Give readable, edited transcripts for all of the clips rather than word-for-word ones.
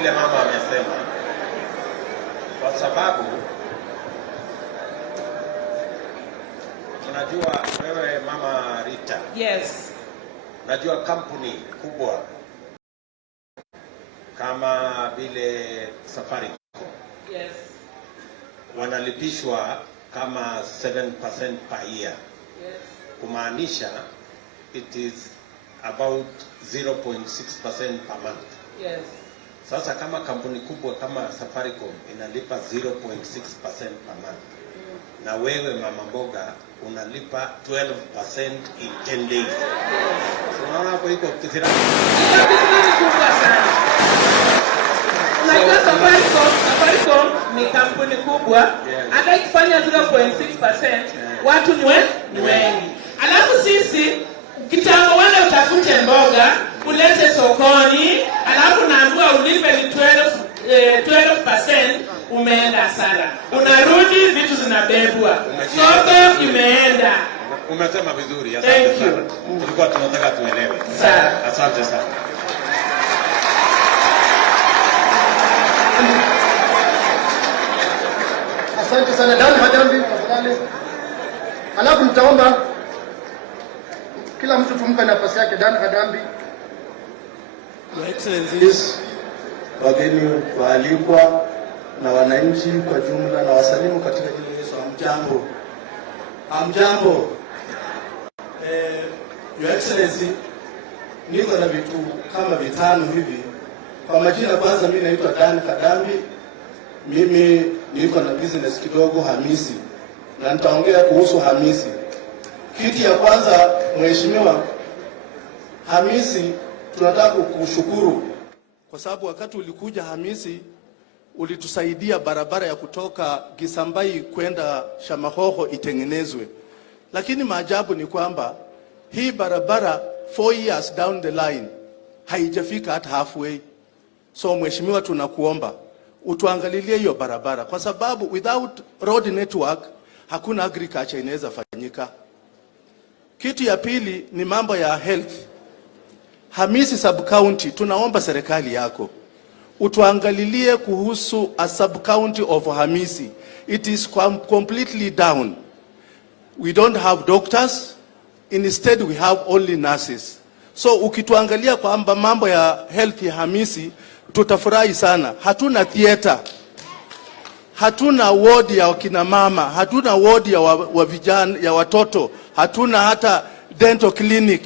vile mama amesema, kwa sababu unajua wewe mama Rita. Yes. Unajua kampuni kubwa kama vile Safaricom. Yes. Wanalipishwa kama 7% per year. Yes. Kumaanisha it is about 0.6% per month. Yes. Sasa kama kampuni kubwa kama Safaricom inalipa 0.6% per month. Na wewe mama mboga unalipa 12% in 10 days. Unaona hapo iko kisirani. Unajua Safaricom ni kampuni kubwa, hata ikifanya 0.6%, watu ni wengi. Alafu sisi kitambo wale utafute mboga, ulete sokoni, alafu naambiwa ulipe ni 12%, umeenda sana. Unarudi vitu zinabebwa. Soko imeenda. Umesema vizuri, asante sana. Tulikuwa tunataka tuelewe. Sawa. Asante sana. Asante sana Dan Hadambi, tafadhali. Alafu nitaomba kila mtu tumpe nafasi yake. Dan Hadambi. Your Excellencies, wageni waalikwa na wananchi kwa jumla, na wasalimu katika jina la Yesu. Hamjambo. Hamjambo. Your Excellency, niko na vitu kama vitano hivi. Kwa majina, kwanza mimi naitwa Dan Kadambi. Mimi niko na business kidogo Hamisi, na nitaongea kuhusu Hamisi. Kitu ya kwanza, Mheshimiwa Hamisi, tunataka kukushukuru kwa sababu wakati ulikuja Hamisi ulitusaidia barabara ya kutoka Gisambai kwenda Shamahoho itengenezwe. Lakini maajabu ni kwamba hii barabara 4 years down the line haijafika hata halfway. So Mheshimiwa, tunakuomba utuangalilie hiyo barabara, kwa sababu without road network hakuna agriculture inaweza fanyika. Kitu ya pili ni mambo ya health. Hamisi sub county, tunaomba serikali yako utuangalilie kuhusu a sub county of Hamisi. It is completely down. We don't have doctors, instead we have only nurses. So ukituangalia kwamba mambo ya health ya Hamisi tutafurahi sana. Hatuna theater, hatuna ward ya wakina mama, hatuna ward ya wa vijana, ya watoto, hatuna hata dental clinic.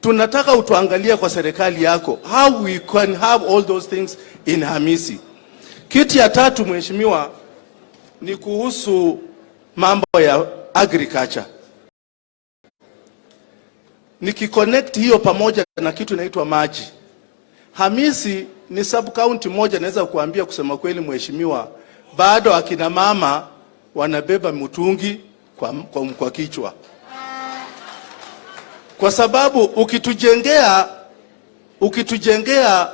Tunataka utuangalie kwa serikali yako how we can have all those things in Hamisi. Kitu ya tatu Mheshimiwa ni kuhusu mambo ya agriculture. Nikiconnect hiyo pamoja na kitu inaitwa maji. Hamisi ni sub county moja, naweza kuambia kusema kweli Mheshimiwa, bado akina mama wanabeba mtungi kwa kichwa. Kwa sababu ukitujengea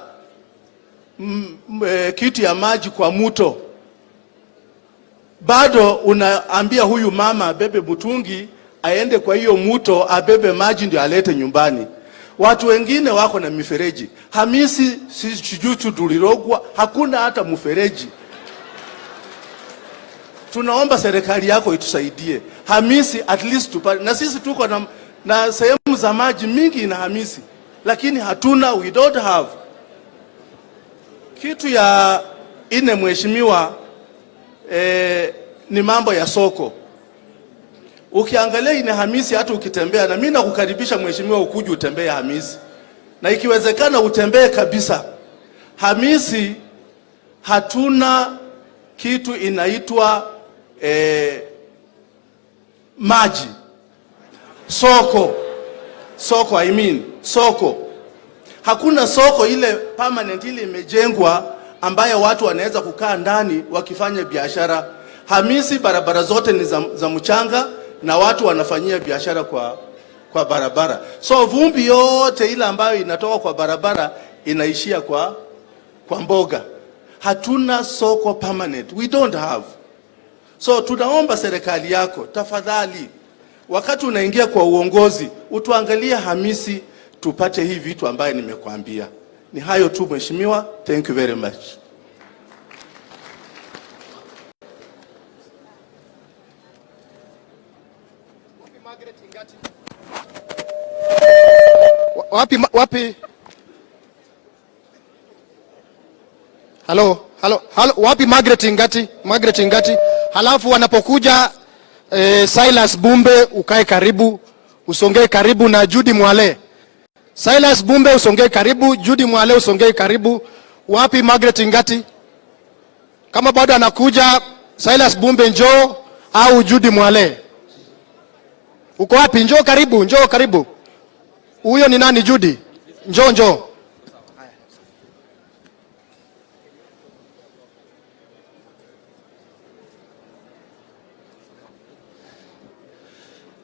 kitu ya maji kwa mto, bado unaambia huyu mama abebe mtungi aende kwa hiyo mto abebe maji ndio alete nyumbani. Watu wengine wako na mifereji. Hamisi sijui tulirogwa, hakuna hata mfereji. Tunaomba serikali yako itusaidie Hamisi at least tupate. Na sisi tuko na sehemu za maji mingi na Hamisi, lakini hatuna, we don't have. Kitu ya ine Mheshimiwa, ni mambo ya soko. Ukiangalia ine Hamisi, hata ukitembea, na mimi nakukaribisha Mheshimiwa ukuje utembee Hamisi, na ikiwezekana utembee kabisa Hamisi. Hatuna kitu inaitwa maji. Soko hakuna soko ile permanent ile imejengwa ambayo watu wanaweza kukaa ndani wakifanya biashara. Hamisi barabara zote ni za mchanga na watu wanafanyia biashara kwa barabara. So vumbi yote ile ambayo inatoka kwa barabara inaishia kwa mboga. Hatuna soko permanent. We don't have. So tunaomba serikali yako tafadhali, wakati unaingia kwa uongozi, utuangalie Hamisi tupate hii vitu ambaye nimekuambia. Ni hayo tu mheshimiwa. Thank you very much. Wapi? Halo, wapi Margaret Ngati? Halafu wanapokuja Silas Bumbe ukae karibu, usongee karibu na Judy Mwale. Silas Bumbe usongee karibu, Judy Mwale usongee karibu. Wapi Margaret Ngati? Kama bado anakuja Silas Bumbe njoo, au Judy Mwale. Uko wapi? Njoo karibu. Huyo ni nani? Judy. Njoo.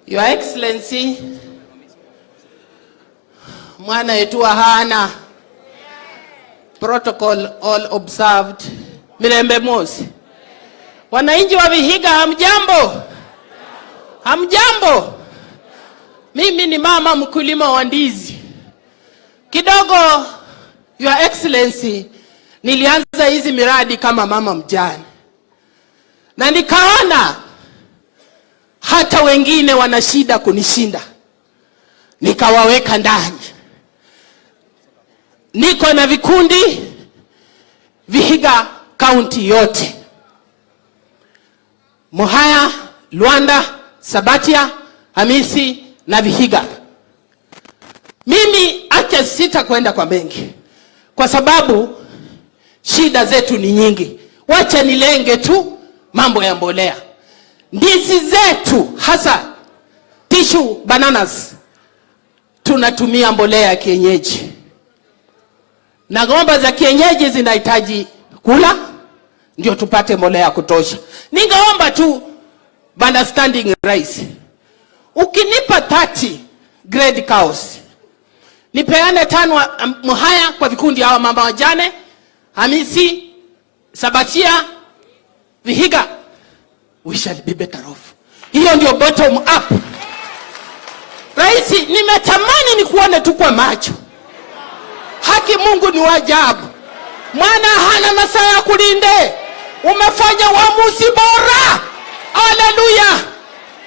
Your Excellency, mwana yetu hana protocol all observed. Mirembe mosi. Wananchi wa Vihiga hamjambo. Mimi ni mama mkulima wa ndizi. Kidogo, Your Excellency, nilianza hizi miradi kama mama mjane. Na nikaona hata wengine wana shida kunishinda. Nikawaweka ndani. Niko na vikundi Vihiga County yote. Muhaya, Luanda, Sabatia, Hamisi na Vihiga. Mimi acha sita kwenda kwa benki, kwa sababu shida zetu ni nyingi. Wacha nilenge tu mambo ya mbolea. Ndizi zetu hasa tissue bananas tunatumia mbolea ya kienyeji. Na ng'ombe za kienyeji zinahitaji kula ndio tupate mbolea ya kutosha. Ningeomba tu understanding rice. Ukinipa 30 grade cows, nipeane 5 Muhaya kwa vikundi hawa mama wajane, Hamisi, Sabatia, Vihiga, we shall be better off. Hiyo ndio bottom up. Raisi, nimetamani nikuone tu kwa macho. Haki Mungu ni wajabu. Mwana hana masaa ya kulinde. Umefanya uamuzi bora. Hallelujah.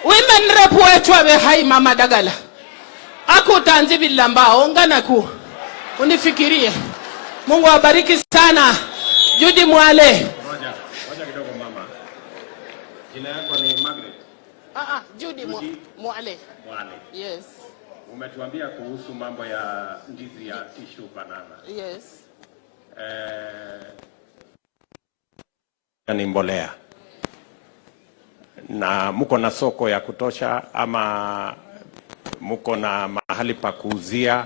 Women rep wetu wawe hai mama Dagala. Aku utanzi vilambao, ongana ku. Unifikirie. Mungu awabariki sana. Judy Mwale. Moja kidogo mama. Jina yako ni Margaret? Judy Mwale. Mwale. Yes. Umetuambia kuhusu mambo ya ndizi ya tissue banana. Yes. Ni mbolea. Na muko na soko ya kutosha ama muko na mahali pa kuuzia?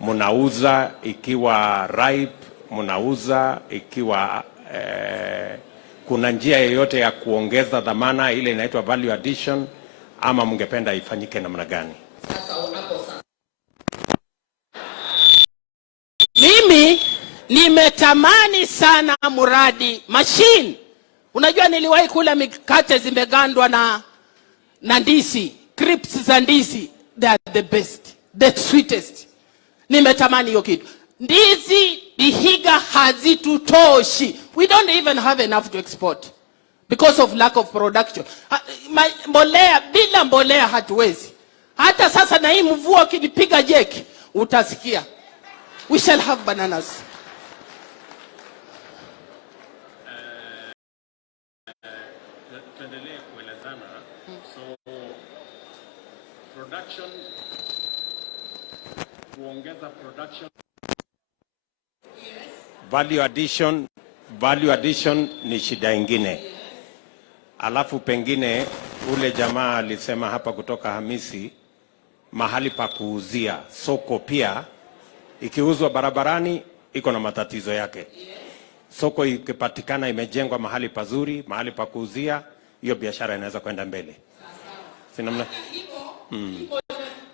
Munauza ikiwa ripe, munauza ikiwa kuna njia yoyote ya kuongeza dhamana ile inaitwa value addition, ama mungependa ifanyike namna gani? Mimi nimetamani sana muradi machine. Unajua niliwahi kula mikate zimegandwa na ndizi, crisps za ndizi. They are the best, the sweetest. Nimetamani hiyo kitu. Ndizi Vihiga hazitutoshi. We don't even have enough to export because of lack of production. Mbolea, bila mbolea hatuwezi. Hata sasa na hii mvua kinipiga jeki utasikia. We shall have bananas. Tuendelee kuelezana. So production, kuongeza production. Value addition ni shida ingine. Alafu pengine ule jamaa alisema hapa kutoka Hamisi, mahali pa kuuzia, soko pia ikiuzwa barabarani iko na matatizo yake. Soko ikipatikana imejengwa mahali pazuri, mahali pa kuuzia, hiyo biashara inaweza kwenda mbele. Sinamna?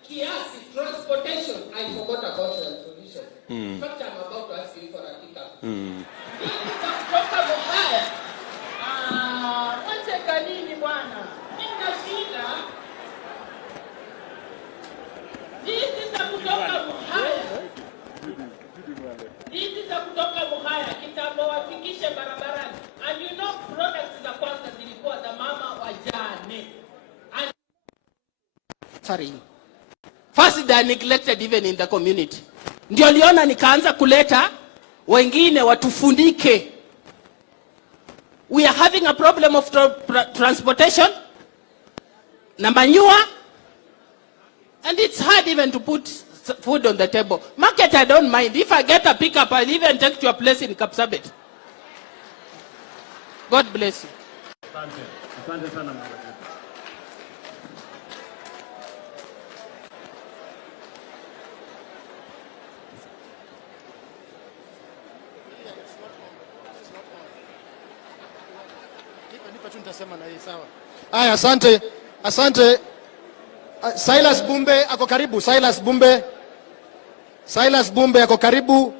Kiasi transportation, I forgot about transportation. In fact, I'm about to ask you for a ticket. Kutoka Muhaya. Wateka nini bwana? Nina shida. Hizi za kutoka Muhaya. tupitishe barabarani. And you know products za kwanza zilikuwa za mama wajane. First they are neglected even in the community. Ndio liona nikaanza kuleta wengine watufundike. We are having a problem of transportation na manure, and it's hard even to put food on the table. Market, I don't mind. If I get a pickup, I'll even take to your place in Kapsabet. God bless you. Asante sana mama. Aya, asante. Asante. Silas Bumbe ako karibu. Silas Bumbe ako karibu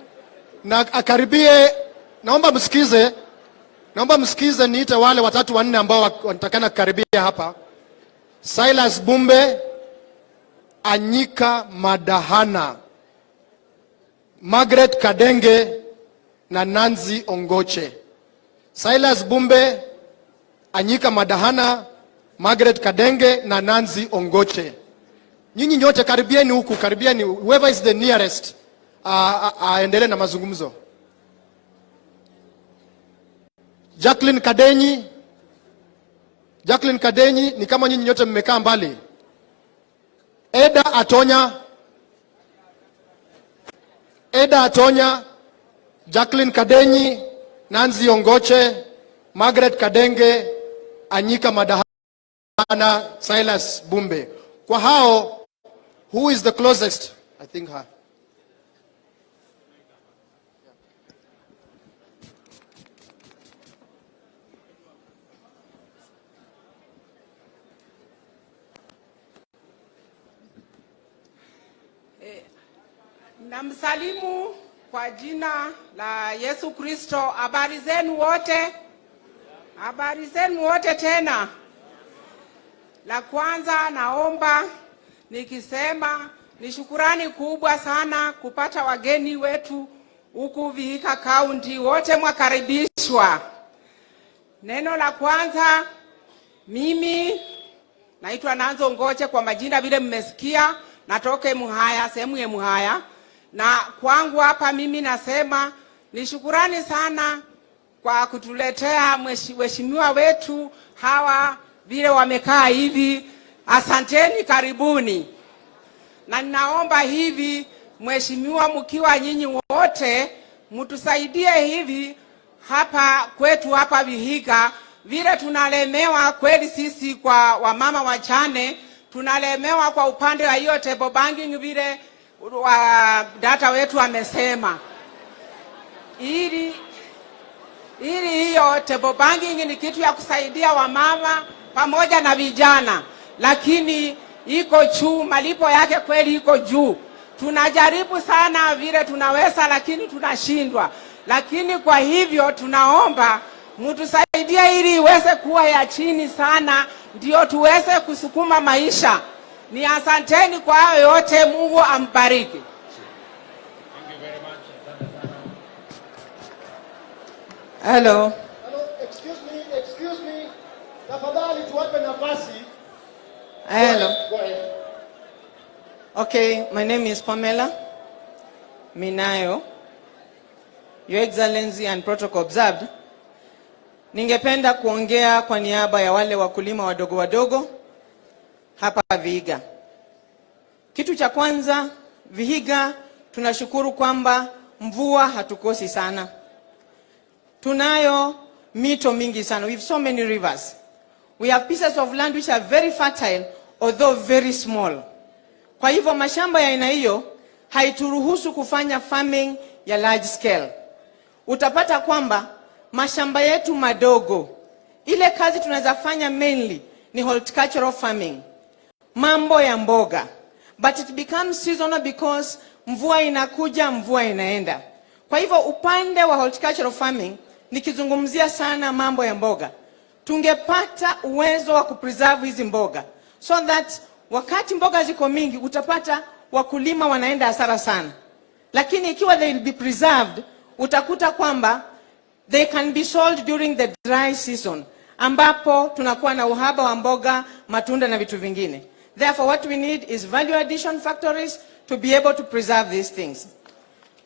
na akaribie. Naomba msikize niite wale watatu wanne ambao wanatakana kukaribia hapa. Silas Bumbe, Anyika Madahana, Margaret Kadenge na Nanzi Ongoche. Silas Bumbe, Anyika Madahana, Margaret Kadenge na Nanzi Ongoche. Nyinyi nyote karibieni huku, karibieni. Whoever is the nearest aendelee na mazungumzo. Jacqueline Kadenyi, ni kama nyinyi nyote mmekaa mbali. Eda Atonya, Jacqueline Kadenyi, Nanzi Ongoche, Margaret Kadenge, Anyika Madahana, Silas Bumbe. Kwa hao, who is the closest? I think her. Namsalimu kwa jina la Yesu Kristo. Habari zenu wote? Habari zenu wote tena. La kwanza naomba nikisema ni shukurani kubwa sana kupata wageni wetu huku Vihiga County, wote mwakaribishwa. Neno la kwanza, mimi naitwa Nanzi Ongoche kwa majina vile mmesikia, natoke Muhaya, sehemu ya Muhaya. Na kwangu hapa mimi nasema ni shukurani sana kwa kutuletea mheshimiwa wetu hawa vile wamekaa hivi. Asanteni, karibuni. Na ninaomba hivi mheshimiwa, mkiwa nyinyi wote mtusaidie hivi hapa kwetu hapa Vihiga, vile tunalemewa kweli sisi kwa wamama wachane, tunalemewa kwa upande wa hiyo table banking vile wa data wetu amesema. Ili hiyo table banking ni kitu ya kusaidia wamama pamoja na vijana, lakini iko juu, malipo yake kweli iko juu. Tunajaribu sana vile tunaweza, lakini tunashindwa. Lakini kwa hivyo tunaomba mtusaidie ili iweze kuwa ya chini sana, ndio tuweze kusukuma maisha. Ni asanteni kwa hayo yote, Mungu ambariki. Thank you very much. Hello. Excuse me. Tafadhali tuwape nafasi. Hello. Go ahead. Okay, my name is Pamela Minayo. Your Excellency and protocol observed. Ningependa kuongea kwa niaba ya wale wakulima wadogo wadogo hapa Vihiga. Kitu cha kwanza, Vihiga tunashukuru kwamba mvua hatukosi sana. Tunayo mito mingi sana. We have so many rivers. We have pieces of land which are very fertile although very small. Kwa hivyo mashamba ya aina hiyo haituruhusu kufanya farming ya large scale. Utapata kwamba mashamba yetu madogo, ile kazi tunaweza fanya mainly ni horticultural farming, mambo ya mboga, but it becomes seasonal because mvua inakuja, mvua inaenda. Kwa hivyo upande wa horticultural farming nikizungumzia sana mambo ya mboga, tungepata uwezo wa kupreserve hizi mboga so that wakati mboga ziko mingi utapata wakulima wanaenda hasara sana. Lakini ikiwa they will be preserved, utakuta kwamba they can be sold during the dry season, ambapo tunakuwa na uhaba wa mboga, matunda na vitu vingine. Therefore, what we need is value addition factories to be able to preserve these things.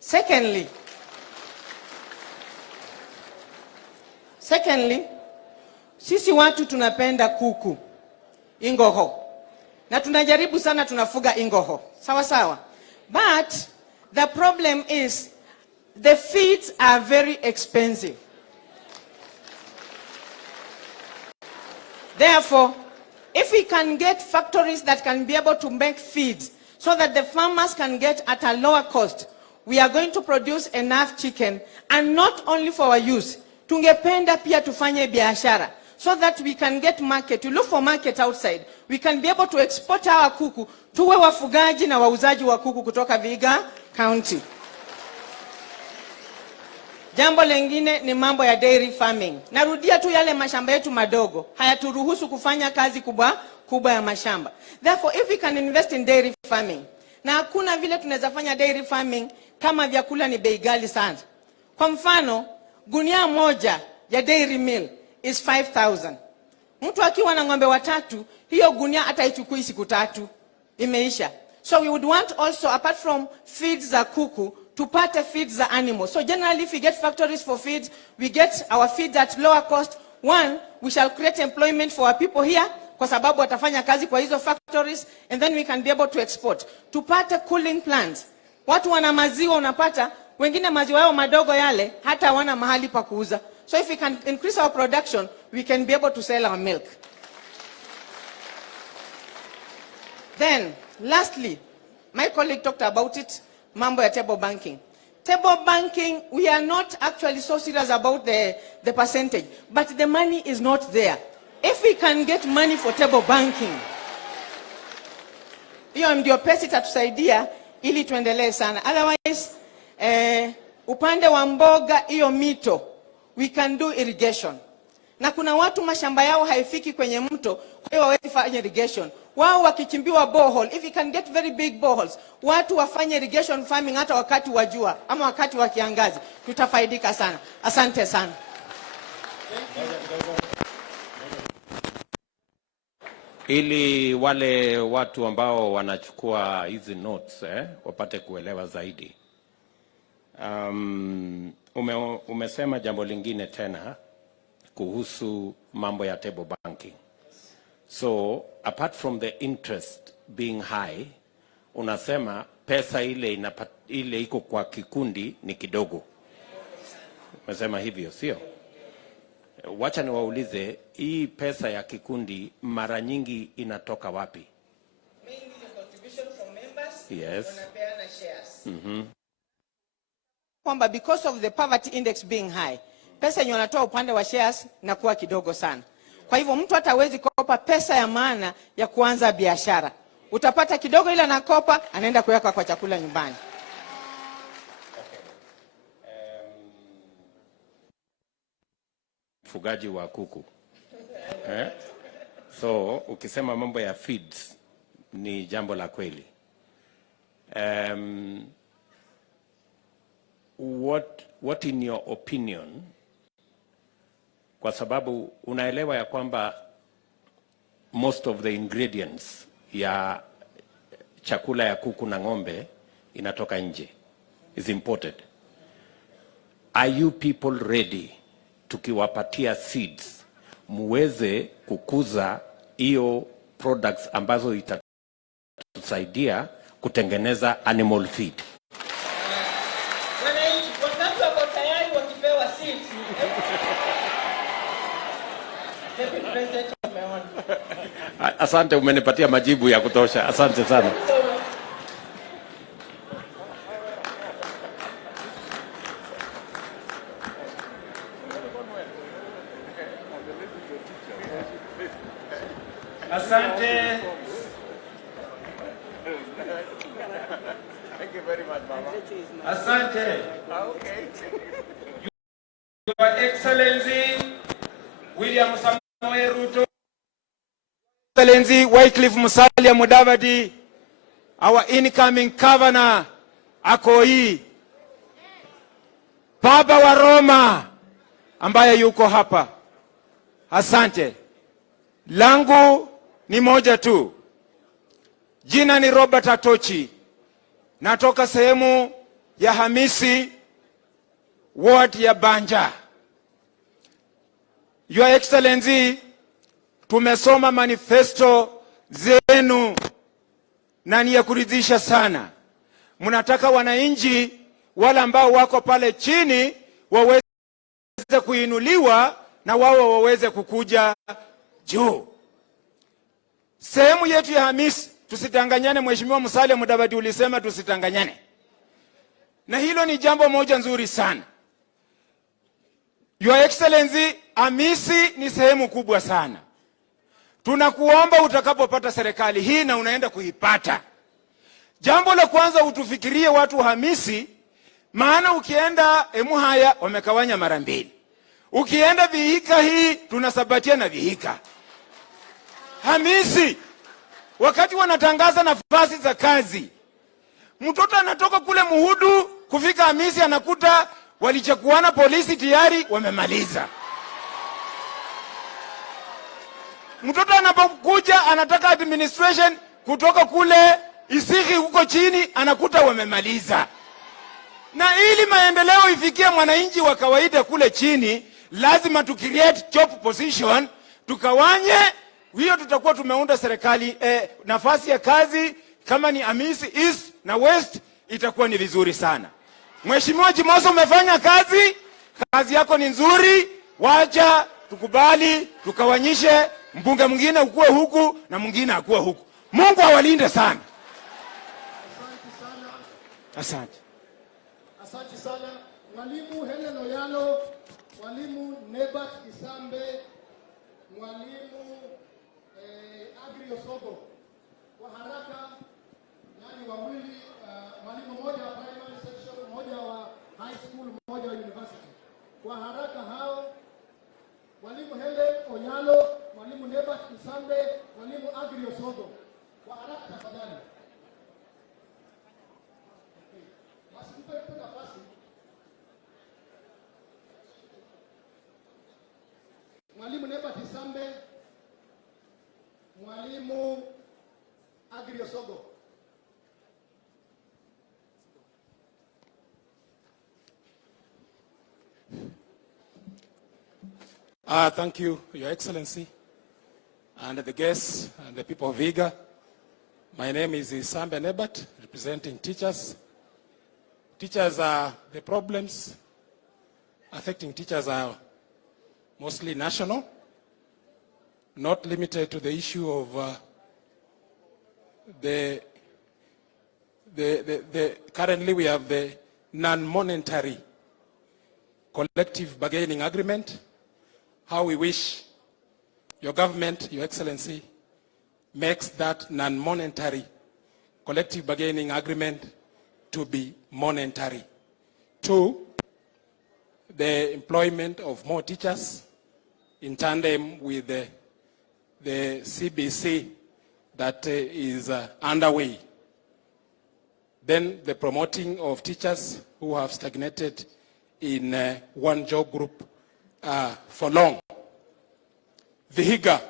Secondly, sisi watu tunapenda kuku, ingoho. Na tunajaribu sana tunafuga ingoho. Sawa sawa. But the problem is the feeds are very expensive. Therefore, if we can get factories that can be able to make feeds so that the farmers can get at a lower cost, we are going to produce enough chicken, and not only for our use. Tungependa pia tufanye biashara so that we can get market. You look for market outside. We can be able to export our kuku. Tuwe wafugaji na wauzaji wa kuku kutoka Vihiga County. Jambo lengine ni mambo ya dairy farming. Narudia tu yale mashamba yetu madogo. Hayaturuhusu kufanya kazi kubwa ya mashamba. Therefore, if we can invest in dairy farming. Na hakuna vile tunaweza fanya dairy farming kama vyakula ni bei ghali sana. Kwa mfano, gunia moja ya dairy meal is 5,000. Mtu akiwa na ng'ombe watatu, hiyo gunia ataichukui siku 3. Imeisha. So we would want also, apart from feeds za kuku, tupate feeds za animals. So generally, if we get factories for feeds, we get our feeds at lower cost. One, we shall create employment for our people here, kwa sababu watafanya kazi kwa hizo factories, and then we can be able to export. Tupate cooling plants. Watu wana maziwa unapata, wengine maziwa yao madogo yale, hata hawana mahali pa kuuza. So if we can increase our production, we can be able to sell our milk. Then, lastly, my colleague talked about it, mambo ya table banking. Table banking, we are not actually so serious about the percentage, but the money is not there. If we can get money for table banking, hiyo ndio pesa itatusaidia ili tuendelee sana. Otherwise, upande wa mboga, hiyo mito, we can do irrigation. Na kuna watu mashamba yao haifiki kwenye mto, kwa hiyo wawezi fanya irrigation. Wao wakichimbiwa borehole, if we can get very big boreholes, watu wafanye irrigation farming hata wakati wa jua ama wakati wa kiangazi, tutafaidika sana. Asante sana. Ili wale watu ambao wanachukua hizi notes wapate kuelewa zaidi. Umesema jambo lingine tena kuhusu mambo ya table banking. So apart from the interest being high, unasema pesa ile iko kwa kikundi ni kidogo. Umesema hivyo, sio? Wacha niwaulize, hii pesa ya kikundi mara nyingi inatoka wapi? Mainly the contribution from members. Yes. Wanapeana shares. Kwamba because of the poverty index being high, pesa yenye wanatoa upande wa shares inakuwa kidogo sana. Kwa hivyo mtu hatawezi kopa pesa ya maana ya kuanza biashara. Utapata kidogo ile anakopa, anaenda kuweka kwa chakula nyumbani. Mfugaji wa kuku. So ukisema mambo ya feeds ni jambo la kweli. What in your opinion, kwa sababu unaelewa ya kwamba most of the ingredients ya chakula ya kuku na ng'ombe inatoka nje, is imported. Are you people ready tukiwapatia seeds muweze kukuza hiyo products ambazo itatusaidia kutengeneza animal feed? Wananchi wako tayari wakipewa seeds. Asante, umenipatia majibu ya kutosha. Asante sana. Asante. Thank you very much, Mama. Asante. Okay. Your Excellency William Samoei Ruto, Excellency Wycliffe Musalia Mudavadi, our incoming governor Akoi, Baba wa Roma, ambaye yuko hapa. Asante. Langu ni moja tu. Jina ni Robert Atochi. Natoka sehemu ya Hamisi, ward ya Banja. Your Excellency, tumesoma manifesto zenu na ni ya kuridhisha sana. Mnataka wananchi wale ambao wako pale chini waweze kuinuliwa na wao waweze kukuja juu. Sehemu yetu ya Hamisi, tusitanganyane. Mheshimiwa Musalia Mudavadi ulisema tusitanganyane. Na hilo ni jambo moja nzuri sana. Your Excellency, Hamisi ni sehemu kubwa sana. Tunakuomba utakapopata serikali hii na unaenda kuipata, jambo la kwanza utufikirie watu wa Hamisi, maana ukienda Emuhaya wamekawanya mara mbili. Ukienda Vihiga hii tunasabatia na Vihiga. Hamisi wakati wanatangaza nafasi za kazi, mtoto anatoka kule Muhudu kufika Hamisi anakuta walichakuana polisi tayari wamemaliza. Mtoto anapokuja anataka administration kutoka kule Isiki huko chini anakuta wamemaliza. Na ili maendeleo ifikie mwananchi wa kawaida kule chini, lazima tu create job position, tukawanye. Hiyo tutakuwa tumeunda serikali nafasi ya kazi kama ni Hamisi East na West, itakuwa ni vizuri sana. Mheshimiwa Jimoso, umefanya kazi yako ni nzuri. Wacha tukubali tukawanyishe, mbunge mwingine ukue huku na mwingine akue huku. Mungu awalinde sana. Asante. Asante sana. Mwalimu Helen Oyalo, Mwalimu Nebat Isambe, Mwalimu Agri Osogo. Kwa haraka nani wawili, mwalimu mmoja wa primary section, mmoja wa high school, mmoja wa university. Kwa haraka hao, Mwalimu Helen Oyalo, Mwalimu Nebat Isambe, Mwalimu Agri Osogo. Kwa haraka tafadhali. Mwalimu Nebat Isambe, Mwalimu Agri Osogo. Thank you, Your Excellency, and the guests and the people of Vihiga. My name is Isambe Nebat, representing teachers. Teachers are, the problems affecting teachers are mostly national, not limited to the issue of currently we have the non-monetary collective bargaining agreement. How we wish your government, Your Excellency, makes that non-monetary collective bargaining agreement to be monetary. 2, the employment of more teachers in tandem with the CBC that is underway. Then the promoting of teachers who have stagnated in one job group for long. Vihiga,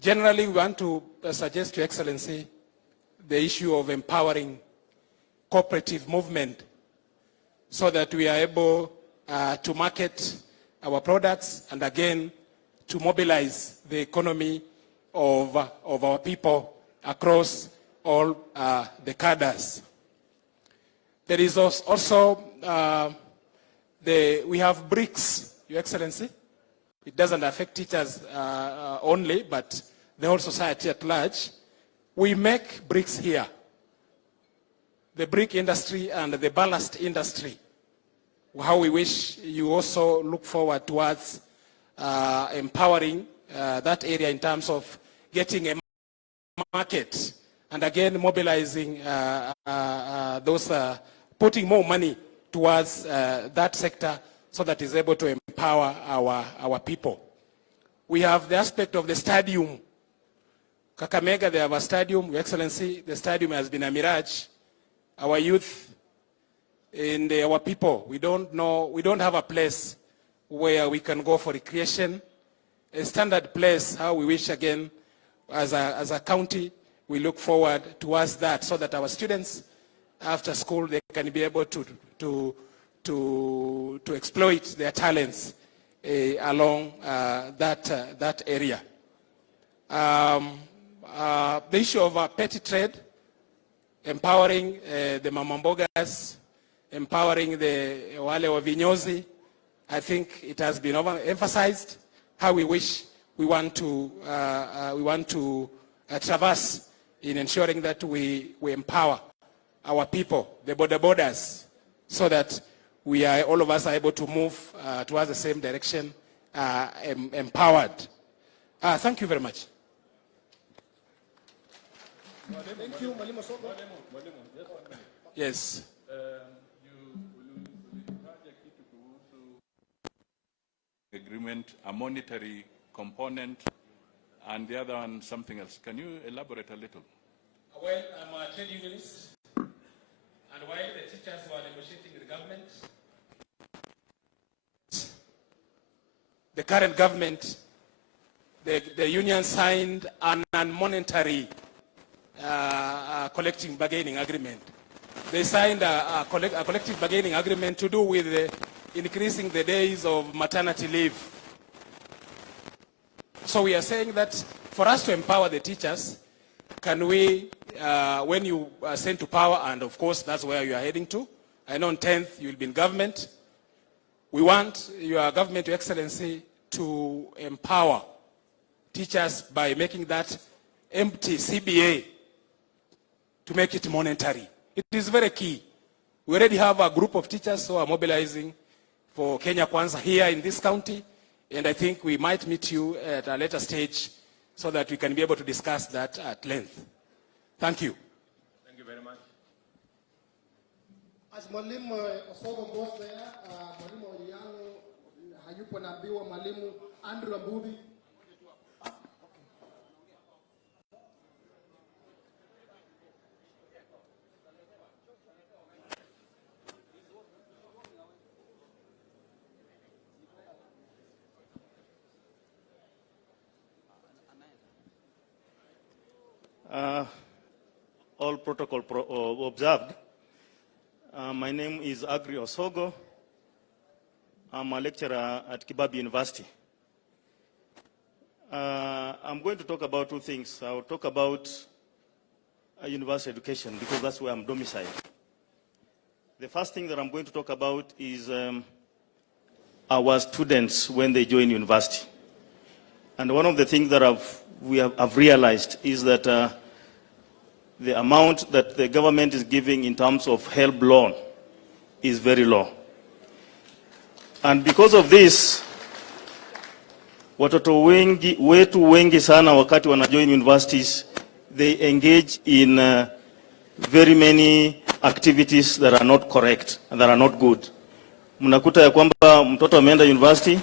generally we want to suggest to Your Excellency the issue of empowering cooperative movement so that we are able to market our products and again to mobilize the economy of our people across all the cadres. There is also we have BRICS, Your Excellency. It doesn't affect teachers only, but the whole society at large. We make bricks here. The brick industry and the ballast industry. How we wish you also look forward towards empowering that area in terms of getting a market and again mobilizing those, putting more money towards that sector so that is able to empower our people. We have the aspect of the stadium. Kakamega, they have a stadium. Your Excellency, the stadium has been a mirage. Our youth and our people, we don't have a place where we can go for recreation, a standard place, how we wish again, as a county, we look forward towards that so that our students, after school, they can be able to exploit their talents along that area. The issue of petty trade, empowering the mamambogas, empowering the wale wa vinyozi, I think it has been emphasized how we want to traverse in ensuring that we empower our people, the borders, so that all of us are able to move towards the same direction, empowered. Thank you very much. Thank you, Mwalimu Osogo. Yes. Agreement, a monetary component, and the other one something else. Can you elaborate a little? Well, I'm a trade unionist, and while the teachers were negotiating with the government, the current government, the union signed an unmonetary collective bargaining agreement. They signed a collective bargaining agreement to do with increasing the days of maternity leave. So we are saying that for us to empower the teachers, can we, when you are sent to power, and of course that's where you are heading to, I know on 10th you will be in government, we want your government, Your Excellency, to empower teachers by making that empty CBA to make it monetary. It is very key. We already have a group of teachers who are mobilizing for Kenya Kwanza here in this county, and I think we might meet you at a later stage so that we can be able to discuss that at length. Thank you. Thank you very much. As Mwalimu Osogo goes there, Mwalimu Oriano hayupo na biwa Mwalimu Andrew Ambubi. All protocol observed. My name is Agri Osogo. I'm a lecturer at Kibabi University. I'm going to talk about two things. I'll talk about university education because that's where I'm domiciled. The first thing that I'm going to talk about is our students when they join university. And one of the things that I've realized is that the amount that the government is giving in terms of HELB loan is very low. And because of this, watoto wetu wengi sana wakati wanajoin universities, they engage in very many activities that are not correct and that are not good. Mnakuta ya kwamba mtoto ameenda university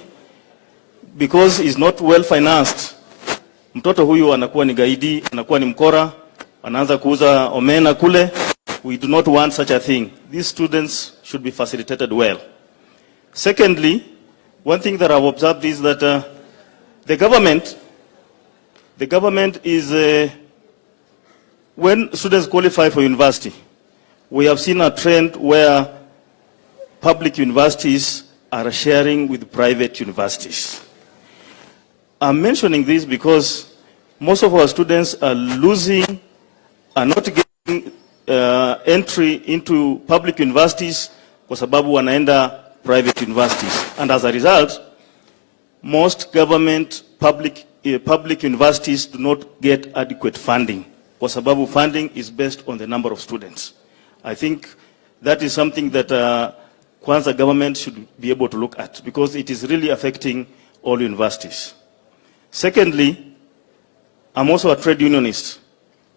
because he's not well financed. Mtoto huyu anakuwa ni gaidi, anakuwa ni mkora, anaanza kuuza omena kule. We do not want such a thing. These students should be facilitated well. Secondly, one thing that I've observed is that the government is, when students qualify for university, we have seen a trend where public universities are sharing with private universities. I'm mentioning this because most of our students are not getting entry into public universities kwa sababu wanaenda private universities. And as a result, most government public universities do not get adequate funding kwa sababu funding is based on the number of students. I think that is something that Kwanza government should be able to look at because it is really affecting all universities. Secondly, I'm also a trade unionist.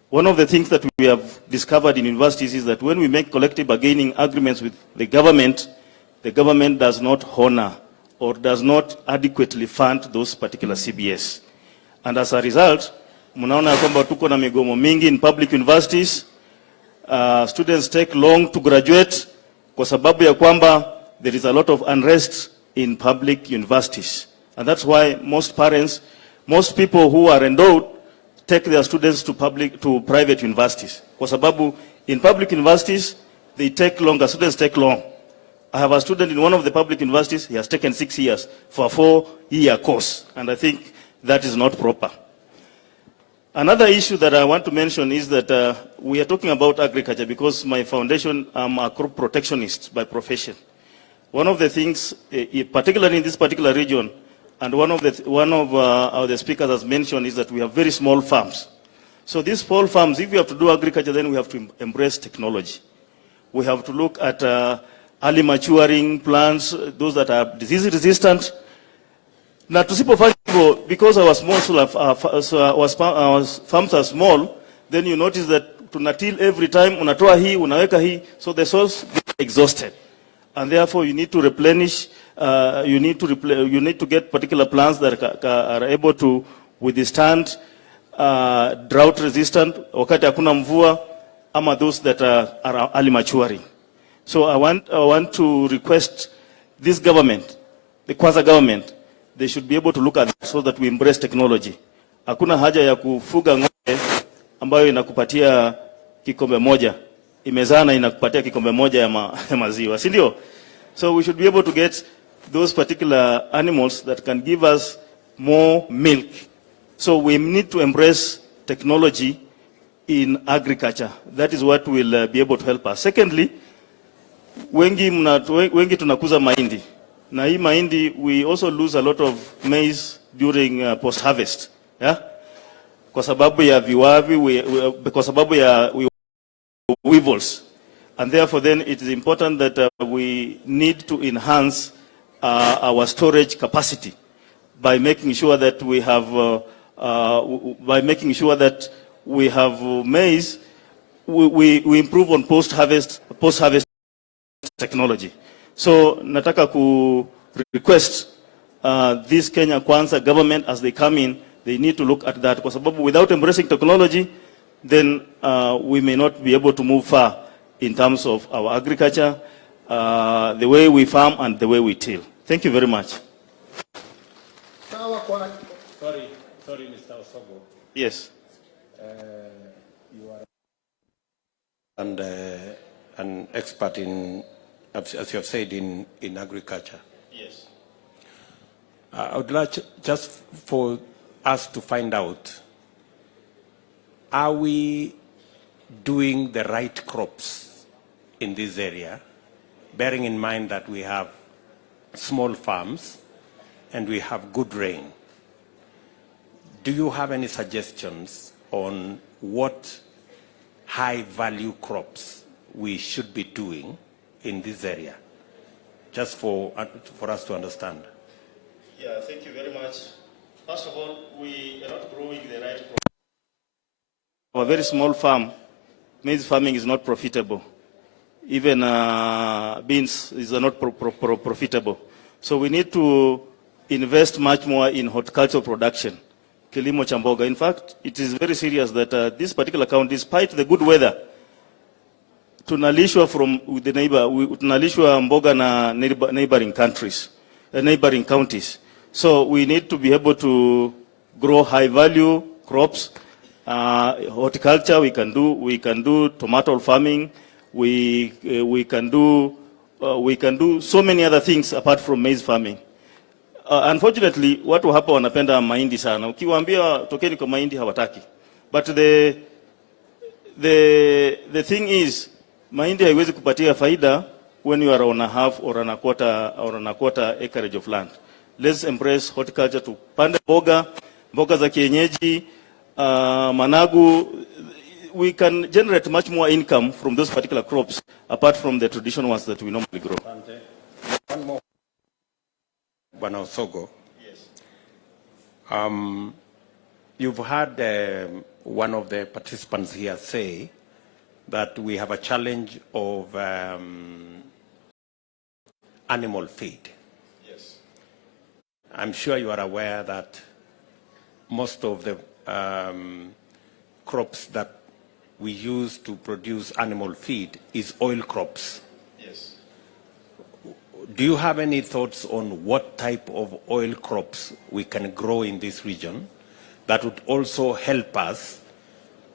One of the things that we have discovered in universities is that when we make collective bargaining agreements with the government does not honor or does not adequately fund those particular CBS. And as a result, mnaona kwamba tuko na migomo mingi in public universities. Students take long to graduate kwa sababu ya kwamba there is a lot of unrest in public universities. And that's why most parents, most people who are endowed take their students to private universities. Kwa sababu in public universities, they take longer, students take long. I have a student in one of the public universities, he has taken 6 years for a 4-year course, and I think that is not proper. Another issue that I want to mention is that we are talking about agriculture because my foundation, I'm a crop protectionist by profession. One of the things, particularly in this particular region, and one of the speakers has mentioned is that we have very small farms. So these small farms, if we have to do agriculture, then we have to embrace technology. We have to look at early maturing plants, those that are disease resistant. Na tusipofanya hivyo, because our farms are small, then you notice that tunatil every time, unatoa hii, unaweka hii, so the soils get exhausted. And therefore you need to replenish, you need to get particular plants that are able to withstand drought resistant, wakati hakuna mvua, ama those that are early maturing. So I want to request this government, the Kwanza government, they should be able to look at that so that we embrace technology. Hakuna haja ya kufuga ng'ombe ambayo inakupatia kikombe moja, imezana inakupatia kikombe moja ya maziwa, si ndio? So we should be able to get those particular animals that can give us more milk. So we need to embrace technology in agriculture. That is what will be able to help us. Secondly, wengi tunakuza mahindi. Na hii mahindi, we also lose a lot of maize during post-harvest. Yeah? Kwa sababu ya viwavi, kwa sababu ya weevils. And therefore then it is important that we need to enhance our storage capacity by making sure that we have maize, we improve on post-harvest technology. So nataka ku request this Kenya Kwanza government, as they come in, they need to look at that. Kwa sababu without embracing technology, then we may not be able to move far in terms of our agriculture, the way we farm and the way we till. Thank you very much. Sorry, Mr. Osogo. Yes. You are an expert in, as you have said, in agriculture. Yes. I would like just for us to find out, are we doing the right crops in this area, bearing in mind that we have small farms and we have good rain? Do you have any suggestions on what high-value crops we should be doing in this area, just for us to understand? Yeah, thank you very much. First of all, we are not growing the right crop. A very small farm, maize farming is not profitable. Even beans is not profitable. So we need to invest much more in horticultural production. Kilimo cha mboga. In fact, it is very serious that this particular county, despite the good weather, tunalishwa from the tunalishwa mboga na neighboring countries, neighboring counties. So we need to be able to grow high value crops. Horticulture, we can do tomato farming. We can do so many other things apart from maize farming. Unfortunately, watu hapa wanapenda mahindi sana. Ukiwaambia tokeni kwa mahindi hawataki. But the thing is, mahindi haiwezi kupatia faida when you are on a half or on a quarter acreage of land. Let's embrace horticulture, to panda mboga za kienyeji, managu. We can generate much more income from those particular crops apart from the traditional ones that we normally grow. One more. Bwana Osogo. Yes. You've heard one of the participants here say that we have a challenge of animal feed. Yes. I'm sure you are aware that most of the crops that we use to produce animal feed is oil crops. Yes. do you have any thoughts on what type of oil crops we can grow in this region that would also help us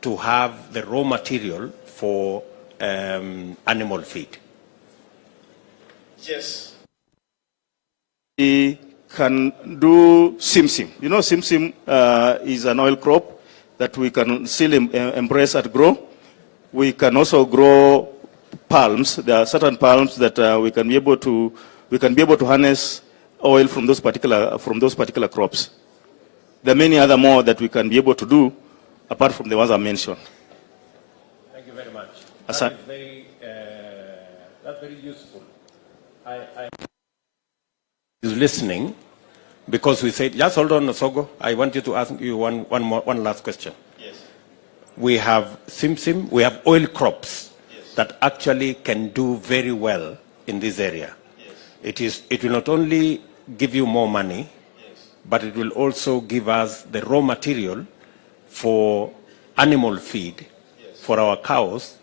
to have the raw material for animal feed? Yes. We can do simsim. You know, simsim is an oil crop that we can still embrace and grow. We can also grow palms. There are certain palms that we can be able to harness oil from those particular crops. There are many other more that we can be able to do apart from the ones I mentioned. Thank you very much. That's very useful. I is listening because we said, just hold on, Sogo. I want you to ask you one last question. Yes. We have simsim, we have oil crops yes. that actually can do very well in this area. Yes. It will not only give you more money, yes. but it will also give us the raw material for animal feed, yes. for our cows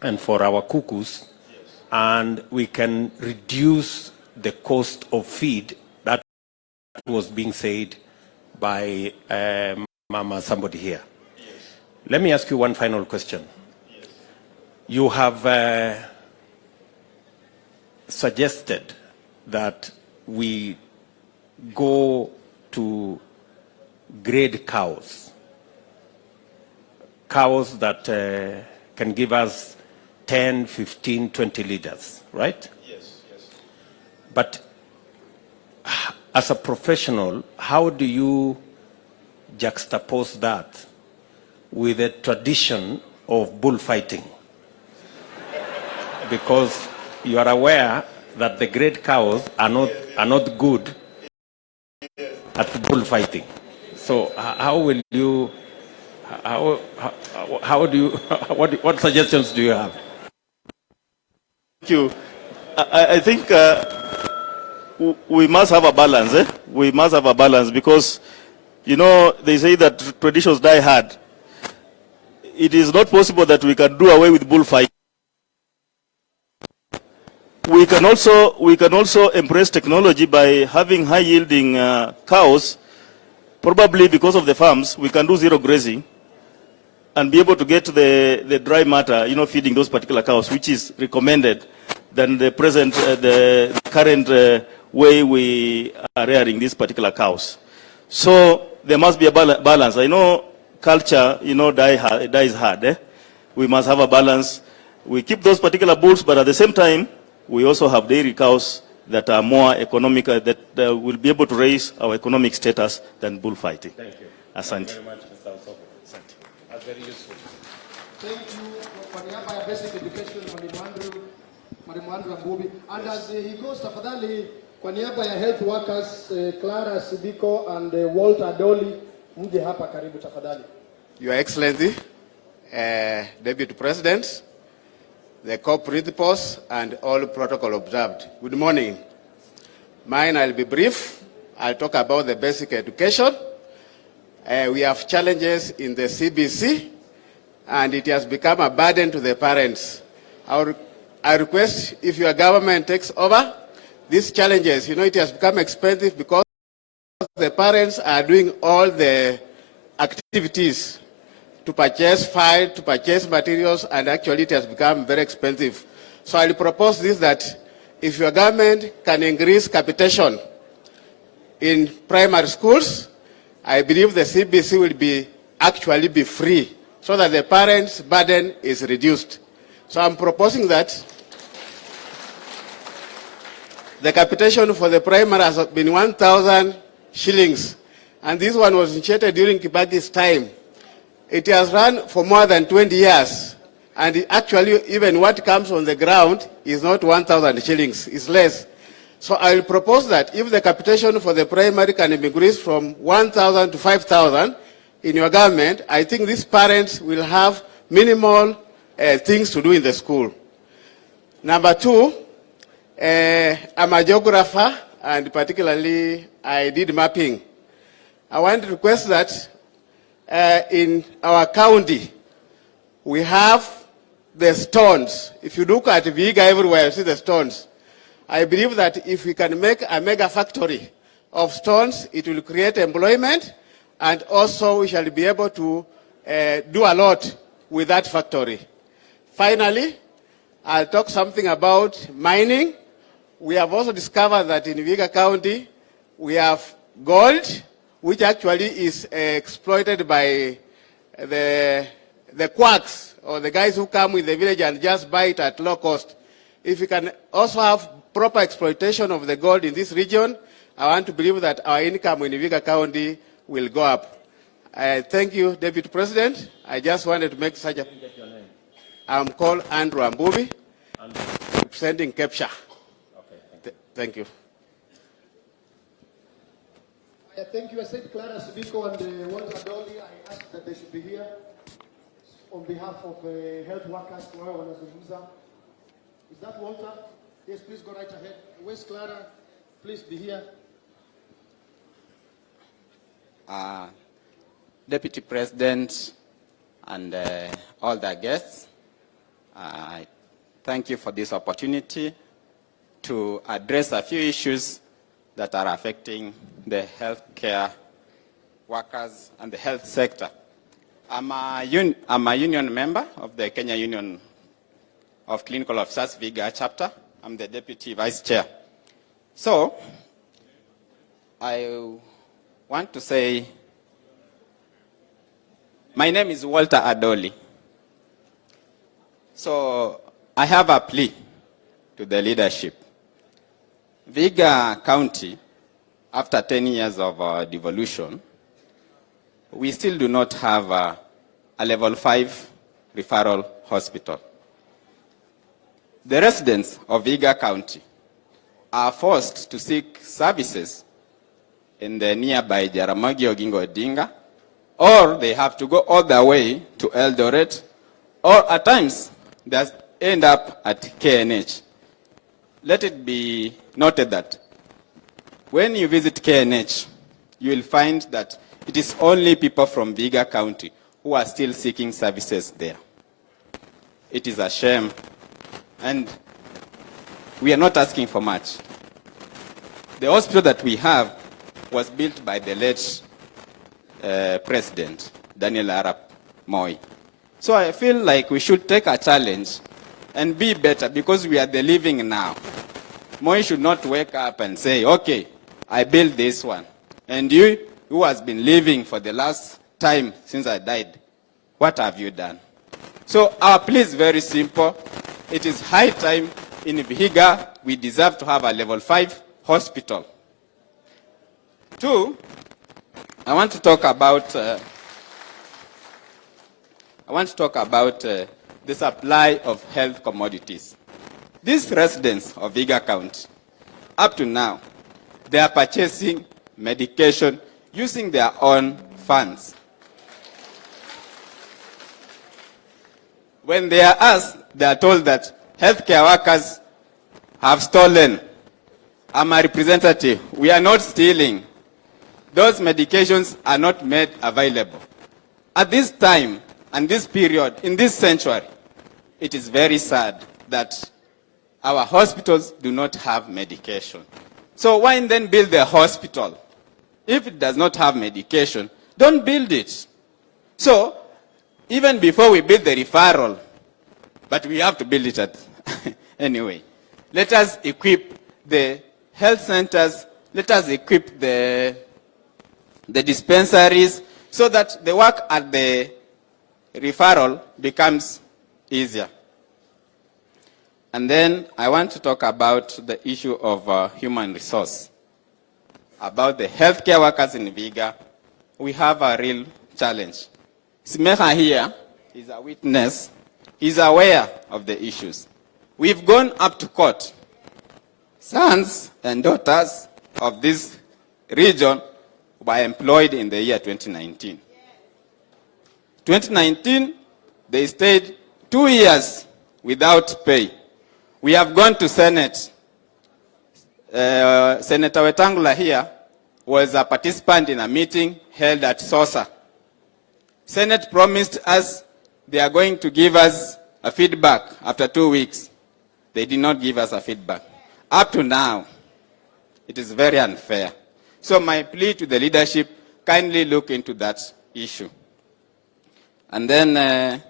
and for our cuckoos, yes. and we can reduce the cost of feed that was being said by Mama somebody here. Yes. Let me ask you one final question. Yes. You have suggested that we go to grade cows that can give us 10, 15, 20 liters, right? Yes, yes. But as a professional, how do you juxtapose that with the tradition of bullfighting? Because you are aware that the great cows are not good at bullfighting. So how will you? How do you? What suggestions do you have? Thank you. I think we must have a balance. We must have a balance because, you know, they say that traditions die hard. It is not possible that we can do away with bullfighting. We can also embrace technology by having high-yielding cows. Probably because of the farms, we can do zero grazing and be able to get the dry matter, you know, feeding those particular cows, which is recommended than the present, the current way we are rearing these particular cows. So there must be a balance. I know culture, you know, dies hard. We must have a balance. We keep those particular bulls, but at the same time, we also have dairy cows that are more economical, that will be able to raise our economic status than bullfighting. Thank you. Asante. Thank you very much, Mr. Osobo. Asante. That's very useful. Thank you kwa niaba ya Basic Education, Mwalimu Andrew Mbubi. And as he goes, tafadhali kwa niaba ya health workers, Clara Sidiko and Walter Dolly, mje hapa karibu tafadhali. Your Excellency, Deputy President, the co-principals, and all protocol observed. Good morning. Mine, I'll be brief. I'll talk about the basic education. We have challenges in the CBC, and it has become a burden to the parents. I request if your government takes over these challenges, you know, it has become expensive because the parents are doing all the activities to purchase files, to purchase materials, and actually it has become very expensive. So I'll propose this, that if your government can increase capitation in primary schools, I believe the CBC will actually be free, so that the parents' burden is reduced. So I'm proposing that the capitation for the primary has been 1,000 shillings, and this one was initiated during Kibaki's time. It has run for more than 20 years, and actually even what comes on the ground is not 1,000 shillings, it's less. So I will propose that if the capitation for the primary can be increased from 1,000 to 5,000 in your government, I think these parents will have minimal things to do in the school. Number two, I'm a geographer, and particularly I did mapping. I want to request that in our county, we have the stones. If you look at Vihiga everywhere, you see the stones. I believe that if we can make a mega factory of stones, it will create employment, and also we shall be able to do a lot with that factory. Finally, I'll talk something about mining. We have also discovered that in Vihiga County, we have gold, which actually is exploited by the quacks, or the guys who come with the village and just buy it at low cost. If we can also have proper exploitation of the gold in this region, I want to believe that our income in Vihiga County will go up. Thank you, Deputy President. I just wanted to make such a... I'm called Andrew Ambubi, representing Kepsha. Okay, thank you. Thank you. I said Clara Subiko and Walter Dolly, I asked that they should be here on behalf of health workers. Is that Walter? Yes, please go right ahead. Where's Clara? Please be here. Deputy President and all the guests, I thank you for this opportunity to address a few issues that are affecting the healthcare workers and the health sector. I'm a union member of the Kenya Union of Clinical Officers Vihiga chapter. I'm the Deputy Vice Chair. So, I want to say, my name is Walter Adoli. So, I have a plea to the leadership. Vihiga County, after 10 years of devolution, we still do not have a level 5 referral hospital. The residents of Vihiga County are forced to seek services in the nearby Jaramogi Oginga Odinga, or they have to go all the way to Eldoret, or at times they end up at KNH. Let it be noted that when you visit KNH, you will find that it is only people from Vihiga County who are still seeking services there. It is a shame, and we are not asking for much. The hospital that we have was built by the late President, Daniel Arap Moi. So I feel like we should take a challenge and be better, because we are the living now. Moi should not wake up and say, okay, I built this one, and you who has been living for the last time since I died, what have you done? So our plea is very simple. It is high time in Vihiga we deserve to have a level 5 hospital. 2, I want to talk about the supply of health commodities. These residents of Vihiga County, up to now, they are purchasing medication using their own funds. When they are asked, they are told that healthcare workers have stolen. I'm a representative. We are not stealing. Those medications are not made available. At this time and this period, in this century, it is very sad that our hospitals do not have medication. So why then build the hospital? If it does not have medication, don't build it. So even before we build the referral, but we have to build it at anyway. Let us equip the health centers, let us equip the dispensaries, so that the work at the referral becomes easier. And then I want to talk about the issue of human resource. About the healthcare workers in Vihiga, we have a real challenge. Smeha here is a witness. He's aware of the issues. We've gone up to court. Sons and daughters of this region were employed in the year 2019. 2019, they stayed 2 years without pay. We have gone to Senate. Senator Wetangula here was a participant in a meeting held at SOSA. Senate promised us they are going to give us a feedback after 2 weeks. They did not give us a feedback. Up to now, it is very unfair. So my plea to the leadership, kindly look into that issue. And then I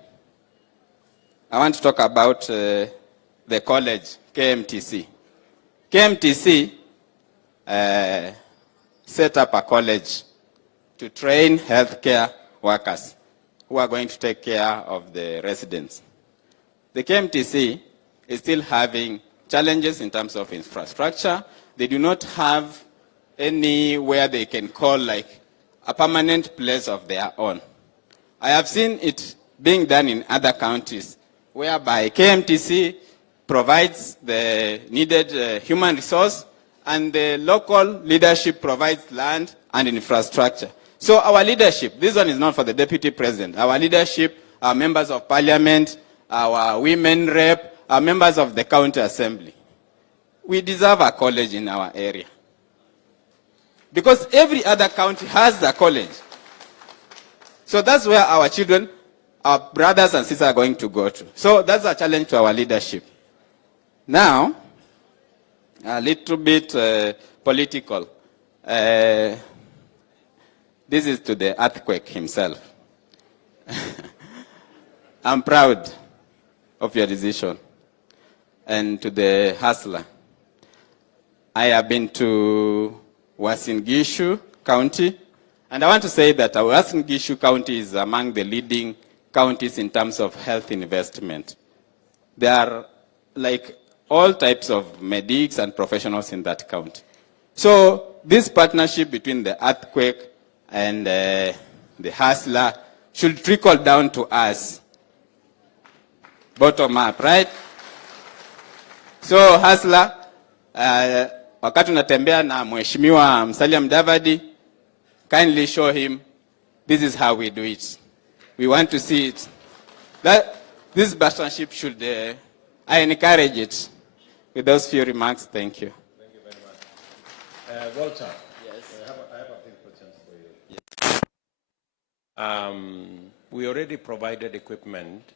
want to talk about the college, KMTC. KMTC set up a college to train healthcare workers who are going to take care of the residents. The KMTC is still having challenges in terms of infrastructure. They do not have anywhere they can call like a permanent place of their own. I have seen it being done in other counties, whereby KMTC provides the needed human resource and the local leadership provides land and infrastructure. So our leadership, this one is not for the deputy president, our leadership, our members of parliament, our women rep, our members of the county assembly, we deserve a college in our area. Because every other county has a college. So that's where our children, our brothers and sisters are going to go to. So that's a challenge to our leadership. Now, a little bit political. This is to the earthquake himself. I'm proud of your decision. And to the hustler, I have been to Uasin Gishu County, and I want to say that Uasin Gishu County is among the leading counties in terms of health investment. There are like all types of medics and professionals in that county. So this partnership between the earthquake and the hustler should trickle down to us, bottom up, right? So hustler, wakati unatembea na Mheshimiwa Musalia Mudavadi, kindly show him this is how we do it. We want to see it. That this partnership should, I encourage it. With those few remarks, thank you. Thank you very much. Walter. Yes. I have a few questions for you. Yes. We already provided equipment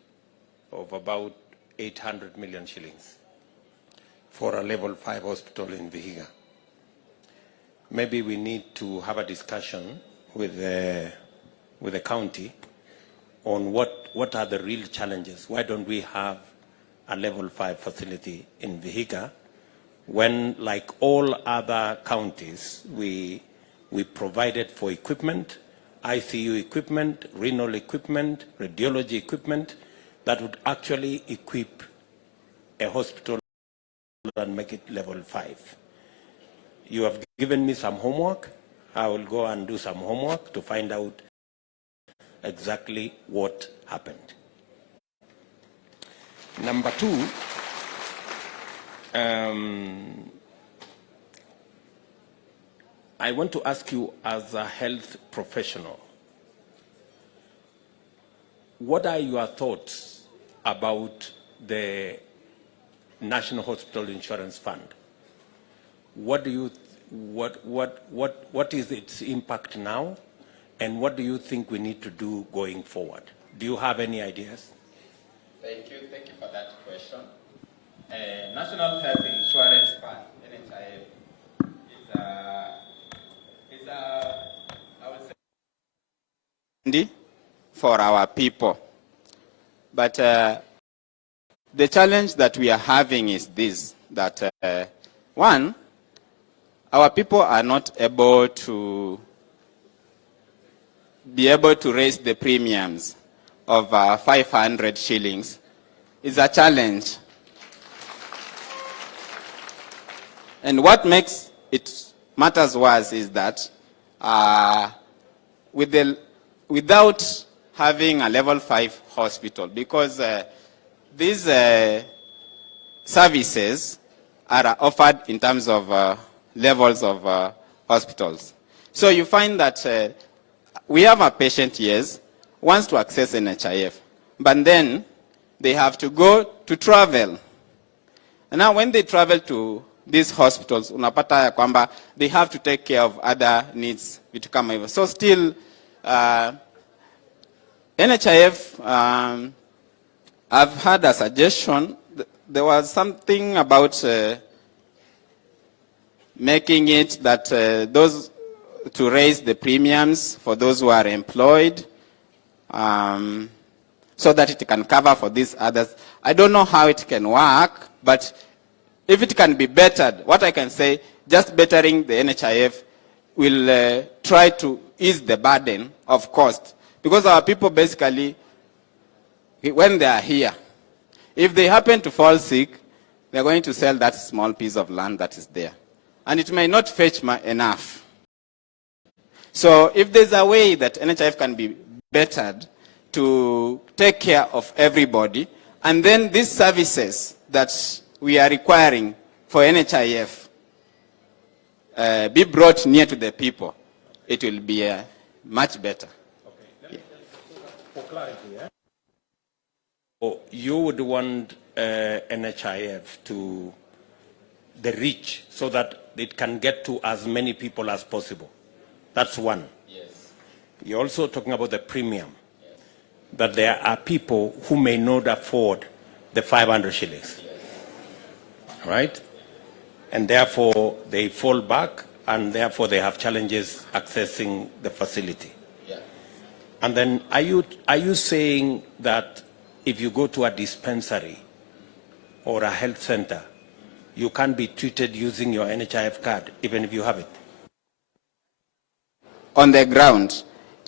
of about 800 million shillings for a level 5 hospital in Vihiga. Maybe we need to have a discussion with the county on what are the real challenges. Why don't we have a level 5 facility in Vihiga when, like all other counties, we provided for equipment, ICU equipment, renal equipment, radiology equipment that would actually equip a hospital and make it level 5. You have given me some homework. I will go and do some homework to find out exactly what happened. Number two, I want to ask you as a health professional, what are your thoughts about the National Hospital Insurance Fund? What do you, what is its impact now, and what do you think we need to do going forward? Do you have any ideas? Thank you for that question. National Health Insurance Fund, NHIF, is I would say, for our people. But the challenge that we are having is this, that one, our people are not able to raise the premiums of 500 shillings. Is a challenge. And what makes it matters worse is that without having a level 5 hospital, because these services are offered in terms of levels of hospitals. So you find that we have a patient, yes, wants to access NHIF, but then they have to go to travel. And now when they travel to these hospitals, unapata ya kwamba they have to take care of other needs, vitu kama hivyo. So still, NHIF, I've had a suggestion. There was something about making it that those to raise the premiums for those who are employed, so that it can cover for these others. I don't know how it can work, but if it can be bettered, what I can say, just bettering the NHIF will try to ease the burden of cost. Because our people basically, when they are here, if they happen to fall sick, they're going to sell that small piece of land that is there. And it may not fetch enough. So if there's a way that NHIF can be bettered to take care of everybody, and then these services that we are requiring for NHIF be brought near to the people, it will be much better. Okay. For clarity, you would want NHIF to the reach so that it can get to as many people as possible. That's one. Yes. You're also talking about the premium. Yes. That there are people who may not afford the 500 shillings. Yes. Right? And therefore they fall back, and therefore they have challenges accessing the facility. Yeah. And then are you saying that if you go to a dispensary or a health center, you can't be treated using your NHIF card, even if you have it? On the ground,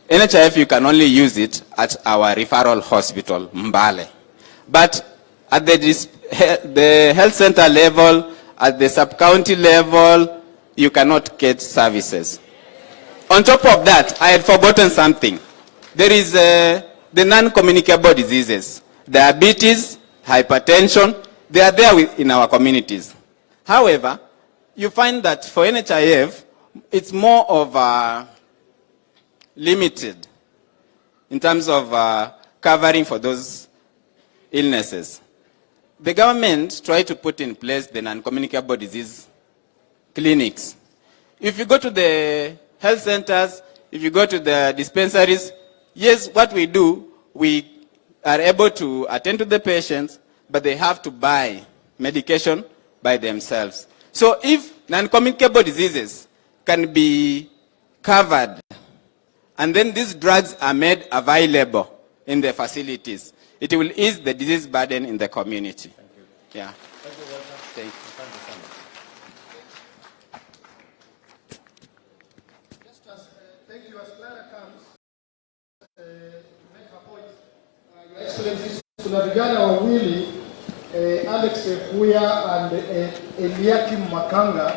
NHIF, you can only use it at our referral hospital, Mbale. But at the health center level, at the sub-county level, you cannot get services. On top of that, I had forgotten something. There is the non-communicable diseases. Diabetes, hypertension, they are there in our communities. However, you find that for NHIF, it's more of limited in terms of covering for those illnesses. The government tried to put in place the non-communicable disease clinics. If you go to the health centers, if you go to the dispensaries, yes, what we do, we are able to attend to the patients, but they have to buy medication by themselves. So if non-communicable diseases can be covered, and then these drugs are made available in the facilities, it will ease the disease burden in the community. Thank you. Yeah. Thank you, Walter. Thank you. Thank you. As Clara comes to make her point, Your Excellency, kuna vijana wawili, Alex Kuya and Eliakim Makanga,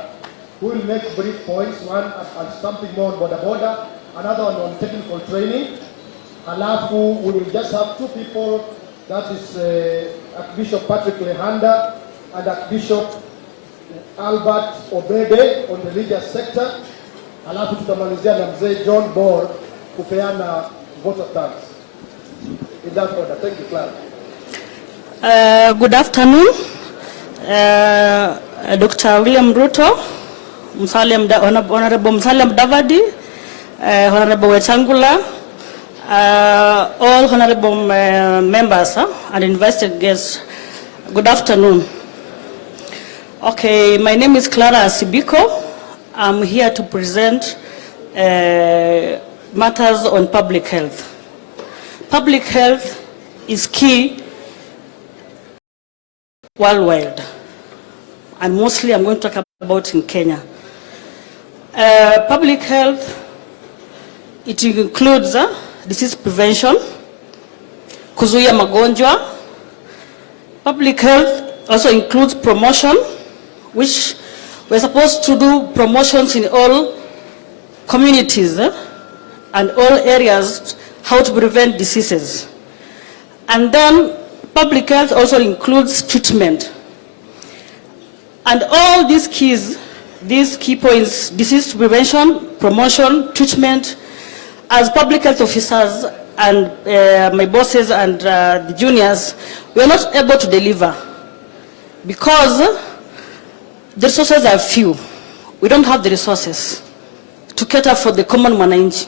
who will make brief points, one on something more on border, another one on technical training. Alafu, we will just have two people, that is Archbishop Patrick Lehanda and Archbishop Albert Obede on the religious sector. Alafu tutamalizia na mzee John Ball kupeana vote of thanks. In that order. Thank you, Clara. Good afternoon. Dr. William Ruto, Honorable Musalia Mudavadi, Honorable Wetangula, all honorable members and invited guests, good afternoon. Okay, my name is Clara Asibiko. I'm here to present matters on public health. Public health is key worldwide, and mostly I'm going to talk about in Kenya. Public health, it includes disease prevention, kuzuia magonjwa. Public health also includes promotion, which we're supposed to do promotions in all communities and all areas, how to prevent diseases. And then public health also includes treatment. And all these key points, disease prevention, promotion, treatment, as public health officers and my bosses and the juniors, we are not able to deliver because the resources are few. We don't have the resources to cater for the common mwananchi.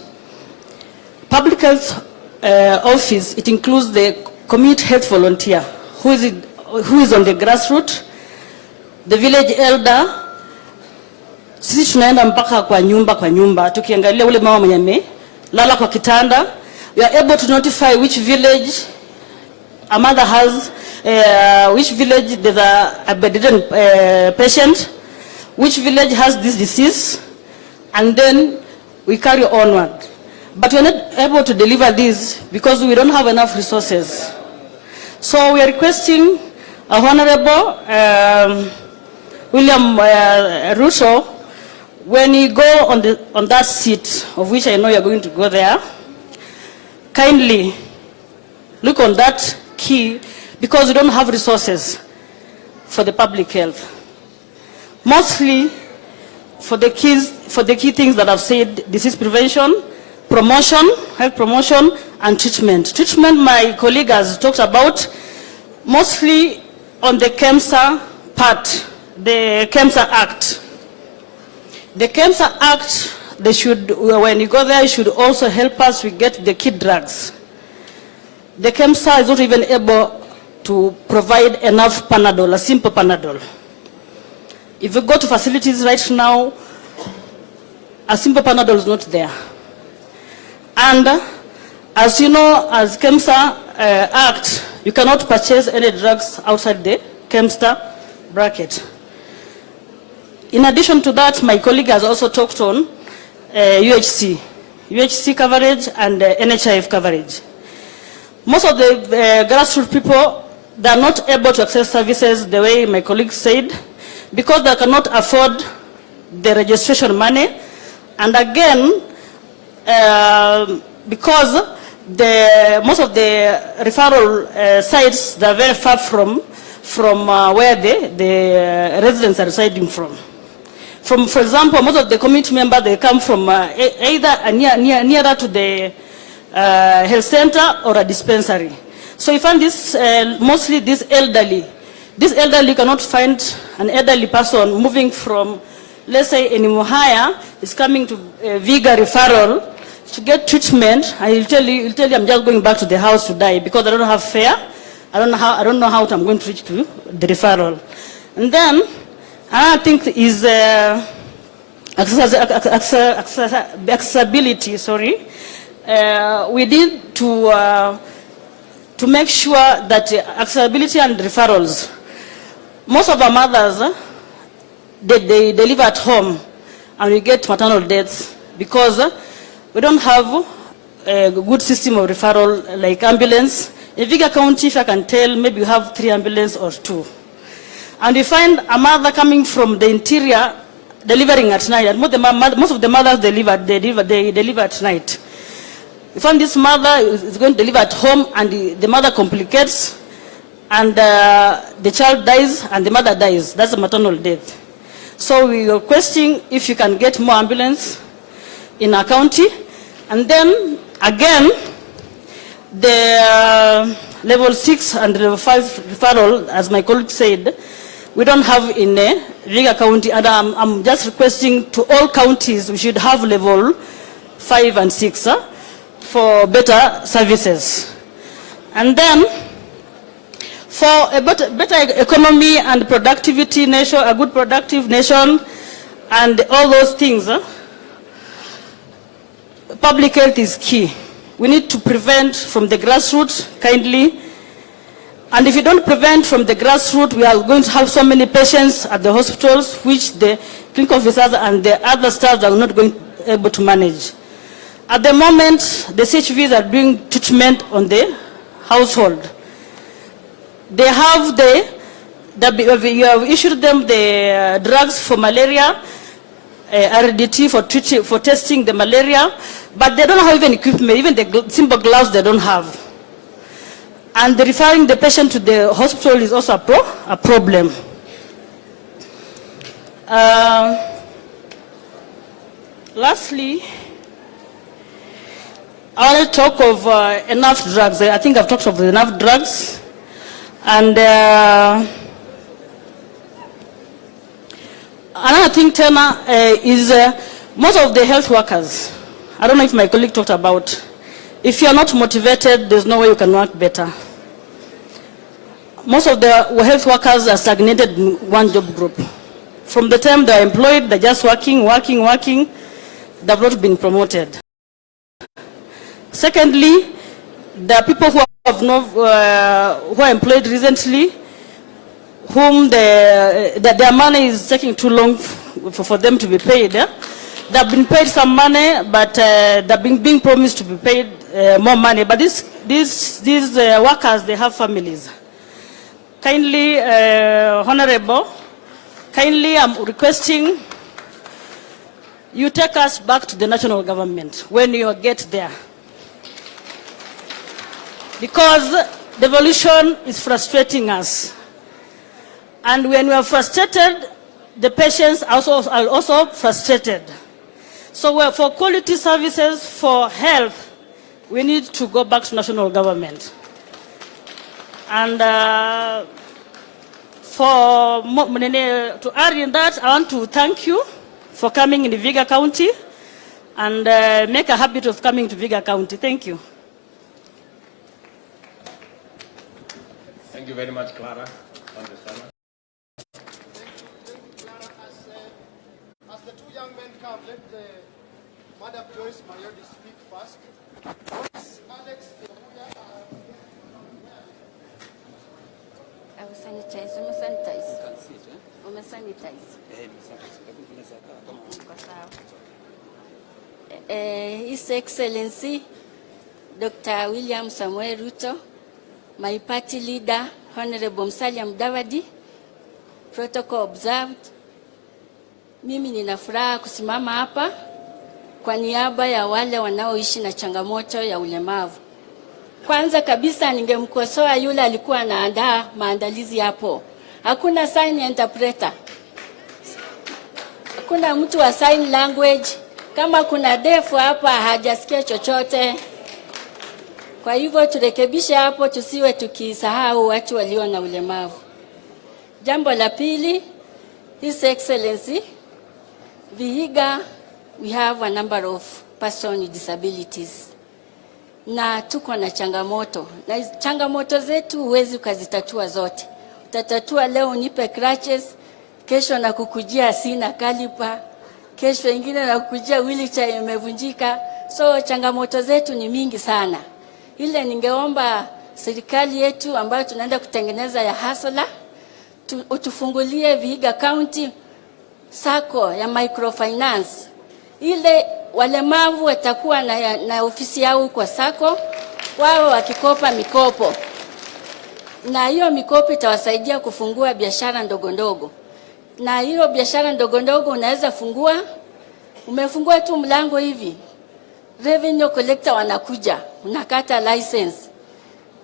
Public health office, it includes the community health volunteer, who is on the grassroots, the village elder, sisi tunaenda mpaka kwa nyumba tukiangalia ule mama mwenye amelala kwa kitanda. We are able to notify which village a mother has, which village there's a bedridden patient, which village has this disease, and then we carry onward. But we're not able to deliver this because we don't have enough resources. So we are requesting Honorable William Ruto, when you go on that seat, of which I know you're going to go there, kindly look on that key, because we don't have resources for the public health. Mostly for the key things that I've said: disease prevention, promotion, health promotion, and treatment. Treatment, my colleague has talked about, mostly on the KEMSA part, the KEMSA Act. The KEMSA Act, they should, when you go there, it should also help us to get the key drugs. The KEMSA is not even able to provide enough Panadol, a simple Panadol. If you go to facilities right now, a simple Panadol is not there. And as you know, as KEMSA Act, you cannot purchase any drugs outside the KEMSA bracket. In addition to that, my colleague has also talked on UHC coverage and NHIF coverage. Most of the grassroots people, they are not able to access services the way my colleague said, because they cannot afford the registration money. And again, because most of the referral sites, they are very far from where the residents are residing from. For example, most of the community members, they come from either nearer to the health center or a dispensary. So you find this, mostly this elderly. This elderly cannot find an elderly person moving from, let's say, in Muhaya, is coming to Vihiga referral to get treatment. I'll tell you, I'm just going back to the house to die because I don't have fare. I don't know how I'm going to reach to the referral. And then I think is accessibility. Sorry, we need to make sure that accessibility and referrals. Most of our mothers, they live at home, and we get maternal deaths because we don't have a good system of referral like ambulance. In Vihiga County, if I can tell, maybe you have 3 ambulances or 2. And you find a mother coming from the interior delivering at night. And most of the mothers they deliver at night. You find this mother is going to deliver at home, and the mother complicates, and the child dies, and the mother dies. That's a maternal death. So we are requesting if you can get more ambulance in our county. And then again, the level 6 and level 5 referral, as my colleague said, we don't have in Vihiga County, and I'm just requesting to all counties we should have level 5 and 6 for better services. And then for a better economy and productivity nation, a good productive nation, and all those things, public health is key. We need to prevent from the grassroots kindly. And if you don't prevent from the grassroots, we are going to have so many patients at the hospitals, which the clinical officers and the other staff are not going to be able to manage. At the moment, the CHVs are doing treatment on the household. They have you have issued them the drugs for malaria, RDT for testing the malaria, but they don't have even equipment, even the simple gloves they don't have. And referring the patient to the hospital is also a problem. Lastly, I want to talk of enough drugs. I think I've talked of enough drugs. And another thing, Tena, is most of the health workers, I don't know if my colleague talked about, if you're not motivated, there's no way you can work better. Most of the health workers are stagnated in one job group. From the time they are employed, they're just working. They've not been promoted. Secondly, there are people who are employed recently, whom their money is taking too long for them to be paid. They've been paid some money, but they're being promised to be paid more money. But these workers, they have families. Kindly, Honorable, kindly, I'm requesting you take us back to the national government when you get there. Because devolution is frustrating us. And when we are frustrated, the patients are also frustrated. So for quality services, for health, we need to go back to national government. And to add in that, I want to thank you for coming in Vihiga County and make a habit of coming to Vihiga County. Thank you. Thank you very much, Clara. As the two young men come, let Madam Joyce Mayodi speak first. Alex, I will sanitize. His Excellency Dr. William Samuel Ruto, my party leader, Honorable Musalia Mudavadi, protocol observed. Mimi nina furaha kusimama hapa kwa niaba ya wale wanaoishi na changamoto ya ulemavu. Kwanza kabisa ningemkosoa yule alikuwa anaandaa maandalizi hapo. Hakuna sign interpreter. Hakuna mtu wa sign language. Kama kuna defu hapa hajasikia chochote. Kwa hivyo turekebishe hapo, tusiwe tukisahau watu walio na ulemavu. Jambo la pili, His Excellency Vihiga, we have a number of persons with disabilities. Na tuko na changamoto. Na changamoto zetu huwezi ukazitatua zote. Utatatua leo unipe crutches, kesho na kukujia sina kalipa, kesho ingine na kukujia wheelchair imevunjika. So changamoto zetu ni mingi sana. Ile ningeomba serikali yetu ambayo tunaenda kutengeneza ya hasla, utufungulie Vihiga County sako ya microfinance. Ile walemavu watakuwa na ofisi yao kwa sako, wao wakikopa mikopo. Na hiyo mikopo itawasaidia kufungua biashara ndogo ndogo. Na hiyo biashara ndogo ndogo unaweza fungua, umefungua tu mlango hivi, revenue collector wanakuja, unakata license,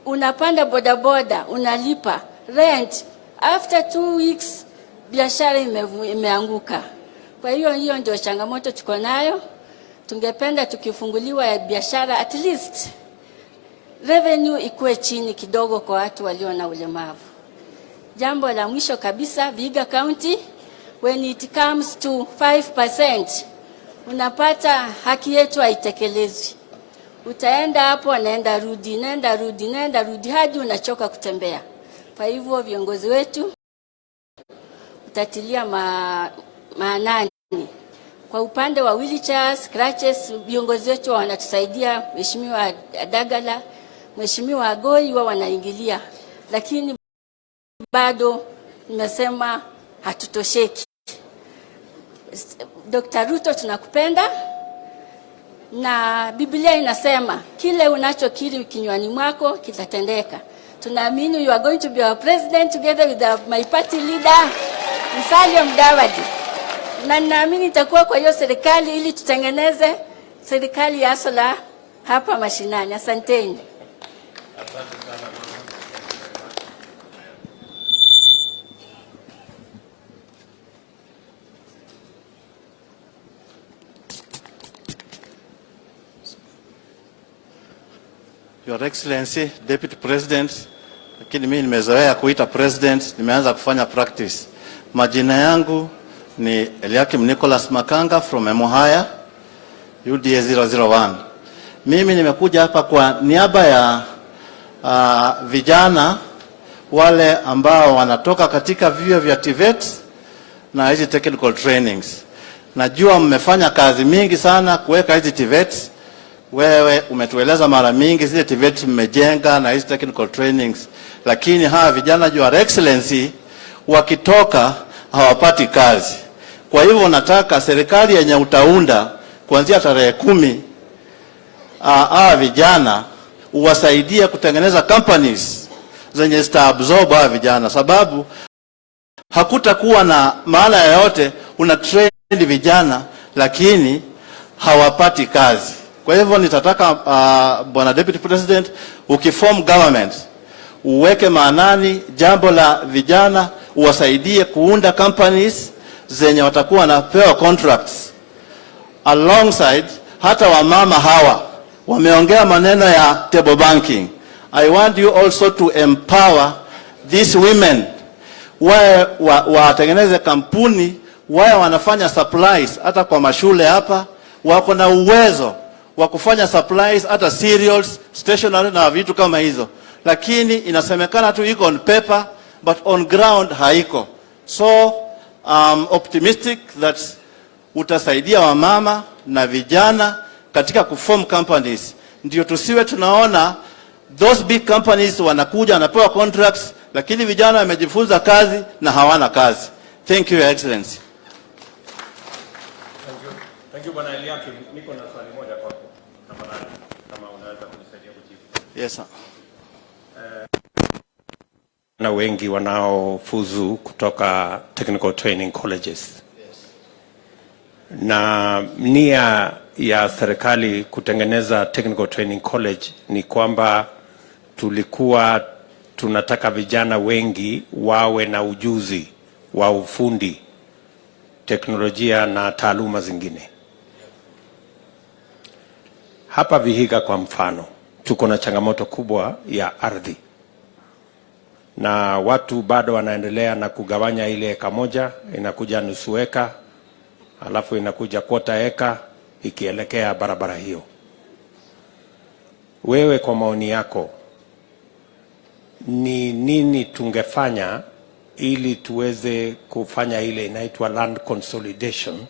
unapanda bodaboda, unalipa rent. After 2 weeks biashara imeanguka. Kwa hiyo ndio changamoto tuko nayo. Tungependa tukifunguliwa biashara, at least revenue ikuwe chini kidogo kwa watu walio na ulemavu. Jambo la mwisho kabisa, Vihiga County, when it comes to 5%, unapata haki yetu haitekelezwi. Utaenda hapo, naenda rudi hadi unachoka kutembea. Kwa hivyo viongozi wetu utatilia maanani. Kwa upande wa wheelchairs, crutches, viongozi wetu wanatusaidia, Mheshimiwa Dagala, Mheshimiwa Agoi wao wanaingilia. Lakini bado nimesema hatutosheki. Dr. Ruto tunakupenda, na Biblia inasema kile unachokiri kinywani mwako kitatendeka. Tunaamini you are going to be our president together with my party leader Musalia Mudavadi. Na naamini itakuwa kwa hiyo serikali ili tutengeneze serikali ya hasla hapa mashinani. Asanteni. Your Excellency, Deputy President, lakini mimi nimezoea kuita President, nimeanza kufanya practice. Majina yangu ni Eliakim Nicholas Makanga from Emuhaya, UDA 001. Mimi nimekuja hapa kwa niaba ya vijana wale ambao wanatoka katika vyuo vya TVET na hizi technical trainings. Najua mmefanya kazi mingi sana kuweka hizi TVETs. Wewe umetueleza mara mingi zile TVETs mmejenga na hizi technical trainings, lakini hawa vijana Your Excellency wakitoka hawapati kazi. Kwa hivyo nataka serikali yenye utaunda kuanzia tarehe 10 hawa vijana uwasaidie kutengeneza companies zenye zitaabsorb hawa vijana, sababu hakutakuwa na maana yoyote una train vijana lakini hawapati kazi. Kwa hivyo nitataka Bwana Deputy President, ukiform government uweke maanani jambo la vijana, uwasaidie kuunda companies zenye watakuwa wanapewa contracts alongside. Hata wamama hawa wameongea maneno ya table banking. I want you also to empower these women watengeneze kampuni, wanafanya supplies hata kwa mashule hapa, wako na uwezo wa kufanya supplies hata cereals, stationery na vitu kama hizo, lakini inasemekana tu iko on paper but on ground haiko. So optimistic that utasaidia wamama na vijana katika kuform companies, ndio tusiwe tunaona those big companies wanakuja wanapewa contracts lakini vijana wamejifunza kazi na hawana kazi. Thank you, Your Excellency. Thank you, Bwana Eliakim. Niko na swali moja kwako. Tafadhali kama unaweza kunisaidia kujibu. Yes sir. Na wengi wanaofuzu kutoka technical training colleges. Yes. Na nia ya serikali kutengeneza technical training college ni kwamba tulikuwa tunataka vijana wengi wawe na ujuzi wa ufundi, teknolojia na taaluma zingine. Hapa Vihiga kwa mfano, tuko na changamoto kubwa ya ardhi. Na watu bado wanaendelea na kugawanya ile eka moja, inakuja nusu eka, alafu inakuja kwota eka ikielekea barabara hiyo. Wewe kwa maoni yako, ni nini tungefanya ili tuweze kufanya ile inaitwa land consolidation?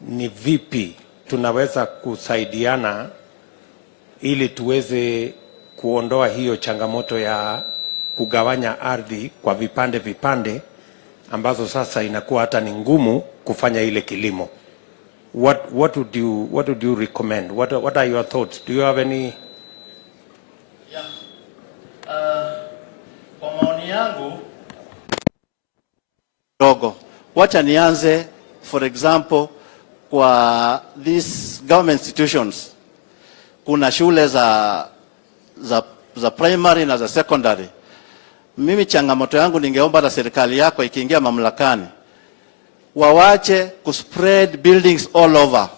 Ni vipi tunaweza kusaidiana ili tuweze kuondoa hiyo changamoto ya kugawanya ardhi kwa vipande vipande ambazo sasa inakuwa hata ni ngumu kufanya ile kilimo? What would you recommend? What are your thoughts? Do you have any? Yeah. Kwa maoni yangu dogo, wacha nianze for example kwa these government institutions. Kuna shule za primary na za secondary. Mimi changamoto yangu ningeomba hata serikali yako ikiingia mamlakani wawache kuspread buildings all over,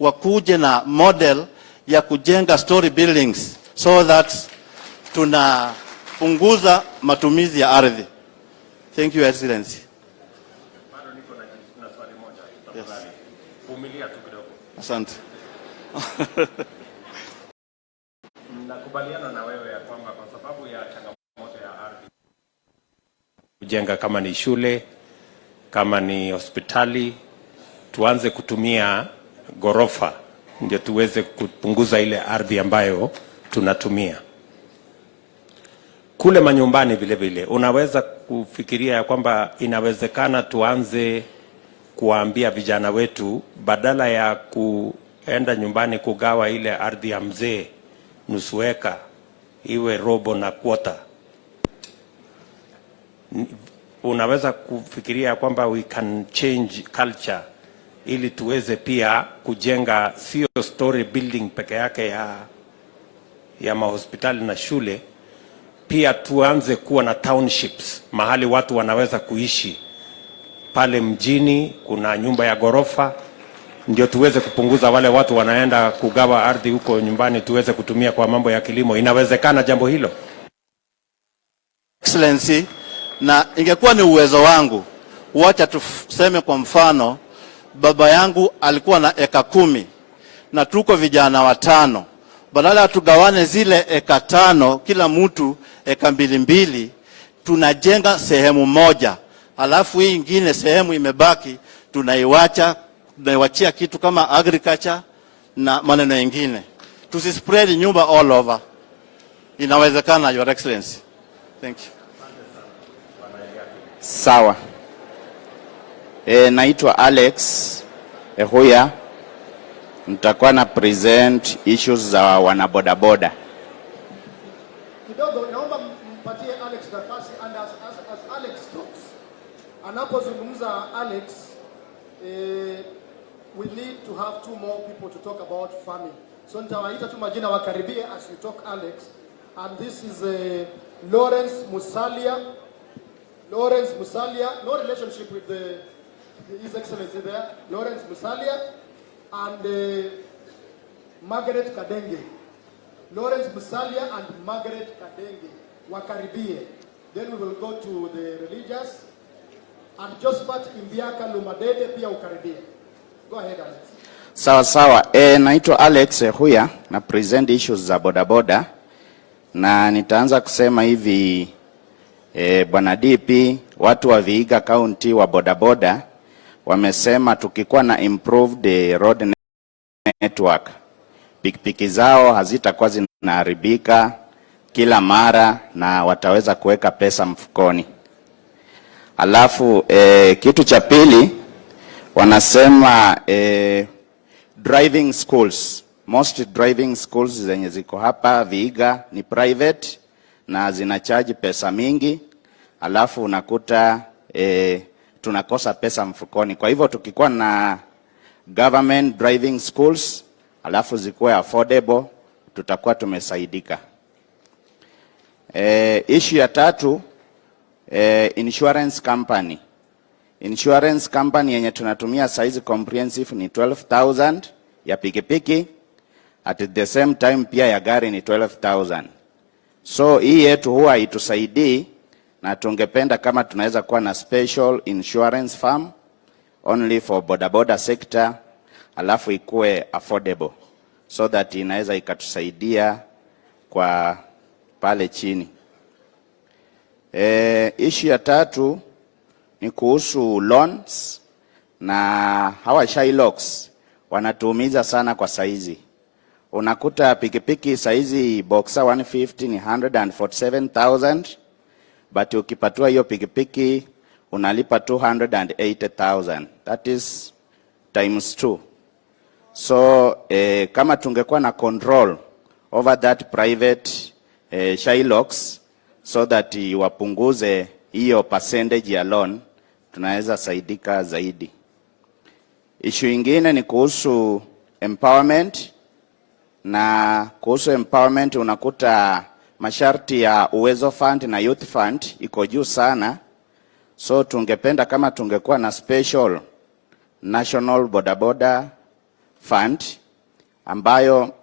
wakuje na model ya kujenga story buildings so that tunapunguza matumizi ya ardhi. Thank you, Excellency. Bado niko na swali moja. Tafadhali. Vumilia tu kidogo. Asante. Nakubaliana na wewe ya kwamba kwa sababu ya changamoto ya ardhi, kujenga kama ni shule, kama ni hospitali, tuanze kutumia gorofa ndio tuweze kupunguza ile ardhi ambayo tunatumia. Kule manyumbani vile vile unaweza kufikiria ya kwamba inawezekana tuanze kuwaambia vijana wetu, badala ya kuenda nyumbani kugawa ile ardhi ya mzee nusu eka iwe robo na kwota. Unaweza kufikiria kwamba we can change culture ili tuweze pia kujenga sio story building peke yake ya mahospitali na shule, pia tuanze kuwa na townships, mahali watu wanaweza kuishi. Pale mjini kuna nyumba ya gorofa, ndio tuweze kupunguza wale watu wanaenda kugawa ardhi huko nyumbani, tuweze kutumia kwa mambo ya kilimo. Inawezekana jambo hilo? Excellency, na ingekuwa ni uwezo wangu, wacha tuseme kwa mfano baba yangu alikuwa na eka 10 na tuko vijana 5. Badala tugawane zile eka 5 kila mtu eka 2 2, tunajenga sehemu moja Halafu hii ingine sehemu imebaki tunaiwachia kitu kama agriculture na maneno mengine. Tusispread nyumba all over. Inawezekana, Your Excellency. Thank you. Sawa. Naitwa Alex Ehuya. Nitakuwa na present issues za wanabodaboda. Kidogo naomba mpatie Alex nafasi, and as Alex talks, anapozungumza Alex, we need to have 2 more people to talk about farming. So nitawaita tu majina wakaribie as you talk, Alex. And this is Lawrence Musalia. Lawrence Musalia, no relationship with His Excellency there. Lawrence Musalia and Margaret Kadenge. Lawrence Musalia and Margaret Kadenge wakaribie. Then we will go to the religious. And Josephat Imbiaka Lumadede pia ukaribie. Go ahead, Alex. Sawa sawa. Naitwa Alex Ehuya na present issues za bodaboda. Na nitaanza kusema hivi, Bwana DP, watu wa Vihiga County wa bodaboda wamesema tukikuwa na improved road network, pikipiki zao hazitakuwa zinaharibika kila mara na wataweza kuweka pesa mfukoni. Alafu kitu cha pili wanasema driving schools, most driving schools zenye ziko hapa Vihiga ni private na zinacharge pesa mingi, alafu unakuta tunakosa pesa mfukoni. Kwa hivyo tukikuwa na government driving schools alafu zikuwe affordable, tutakuwa tumesaidika. Issue ya tatu, insurance company. Insurance company yenye tunatumia size comprehensive ni 12,000 ya pikipiki, at the same time pia ya gari ni 12,000. So hii yetu huwa itusaidii, na tungependa kama tunaweza kuwa na special insurance firm only for bodaboda sector, alafu ikuwe affordable so that inaweza ikatusaidia kwa pale chini. Issue ya tatu ni kuhusu loans, na hawa Shylocks wanatuumiza sana kwa saizi. Unakuta pikipiki saizi Boxer 150 ni 147,000, but ukipatua hiyo pikipiki unalipa 280,000. That is times 2. So kama tungekuwa na control over that private Shylocks so that wapunguze hiyo percentage ya loan, tunaweza saidika zaidi. Issue ingine ni kuhusu empowerment, na kuhusu empowerment unakuta masharti ya Uwezo Fund na Youth Fund iko juu sana. So tungependa kama tungekuwa na special national bodaboda fund ambayo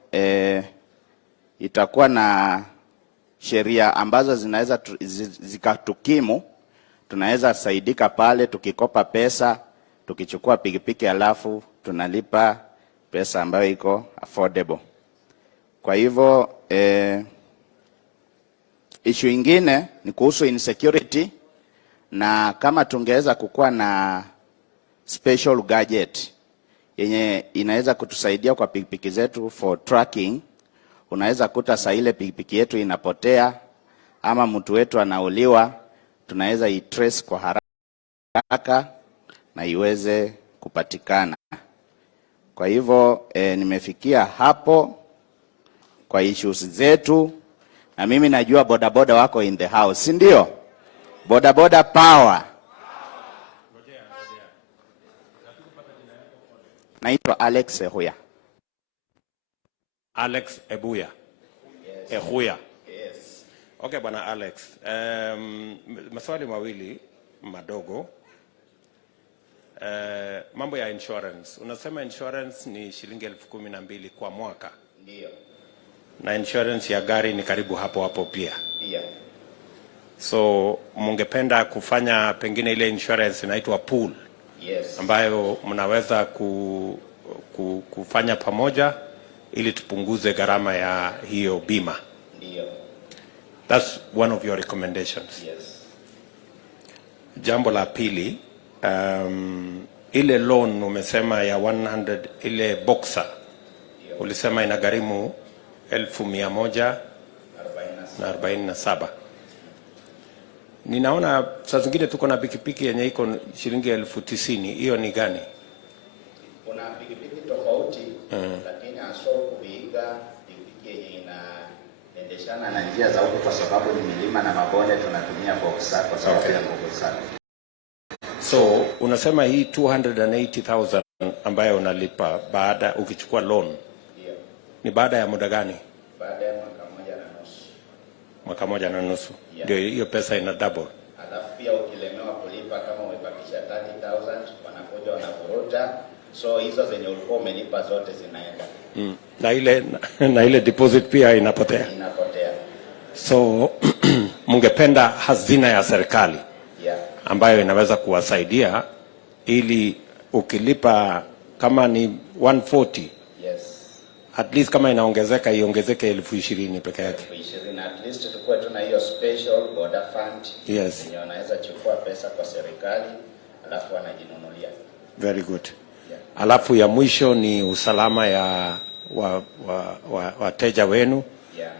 itakuwa na sheria ambazo zinaweza zikatukimu, tunaweza saidika pale tukikopa pesa, tukichukua pikipiki alafu tunalipa pesa ambayo iko affordable. Kwa hivyo issue ingine ni kuhusu insecurity, na kama tungeweza kukuwa na special gadget yenye inaweza kutusaidia kwa pikipiki zetu for tracking. Unaweza kuta saa ile pikipiki yetu inapotea ama mtu wetu anauliwa, tunaweza itrace kwa haraka na iweze kupatikana. Kwa hivyo nimefikia hapo kwa issues zetu, na mimi najua bodaboda wako in the house, si ndio? Bodaboda power. Naitwa Alex Ehuya. Alex Ebuya. Yes. Ehuya. Yes. Okay, bwana Alex. Maswali mawili madogo. Mambo ya insurance. Unasema insurance ni shilingi 12,000 kwa mwaka. Ndio. Na insurance ya gari ni karibu hapo pia. Ndio. So mungependa kufanya pengine ile insurance inaitwa pool. Yes. Ambayo mnaweza kufanya pamoja ili tupunguze gharama ya hiyo bima. Ndio. That's one of your recommendations. Yes. Jambo la pili, ile loan umesema ya 100, ile boxer ulisema inagharimu 1147. Ninaona saa zingine tuko na pikipiki yenye iko shilingi 1090. Hiyo ni gani? Kuna pikipiki tofauti, lakini asofu Vihiga pikipiki yenye inaendeshana na njia za huko, kwa sababu ni milima na mabonde, tunatumia boxer kwa sababu ya nguvu sana. So unasema hii 280,000 ambayo unalipa baada ukichukua loan, ni baada ya muda gani? Baada ya mwaka 1.5. Mwaka 1.5. Ndio hiyo pesa ina double. Alafu pia ukilemewa kulipa, kama umebakisha 30,000 wanakuja wanavuruta, so hizo zenye ulikuwa umelipa zote zinaenda. Na ile deposit pia inapotea. Inapotea. So mungependa hazina ya serikali ambayo inaweza kuwasaidia ili ukilipa kama ni 140, at least kama inaongezeka iongezeke 20,000 peke yake. 20,000 at least tukue tuna hiyo special border fund. Yes. Yenye wanaweza chukua pesa kwa serikali alafu wanajinunulia. Very good. Alafu ya mwisho ni usalama ya wateja wenu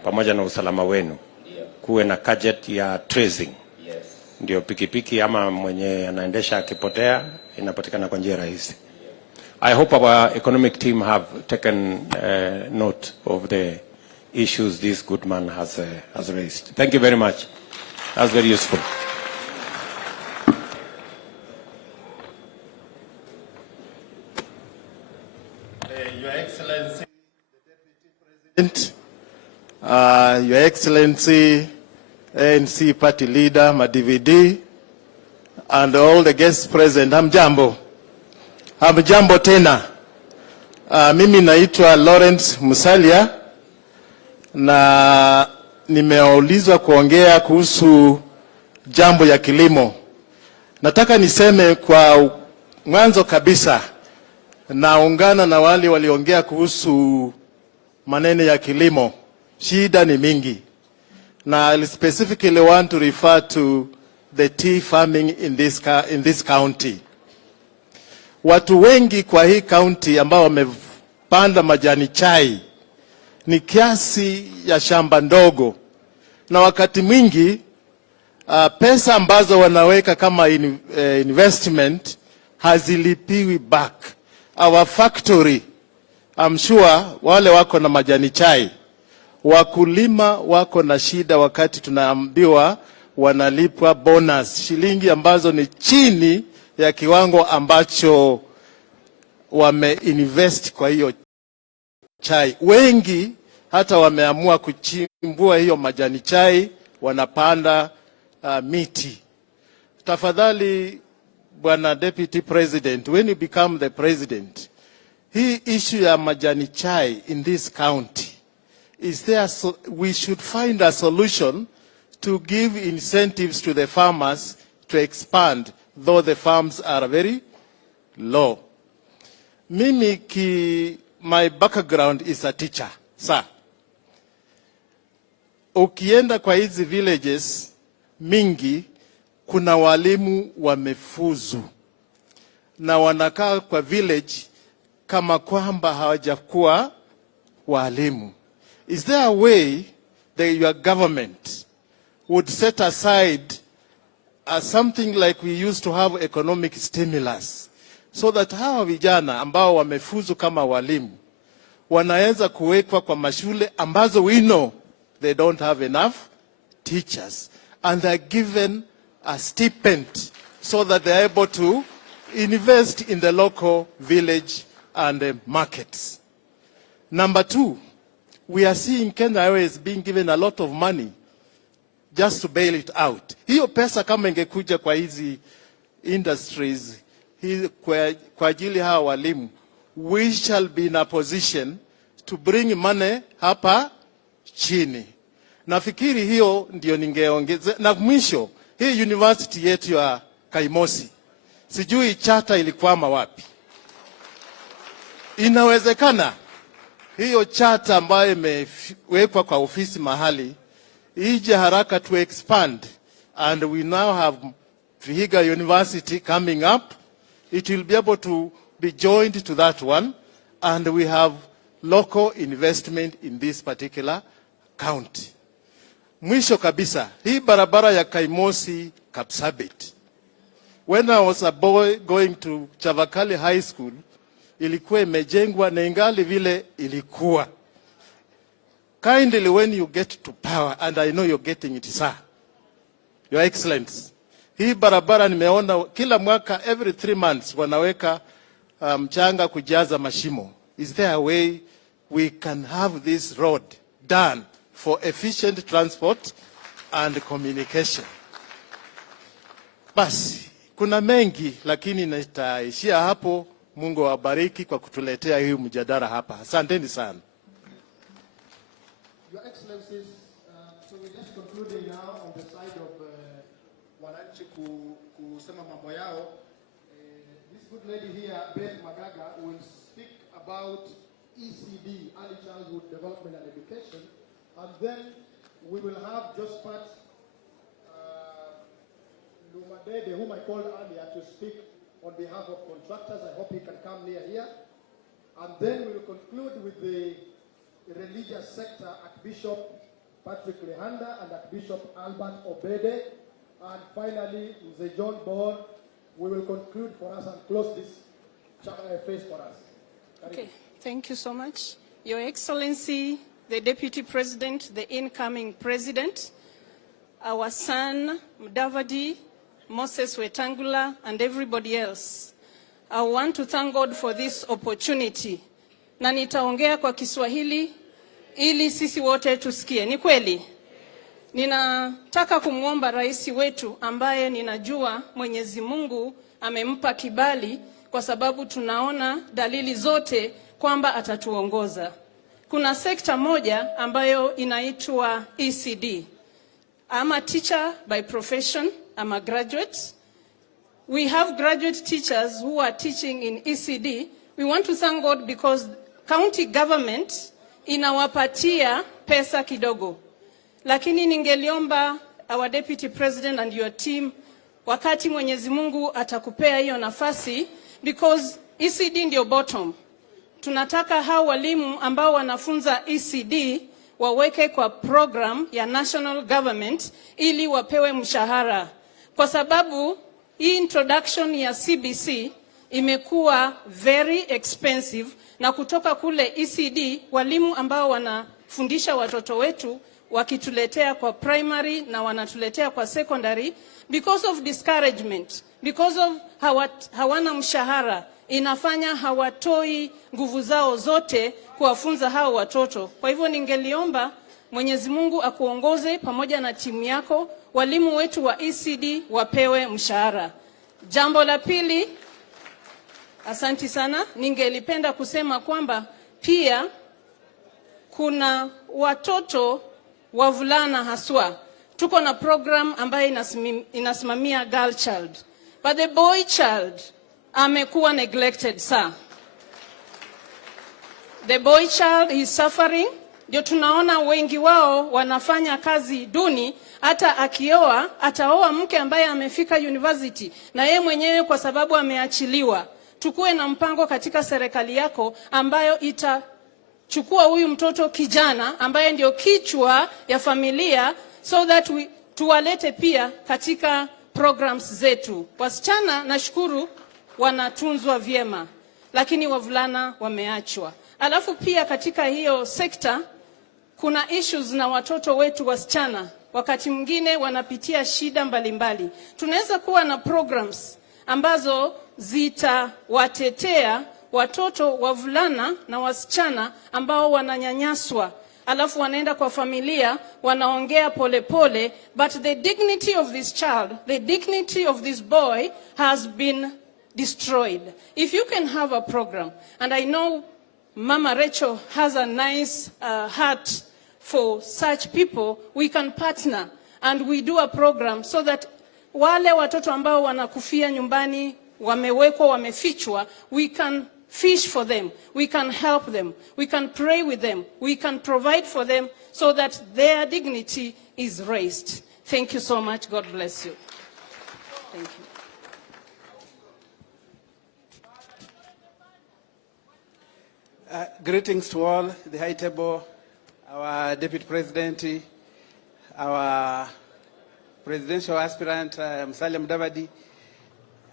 pamoja na usalama wenu. Kuwe na gadget ya tracing. Ndio pikipiki ama mwenye anaendesha akipotea inapatikana kwa njia rahisi. I hope our economic team have taken note of the issues this good man has raised. Thank you very much. That's very useful. Your Excellency, the Deputy President, Your Excellency, ANC Party Leader, ma-DVD, and all the guests present, hamjambo. Hamjambo tena. Mimi naitwa Lawrence Musalia na nimeulizwa kuongea kuhusu jambo ya kilimo. Nataka niseme kwa mwanzo kabisa, naungana na wale waliongea kuhusu maneno ya kilimo. Shida ni mingi. Now, I specifically want to refer to the tea farming in this county. Watu wengi kwa hii county ambao wamepanda majani chai ni kiasi ya shamba ndogo, na wakati mwingi pesa ambazo wanaweka kama investment hazilipiwi back. Our factory, I'm sure wale wako na majani chai, wakulima wako na shida wakati tunaambiwa wanalipwa bonus shilingi ambazo ni chini ya kiwango ambacho wameinvest kwa hiyo chai. Wengi hata wameamua kuchimbua hiyo majani chai, wanapanda miti. Tafadhali Bwana Deputy President, when you become the president, hii issue ya majani chai in this county, we should find a solution to give incentives to the farmers to expand, though the farms are very low. Mimi my background is a teacher, sir. Ukienda kwa hizi villages mingi, kuna walimu wamefuzu na wanakaa kwa village kama kwamba hawajakuwa walimu. Is there a way that your government would set aside something like we used to have economic stimulus, so that hawa vijana ambao wamefuzu kama walimu wanaweza kuwekwa kwa mashule ambazo we know they don't have enough teachers, and they're given a stipend so that they're able to invest in the local village and markets. Number two, we are seeing Kenya Airways being given a lot of money just to bail it out. Hiyo pesa kama ingekuja kwa hizi industries, kwa ajili hawa walimu, we shall be in a position to bring money hapa chini. Nafikiri hiyo ndio ningeongeza. Na mwisho, hii university yetu ya Kaimosi, sijui charter ilikwama wapi. Inawezekana hiyo charter ambayo imewekwa kwa ofisi mahali ije haraka to expand, and we now have Vihiga University coming up. It will be able to be joined to that one, and we have local investment in this particular county. Mwisho kabisa, hii barabara ya Kaimosi Kapsabet. When I was a boy going to Chavakali High School, ilikuwa imejengwa na ingali vile ilikuwa. Kindly, when you get to power, and I know you're getting it, sir, Your Excellency, hii barabara nimeona kila mwaka, every 3 months, wanaweka mchanga kujaza mashimo. Is there a way we can have this road done for efficient transport and communication? Basi, kuna mengi, lakini nitaishia hapo. Mungu awabariki kwa kutuletea hii mjadala hapa. Asanteni sana. Your Excellencies, so we're just concluding now on the side of wananchi kusema mambo yao. This good lady here, Beth Magaga, will speak about ECD, Early Childhood Development and Education, and then we will have Josephat Lumadede, whom I called earlier, to speak on behalf of contractors. I hope he can come near here. And then we will conclude with the religious sector, Archbishop Patrick Lehanda and Archbishop Albert Obede. And finally, Mzee John Ball, we will conclude for us and close this phase for us. Okay, thank you so much. Your Excellency, the Deputy President, the incoming President, our son, Mudavadi, Moses Wetangula, and everybody else. I want to thank God for this opportunity. Na nitaongea kwa Kiswahili ili sisi wote tusikie. Ni kweli? Ninataka kumwomba rais wetu ambaye ninajua Mwenyezi Mungu amempa kibali, kwa sababu tunaona dalili zote kwamba atatuongoza. Kuna sekta moja ambayo inaitwa ECD. I'm a teacher by profession. I'm a graduate. We have graduate teachers who are teaching in ECD. We want to thank God because county government inawapatia pesa kidogo. Lakini ningeliomba our Deputy President and your team, wakati Mwenyezi Mungu atakupea hiyo nafasi, because ECD ndio bottom. Tunataka hao walimu ambao wanafunza ECD waweke kwa program ya national government ili wapewe mshahara. Kwa sababu hii introduction ya CBC imekuwa very expensive, na kutoka kule ECD walimu ambao wanafundisha watoto wetu wakituletea kwa primary na wanatuletea kwa secondary, because of discouragement, because of hawana mshahara, inafanya hawatoi nguvu zao zote kuwafunza hao watoto. Kwa hivyo ningeliomba Mwenyezi Mungu akuongoze pamoja na timu yako, walimu wetu wa ECD wapewe mshahara. Jambo la pili, asanti sana, ningelipenda kusema kwamba pia kuna watoto wavulana haswa. Tuko na program ambayo inasimamia girl child. But the boy child amekuwa neglected, sir. The boy child is suffering. Ndio tunaona wengi wao wanafanya kazi duni, hata akioa ataoa mke ambaye amefika university na yeye mwenyewe kwa sababu ameachiliwa. Tukue na mpango katika serikali yako ambayo itachukua huyu mtoto kijana ambaye ndio kichwa ya familia, so that tuwalete pia katika programs zetu. Wasichana nashukuru wanatunzwa vyema, lakini wavulana wameachwa. Alafu pia katika hiyo sekta kuna issues na watoto wetu wasichana. Wakati mwingine wanapitia shida mbalimbali. Tunaweza kuwa na programs ambazo zitawatetea watoto wavulana na wasichana ambao wananyanyaswa. Alafu wanaenda kwa familia, wanaongea polepole, but the dignity of this child, the dignity of this boy has been destroyed. If you can have a program, and I know Mama Rachel has a nice heart for such people, we can partner and we do a program so that wale watoto ambao wanakufia nyumbani, wamewekwa, wamefichwa, we can fish for them, we can help them, we can pray with them, we can provide for them so that their dignity is raised. Thank you so much. God bless you. Thank you. Greetings to all, the high table, our Deputy President, our presidential aspirant, Musalia Mudavadi,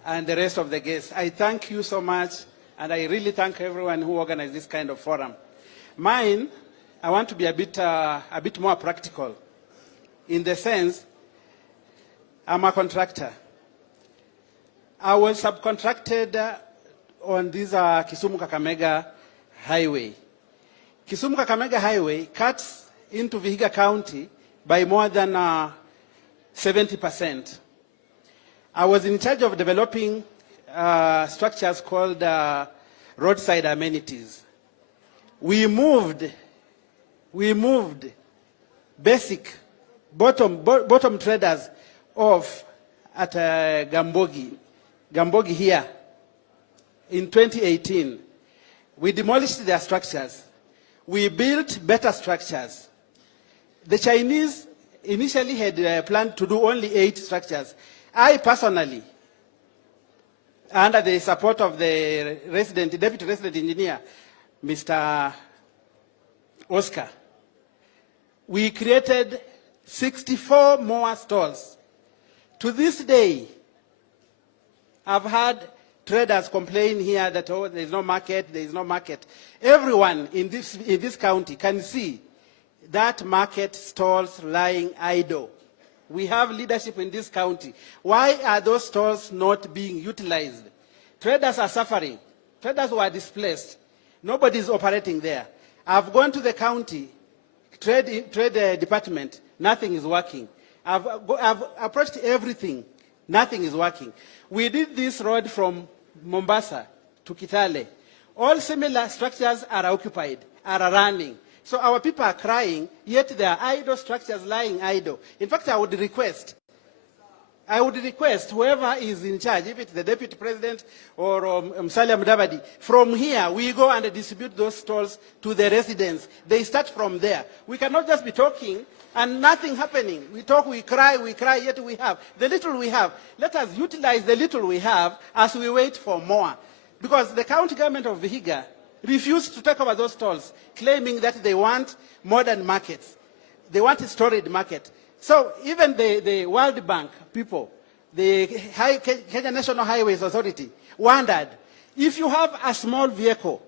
and the rest of the guests. I thank you so much, and I really thank everyone who organized this kind of forum. Mine, I want to be a bit more practical, in the sense, I'm a contractor. I was subcontracted on this Kisumu-Kakamega highway. Kisumu-Kakamega highway cuts into Vihiga County by more than 70%. I was in charge of developing structures called roadside amenities. We moved basic bottom traders off at Gambogi here in 2018. We demolished their structures. We built better structures. The Chinese initially had planned to do only 8 structures. I personally, under the support of the deputy resident engineer, Mr. Oscar, we created 64 more stalls. To this day, I've had traders complain here that, oh, there is no market, there is no market. Everyone in this county can see that market stalls lying idle. We have leadership in this county. Why are those stalls not being utilized? Traders are suffering. Traders were displaced. Nobody is operating there. I've gone to the county trade department. Nothing is working. I've approached everything. Nothing is working. We did this road from Mombasa to Kitale. All similar structures are occupied, are running. So our people are crying, yet there are idle structures lying idle. In fact, I would request whoever is in charge, if it's the deputy president or Musalia Mudavadi, from here we go and distribute those stalls to the residents. They start from there. We cannot just be talking and nothing happening. We talk, we cry, yet we have. The little we have, let us utilize the little we have as we wait for more. Because the county government of Vihiga refused to take over those stalls, claiming that they want modern markets. They want a storage market. So even the World Bank people, the Kenya National Highways Authority, wondered, if you have a small vehicle,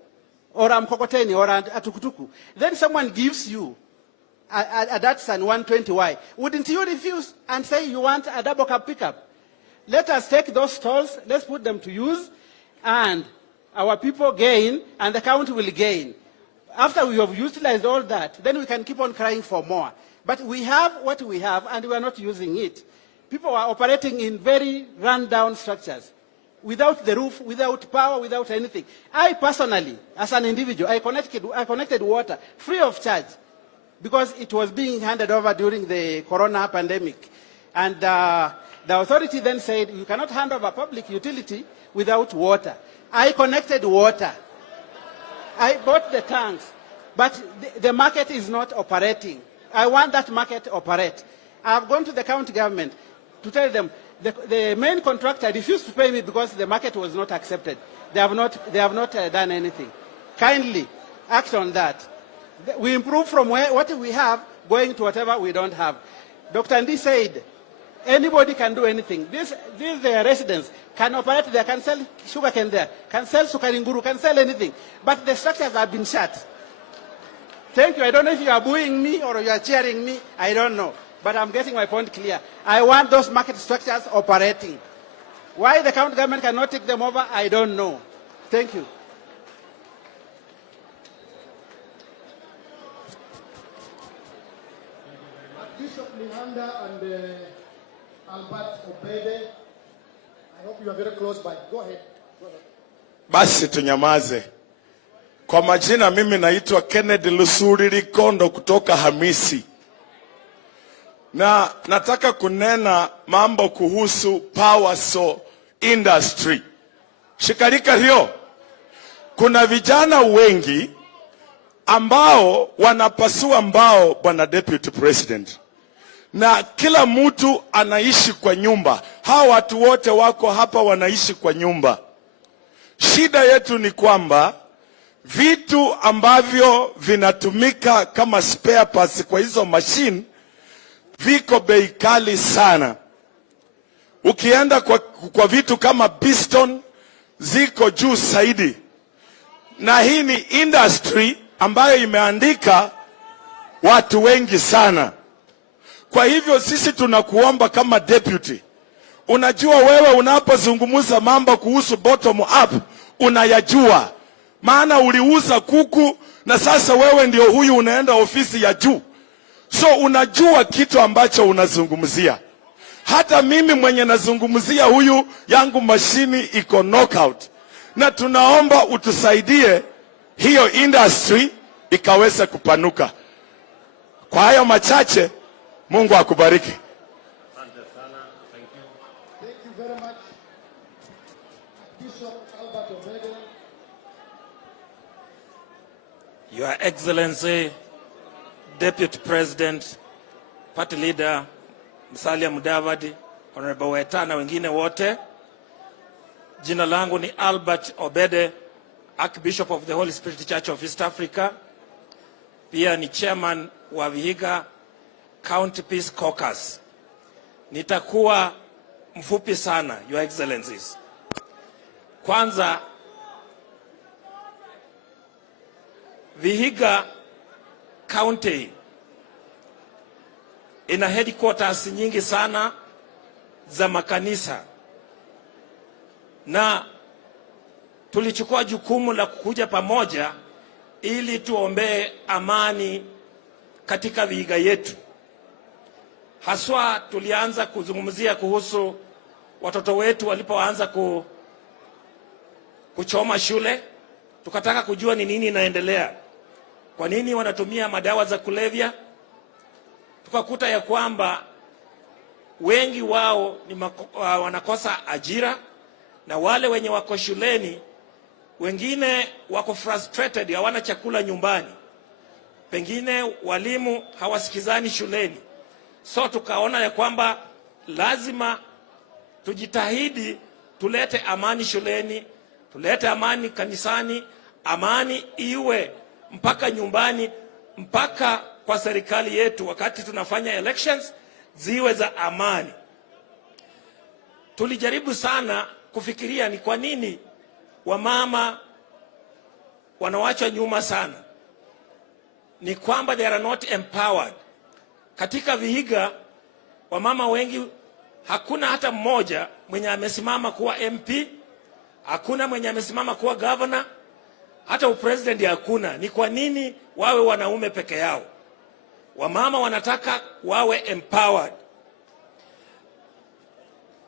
or a mkokoteni, or a tukutuku, then someone gives you a Datsun 120Y, wouldn't you refuse and say you want a double cab pickup? Let us take those stalls, let's put them to use, and our people gain, and the county will gain. After we have utilized all that, then we can keep on crying for more. But we have what we have, and we are not using it. People are operating in very run-down structures, without the roof, without power, without anything. I personally, as an individual, I connected water free of charge, because it was being handed over during the corona pandemic. And the authority then said, you cannot hand over public utility without water. I connected water. I bought the tanks. But the market is not operating. I want that market to operate. I've gone to the county government to tell them the main contractor refused to pay me because the market was not accepted. They have not done anything. Kindly act on that. We improve from what we have going to whatever we don't have. Dr. Ndi said, anybody can do anything. These residents can operate there, can sell sugarcane there, can sell sukaringuru, can sell anything. But the structures have been shut. Thank you. I don't know if you are booing me or you are cheering me. I don't know. But I'm getting my point clear. I want those market structures operating. Why the county government cannot take them over, I don't know. Thank you. Bishop Lihanda and Albert Obede, I hope you are very close by. Go ahead. Basi tunyamaze. Kwa majina mimi naitwa Kennedy Lusuri Likondo kutoka Hamisi. Na nataka kunena mambo kuhusu power so industry. Shikarika hiyo. Kuna vijana wengi ambao wanapasua mbao, bwana deputy president. Na kila mtu anaishi kwa nyumba. Hawa watu wote wako hapa wanaishi kwa nyumba. Shida yetu ni kwamba vitu ambavyo vinatumika kama spare parts kwa hizo machine viko bei kali sana. Ukienda kwa vitu kama piston ziko juu zaidi. Na hii ni industry ambayo imeandika watu wengi sana. Kwa hivyo sisi tunakuomba kama deputy. Unajua wewe unapozungumza mambo kuhusu bottom up unayajua. Maana uliuza kuku na sasa wewe ndio huyu unaenda ofisi ya juu. So unajua kitu ambacho unazungumzia. Hata mimi mwenye nazungumzia huyu yangu mashini iko knockout. Na tunaomba utusaidie hiyo industry ikaweze kupanuka. Kwa hayo machache, Mungu akubariki. Your Excellency, Deputy President, Party Leader, Musalia Mudavadi, Honorable Weta na wengine wote. Jina langu ni Albert Obede, Archbishop of the Holy Spirit Church of East Africa. Pia ni chairman wa Vihiga County Peace Caucus. Nitakuwa mfupi sana, Your Excellencies. Kwanza, Vihiga County ina headquarters nyingi sana za makanisa. Na tulichukua jukumu la kukuja pamoja ili tuombee amani katika Vihiga yetu. Haswa tulianza kuzungumzia kuhusu watoto wetu walipoanza kuchoma shule. Tukataka kujua ni nini inaendelea. Kwa nini wanatumia madawa za kulevya? Tukakuta ya kwamba wengi wao ni wanakosa ajira, na wale wenye wako shuleni wengine wako frustrated, hawana chakula nyumbani. Pengine walimu hawasikizani shuleni. So tukaona ya kwamba lazima tujitahidi tulete amani shuleni, tulete amani kanisani, amani iwe mpaka nyumbani, mpaka kwa serikali yetu. Wakati tunafanya elections ziwe za amani. Tulijaribu sana kufikiria ni kwa nini wamama wanawachwa nyuma sana. Ni kwamba they are not empowered. Katika Vihiga wamama wengi, hakuna hata mmoja mwenye amesimama kuwa MP, hakuna mwenye amesimama kuwa governor, hata upresident hakuna. Ni kwa nini wawe wanaume peke yao? Wamama wanataka wawe empowered.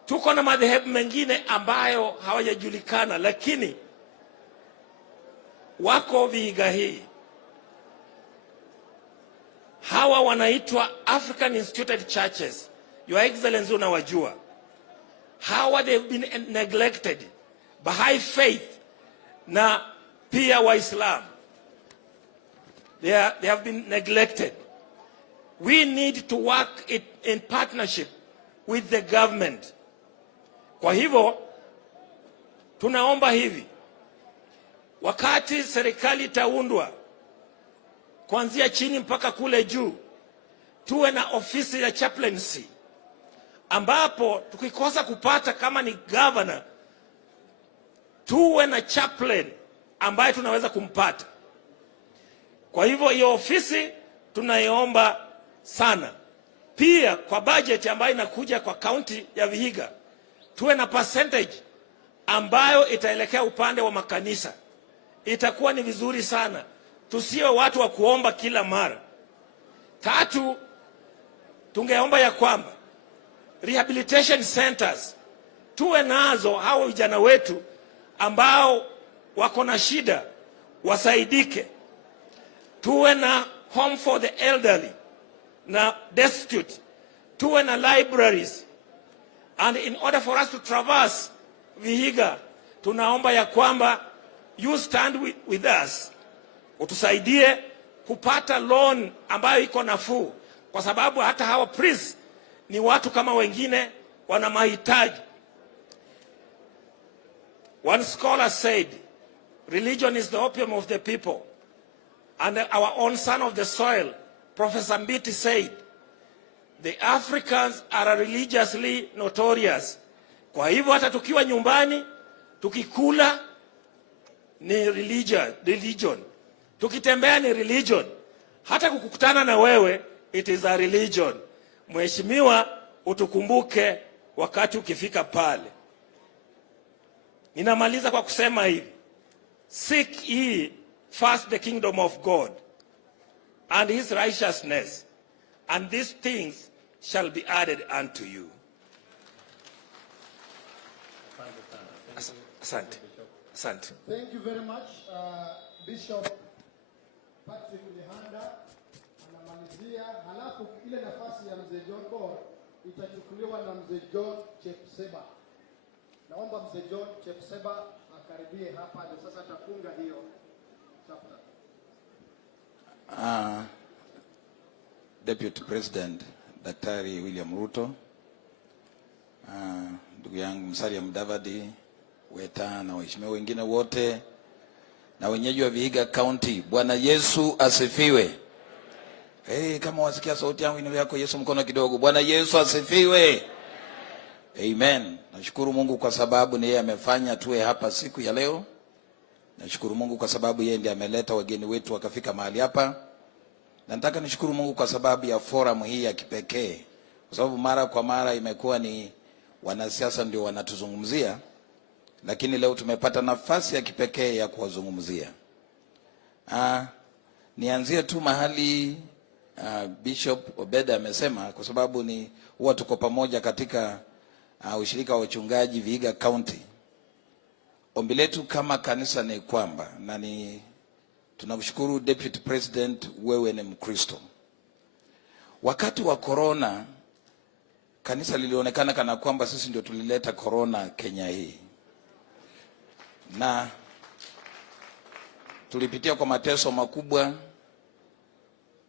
Tuko na madhehebu mengine ambayo hawajajulikana, lakini wako Vihiga hii. Hawa wanaitwa African Instituted Churches. Your Excellency unawajua. Hawa they've been neglected. Baha'i faith na pia Waislam. They have been neglected. We need to work in partnership with the government. Kwa hivyo tunaomba hivi, wakati serikali itaundwa kuanzia chini mpaka kule juu, tuwe na ofisi ya chaplaincy, ambapo tukikosa kupata kama ni governor, tuwe na chaplain ambaye tunaweza kumpata. Kwa hivyo hiyo ofisi tunaiomba sana. Pia kwa budget ambayo inakuja kwa county ya Vihiga, tuwe na percentage ambayo itaelekea upande wa makanisa. Itakuwa ni vizuri sana. Tusiwe watu wa kuomba kila mara. Tatu, tungeomba ya kwamba rehabilitation centers tuwe nazo, hao vijana wetu ambao wako na shida wasaidike. Tuwe na home for the elderly na destitute. Tuwe na libraries. And in order for us to traverse Vihiga, tunaomba ya kwamba you stand with us. Utusaidie kupata loan ambayo iko nafuu, kwa sababu hata hawa priests ni watu kama wengine, wana mahitaji. One scholar said, religion is the opium of the people. And our own son of the soil, Professor Mbiti, said, the Africans are religiously notorious. Kwa hivyo hata tukiwa nyumbani, tukikula ni religion. Tukitembea ni religion. Hata kukutana na wewe, it is a religion. Mheshimiwa, utukumbuke wakati ukifika pale. Ninamaliza kwa kusema hivi. Seek ye first the kingdom of God and his righteousness, and these things shall be added unto you. Asante. Asante. Thank you very much. Bishop Patrick Lihanda anamalizia, halafu ile nafasi ya mzee John Bor itachukuliwa na mzee John Chepseba. Naomba mzee John Chepseba akaribie hapa, ndio sasa tafunga hiyo chapter. Deputy President Daktari William Ruto, ndugu yangu Musalia Mudavadi, Weta na waheshimiwa wengine wote na wenyeji wa Vihiga County, Bwana Yesu asifiwe. Kama wasikia sauti yangu inua yako Yesu mkono kidogo. Bwana Yesu asifiwe. Amen. Nashukuru Mungu kwa sababu ni yeye amefanya tuwe hapa siku ya leo. Nashukuru Mungu kwa sababu yeye ndiye ameleta wageni wetu wakafika mahali hapa. Na nataka nishukuru Mungu kwa sababu ya forum hii ya kipekee. Kwa sababu mara kwa mara imekuwa ni wanasiasa ndio wanatuzungumzia, lakini leo tumepata nafasi ya kipekee ya kuwazungumzia. Nianzie tu mahali Bishop Obeda amesema, kwa sababu ni huwa tuko pamoja katika ushirika wa wachungaji Vihiga County. Ombi letu kama kanisa ni kwamba, tunamshukuru Deputy President, wewe ni Mkristo. Wakati wa corona, kanisa lilionekana kana kwamba sisi ndio tulileta corona Kenya hii. Na tulipitia kwa mateso makubwa,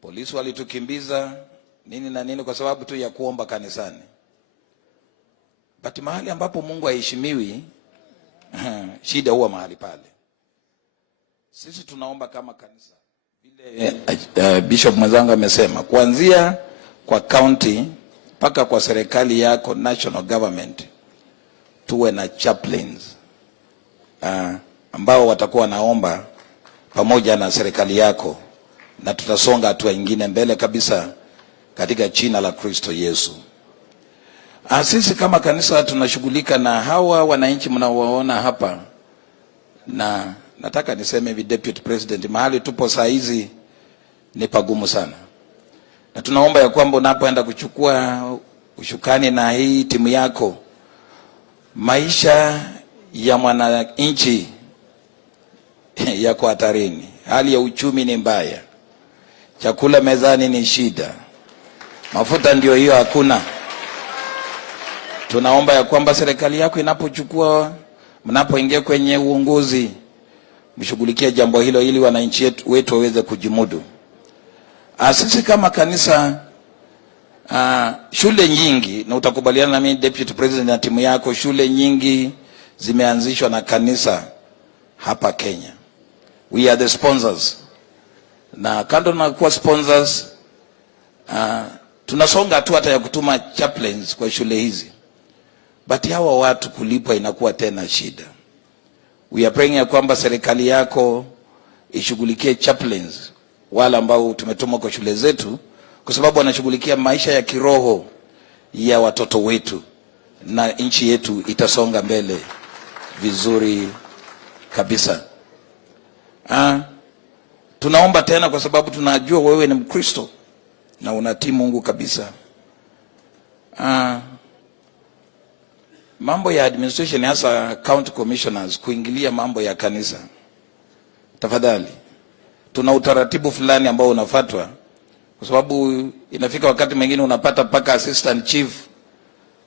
polisi walitukimbiza, nini na nini kwa sababu tu ya kuomba kanisani. But mahali ambapo Mungu haheshimiwi, shida huwa mahali pale. Sisi tunaomba kama kanisa, vile Bishop mwenzangu amesema, kuanzia kwa county mpaka kwa serikali yako national government, tuwe na chaplains ambao watakuwa naomba pamoja na serikali yako, na tutasonga hatua nyingine mbele kabisa katika jina la Kristo Yesu. Sisi kama kanisa tunashughulika na hawa wananchi mnaowaona hapa, na nataka niseme hivi Deputy President, mahali tupo saa hizi ni pagumu sana. Na tunaomba ya kwamba unapoenda kuchukua ushukani na hii timu yako, maisha ya mwananchi yako hatarini. Hali ya uchumi ni mbaya. Chakula mezani ni shida. Mafuta ndio hiyo hakuna. Tunaomba ya kwamba serikali yako inapochukua, mnapoingia kwenye uongozi, mshughulikie jambo hilo ili wananchi wetu waweze kujimudu. Sisi kama kanisa, shule nyingi, na utakubaliana na mimi Deputy President na timu yako, shule nyingi zimeanzishwa na kanisa hapa Kenya. We are the sponsors. Na kando na kuwa sponsors, tunasonga tu hata ya kutuma chaplains kwa shule hizi. But hawa watu kulipwa inakuwa tena shida. We are praying ya kwamba serikali yako ishughulikie chaplains wale ambao tumetuma kwa shule zetu, kwa sababu wanashughulikia maisha ya kiroho ya watoto wetu, na nchi yetu itasonga mbele vizuri kabisa. Tunaomba tena kwa sababu tunajua wewe ni Mkristo na unatii Mungu kabisa. Mambo ya administration, hasa county commissioners kuingilia mambo ya kanisa, tafadhali. Tuna utaratibu fulani ambao unafuatwa, kwa sababu inafika wakati mwingine unapata paka assistant chief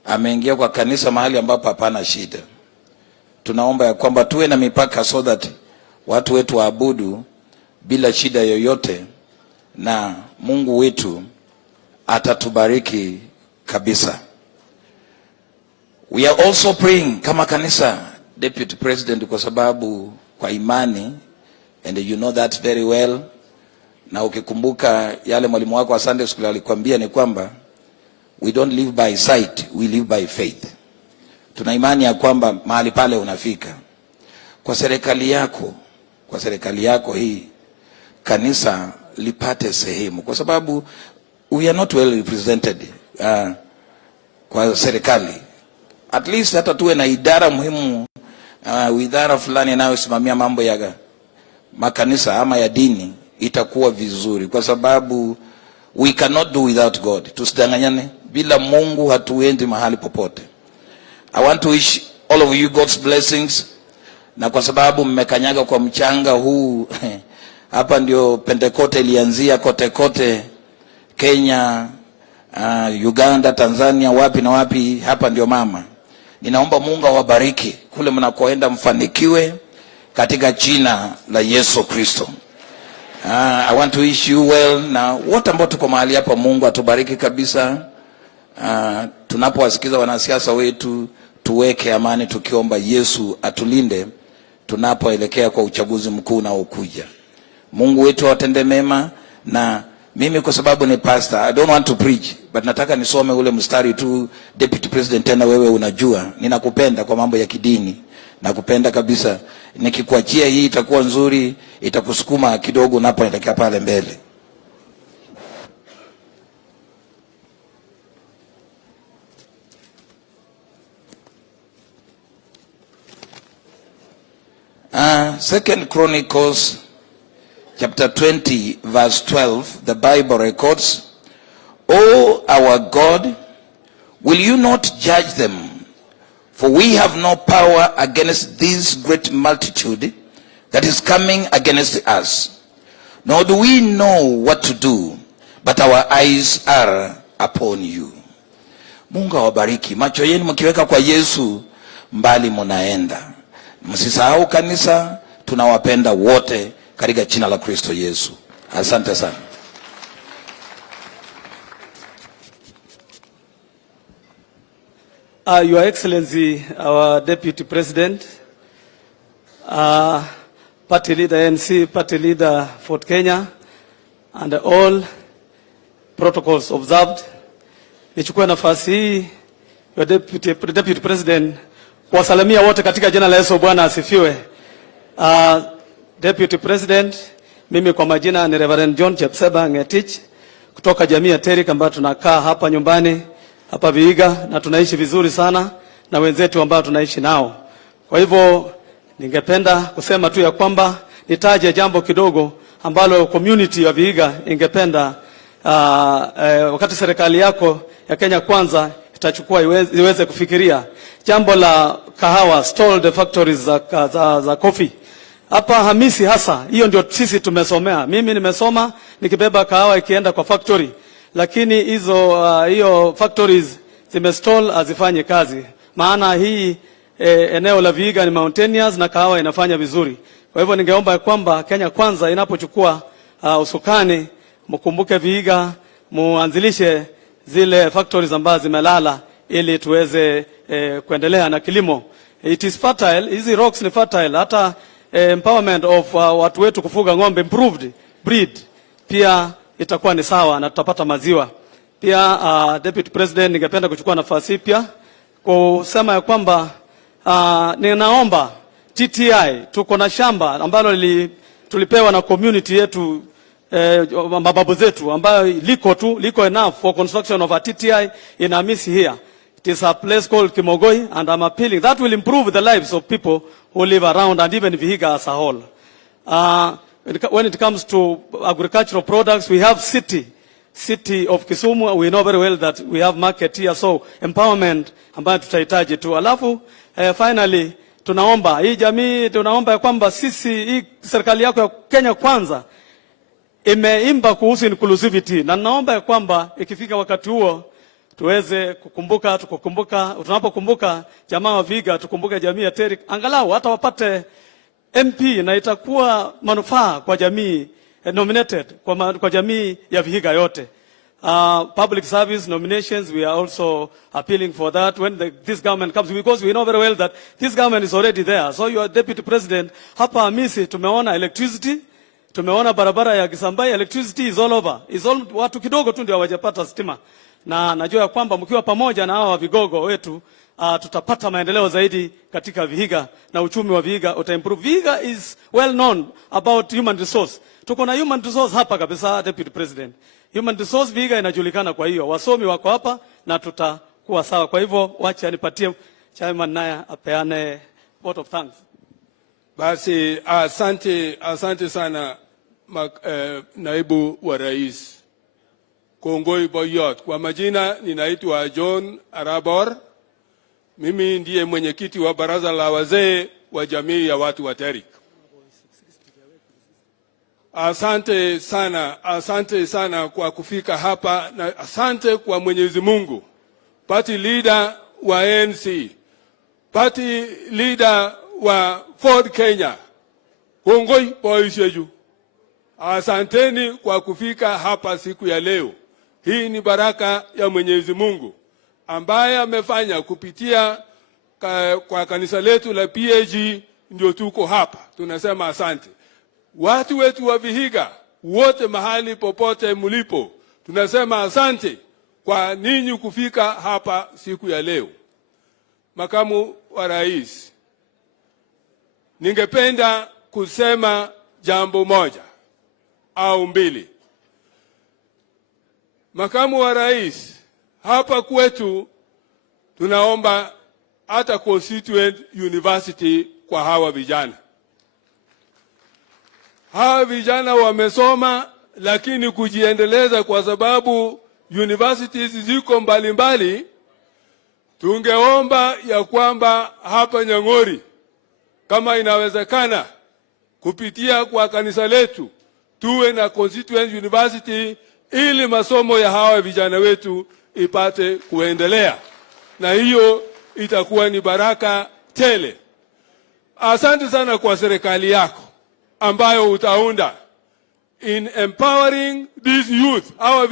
ameingia kwa kanisa mahali ambapo hapana shida. Tunaomba ya kwamba tuwe na mipaka so that watu wetu waabudu bila shida yoyote, na Mungu wetu atatubariki kabisa. We are also praying kama kanisa, Deputy President, kwa sababu kwa imani, and you know that very well, na ukikumbuka yale mwalimu wako wa Sunday School alikwambia ni kwamba we don't live by sight, we live by faith. Tuna imani ya kwamba mahali pale unafika. Kwa serikali yako hii, kanisa lipate sehemu, kwa sababu we are not well represented kwa serikali. At least hata tuwe na idara muhimu, idara fulani inayosimamia mambo ya makanisa ama ya dini, itakuwa vizuri, kwa sababu we cannot do without God. Tusidanganyane, bila Mungu hatuendi mahali popote. I want to wish all of you God's blessings, na kwa sababu mmekanyaga kwa mchanga huu hapa ndio Pentekoste ilianzia kote Kenya, Uganda, Tanzania, wapi na wapi, hapa ndio mama. Ninaomba Mungu awabariki kule mnakoenda, mfanikiwe katika jina la Yesu Kristo. I want to wish you well, na wote ambao tuko mahali hapa, Mungu atubariki kabisa. Tunapowasikiza wanasiasa wetu, tuweke amani tukiomba Yesu atulinde tunapoelekea kwa uchaguzi mkuu unaokuja. Mungu wetu awatende mema. Na mimi kwa sababu ni pastor, I don't want to preach, but nataka nisome ule mstari tu. Deputy President, tena wewe unajua ninakupenda kwa mambo ya kidini, nakupenda kabisa. Nikikuachia hii itakuwa nzuri, itakusukuma kidogo unapoelekea pale mbele. Second Chronicles chapter 20 verse 12, the Bible records, "O our God, will you not judge them? For we have no power against this great multitude that is coming against us. Nor do we know what to do, but our eyes are upon you." Mungu awabariki. Macho yenu mkiweka kwa Yesu, mbali munaenda. Msisahau kanisa, tunawapenda wote katika jina la Kristo Yesu. Asante sana. Your Excellency, our Deputy President, Party Leader NC, Party Leader Fort Kenya, and all protocols observed. Nichukue nafasi hii, your Deputy President, kuwasalimia wote katika jina la Yesu. Bwana asifiwe. Deputy President, mimi kwa majina ni Reverend John Chepseba Ngetich kutoka jamii ya Terik, ambayo tunakaa hapa nyumbani hapa Vihiga, na tunaishi vizuri sana na wenzetu ambao tunaishi nao. Kwa hivyo ningependa kusema tu ya kwamba nitaje jambo kidogo ambalo community ya Vihiga ingependa wakati serikali yako ya Kenya Kwanza itachukua iweze kufikiria jambo la kahawa, stalled factories za coffee. Hapa Hamisi hasa, hiyo ndio sisi tumesomea. Mimi nimesoma nikibeba kahawa ikienda kwa factory, lakini hiyo factories zimestall, hazifanye kazi. Maana hii eneo la Vihiga ni mountainous na kahawa inafanya vizuri. Kwa hivyo ningeomba kwamba Kenya Kwanza inapochukua usukani, mkumbuke Vihiga, muanzilishe zile factories ambazo zimelala ili tuweze kuendelea na kilimo. It is fertile, hizi rocks ni fertile. Hata empowerment of watu wetu kufuga ng'ombe, improved breed, pia itakuwa ni sawa na tutapata maziwa. Pia Deputy President, ningependa kuchukua nafasi pia kusema ya kwamba ninaomba TTI, tuko na shamba ambalo tulipewa na community yetu, mababu zetu, ambayo liko enough for construction of a TTI in Hamisi here. It is a place called Kimogoi, and I'm appealing that will improve the lives of people who live around, and even Vihiga as a whole. When it comes to agricultural products, we have city of Kisumu. We know very well that we have market here, so empowerment ambayo tutahitaji tu. Alafu finally tunaomba hii jamii, tunaomba ya kwamba sisi, hii serikali yako ya Kenya Kwanza imeimba kuhusu inclusivity, na naomba ya kwamba ikifika wakati huo tuweze tunapokumbuka jamaa wa Vihiga, tukumbuke jamii ya Terik, angalau hata wapate MP, na itakuwa manufaa kwa jamii nominated kwa jamii ya Vihiga yote. Public service nominations, we are also appealing for that when this government comes, because we know very well that this government is already there. So your deputy president, hapa Hamisi, tumeona electricity, tumeona barabara ya Kisambai, electricity is all over. Watu kidogo tu ndio hawajapata stima. Na najua ya kwamba mkiwa pamoja na hawa vigogo wetu, tutapata maendeleo zaidi katika Vihiga na uchumi wa Vihiga utaimprove. Vihiga is well known about human resource. Tuko na human resource hapa kabisa, deputy president. Human resource Vihiga inajulikana, kwa hiyo wasomi wako hapa na tutakuwa sawa. Kwa hivyo wacha nipatie chairman naye apeane vote of thanks. Basi asante sana naibu wa rais Kongoi Boyot. Kwa majina ninaitwa John Arabor. Mimi ndiye mwenyekiti wa baraza la wazee wa jamii ya watu wa Terik. Asante sana kwa kufika hapa, na asante kwa Mwenyezi Mungu. Party leader wa ANC, party leader wa Ford Kenya, Kongoi Boyot, asanteni kwa kufika hapa siku ya leo. Hii ni baraka ya Mwenyezi Mungu ambaye amefanya kupitia kwa kanisa letu la PAG, ndio tuko hapa. Tunasema asante. Watu wetu wa Vihiga wote mahali popote mlipo, tunasema asante kwa ninyi kufika hapa siku ya leo. Makamu wa rais, ningependa kusema jambo moja au mbili. Makamu wa rais, hapa kwetu tunaomba hata constituent university kwa hawa vijana. Hawa vijana wamesoma lakini kujiendeleza, kwa sababu universities ziko mbalimbali. Tungeomba ya kwamba hapa Nyang'ori, kama inawezekana, kupitia kwa kanisa letu tuwe na constituent university ili masomo ya hawa vijana wetu ipate kuendelea, na hiyo itakuwa ni baraka tele. Asante sana kwa serikali yako ambayo utaunda in empowering these youth, hawa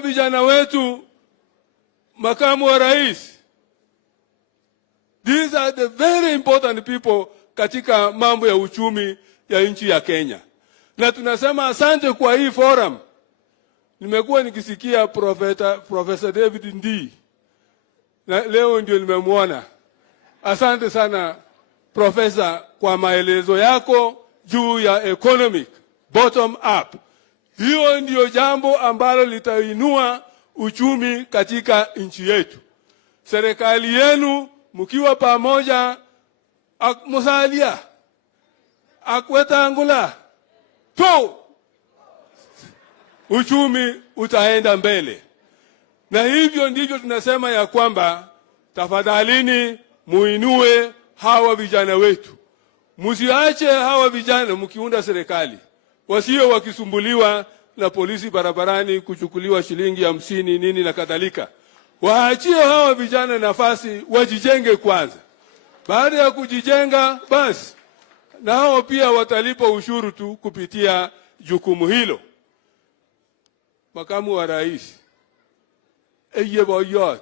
vijana wetu. Makamu wa rais, these are the very important people katika mambo ya uchumi ya nchi ya Kenya, na tunasema asante kwa hii forum. Nimekuwa nikisikia Professor David Ndii, na leo ndio nimemwona. Asante sana Professor kwa maelezo yako juu ya economic bottom up. Hiyo ndio jambo ambalo litainua uchumi katika nchi yetu. Serikali yenu mkiwa pamoja, musalia akwetangula to uchumi utaenda mbele. Na hivyo ndivyo tunasema ya kwamba tafadhalini muinue hawa vijana wetu. Msiache hawa vijana mkiunda serikali wasio wakisumbuliwa na polisi barabarani, kuchukuliwa shilingi 50 nini na kadhalika. Waachie hawa vijana nafasi wajijenge kwanza. Baada ya kujijenga, basi na hao pia watalipa ushuru tu kupitia jukumu hilo. Makamu wa rais, eye Boyot,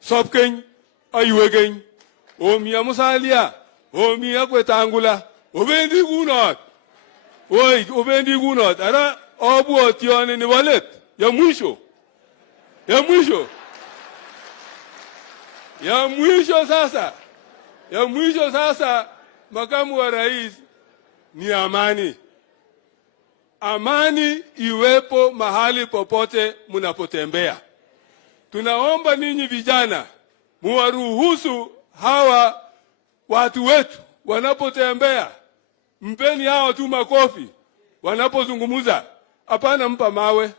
sopkeny ayuwegeny, omia musalia, omia kwetangula, obendi kunot. Obendi kunot. Ara obwotioni ni walet ya mwisho. Ya mwisho sasa, makamu wa rais, ni amani. Amani iwepo mahali popote mnapotembea. Tunaomba ninyi vijana muwaruhusu hawa watu wetu wanapotembea, mpeni hao tu makofi wanapozungumza. Hapana mpa mawe,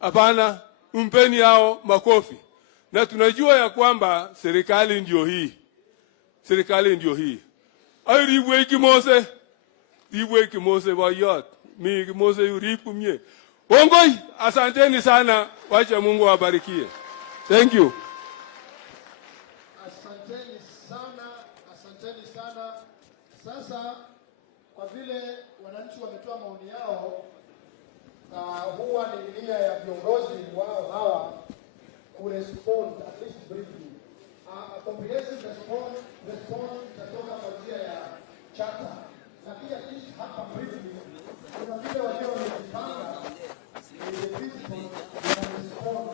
hapana, mpeni hao makofi. Na tunajua ya kwamba serikali ndio hii. Ay ribwe kimose Boyot, mi kimose yurib kumye. Kongoi, asanteni sana, wacha Mungu awabarikie. Thank you. Asanteni sana. Sasa kwa vile wananchi wametoa maoni yao, huwa ni nia ya viongozi wao hawa kurespond at least briefly. A comprehensive response itatoka kwa njia ya charter, lakini at least hapa briefly kuna vile walio wamejipanga the principle ya respond.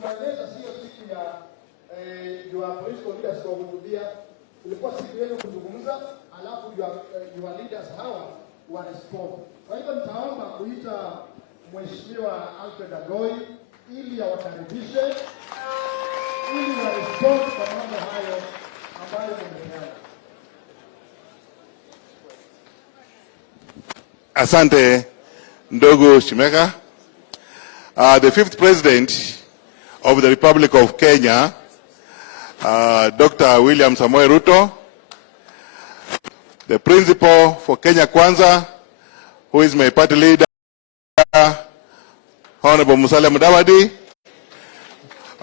Tunaeleza sio siku ya your political leaders kuhutubia, ilikuwa siku yenu kuzungumza, alafu your leaders hawa wa respond. Kwa hivyo nitaomba kuita Mheshimiwa Alfred Agoi ili awakaribishe ili wa respond kwa mambo hayo ambayo tumepeana. Asante ndugu Shimeka. The fifth president of the Republic of Kenya, Dr. William Samoei Ruto, the principal for Kenya Kwanza, who is my party leader, Honorable Musalia Mudavadi,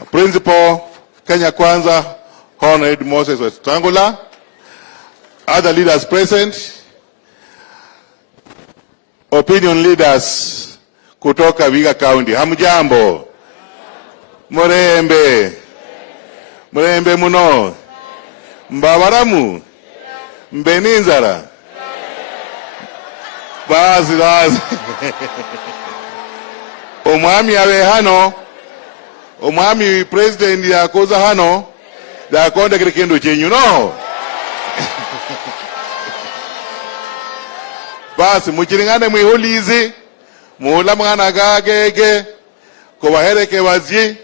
principal Kenya Kwanza, Honorable Moses Wetangula, other leaders present, opinion leaders kutoka Vihiga County. Hamjambo? Murembe? Murembe muno? Mbabaramu? Mbeninzara? Bazi. Omwami abe hano, omwami president yakoza hano, dakonde kile kindu chenyu no. Basi muchiringane mwihulizi, muhula mwana gagege, kubahereke bazi,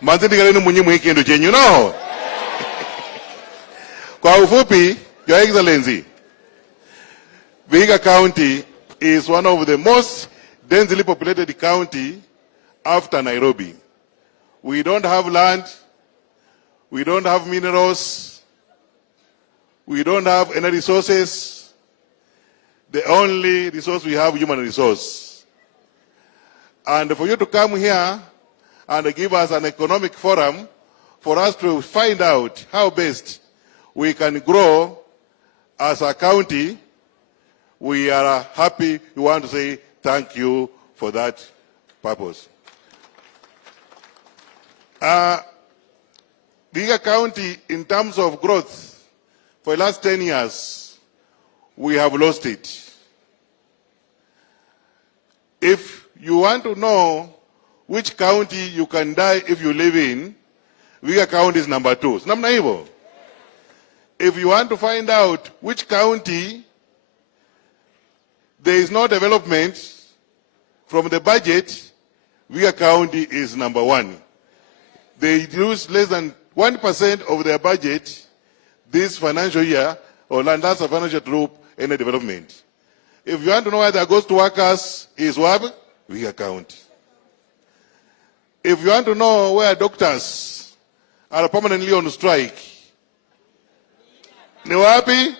manzindigaleni munyi mwikindu chenyu no. Kwa ufupi, Your Excellency, Vihiga County is one of the most densely populated county after Nairobi. We don't have land, we don't have minerals, we don't have any resources. The only resource we have is human resource. And for you to come here and give us an economic forum for us to find out how best we can grow as a county, we are happy. We want to say thank you for that purpose. Vihiga County, in terms of growth, for the last 10 years, we have lost it. If you want to know which county you can die if you live in, Vihiga County is number 2. Namna hivyo. If you want to find out which county there is no development from the budget, Vihiga County is number 1. They use less than 1% of their budget this financial year, or last financial group, any development. If you want to know where that goes to workers, is what? Vihiga County. If you want to know where doctors are permanently on strike, ni wapi?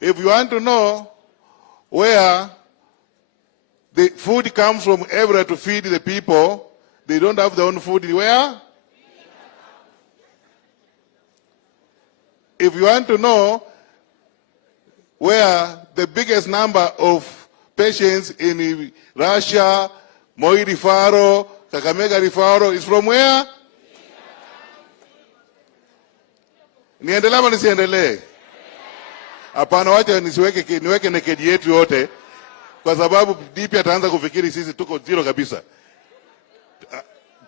If you want to know where the food comes from everywhere to feed the people, they don't have their own food, where? If you want to know where the biggest number of patients in Russia, Moi Rifaro, Kakamega Rifaro is from where? Niendelee ama nisiendelee? Hapana, wacha niweke nekedi yetu yote, kwa sababu DP ataanza kufikiri sisi tuko zero kabisa.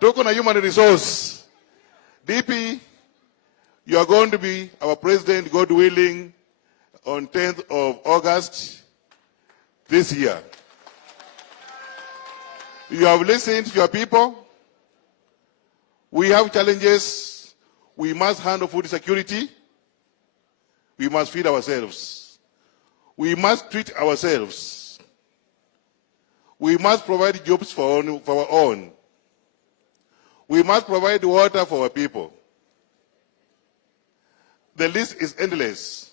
Tuko na human resource. DP, you are going to be our president, God willing, on 10th of August this year. You have listened to your people. We have challenges. We must handle food security. We must feed ourselves. We must treat ourselves. We must provide jobs for our own. We must provide water for our people. The list is endless.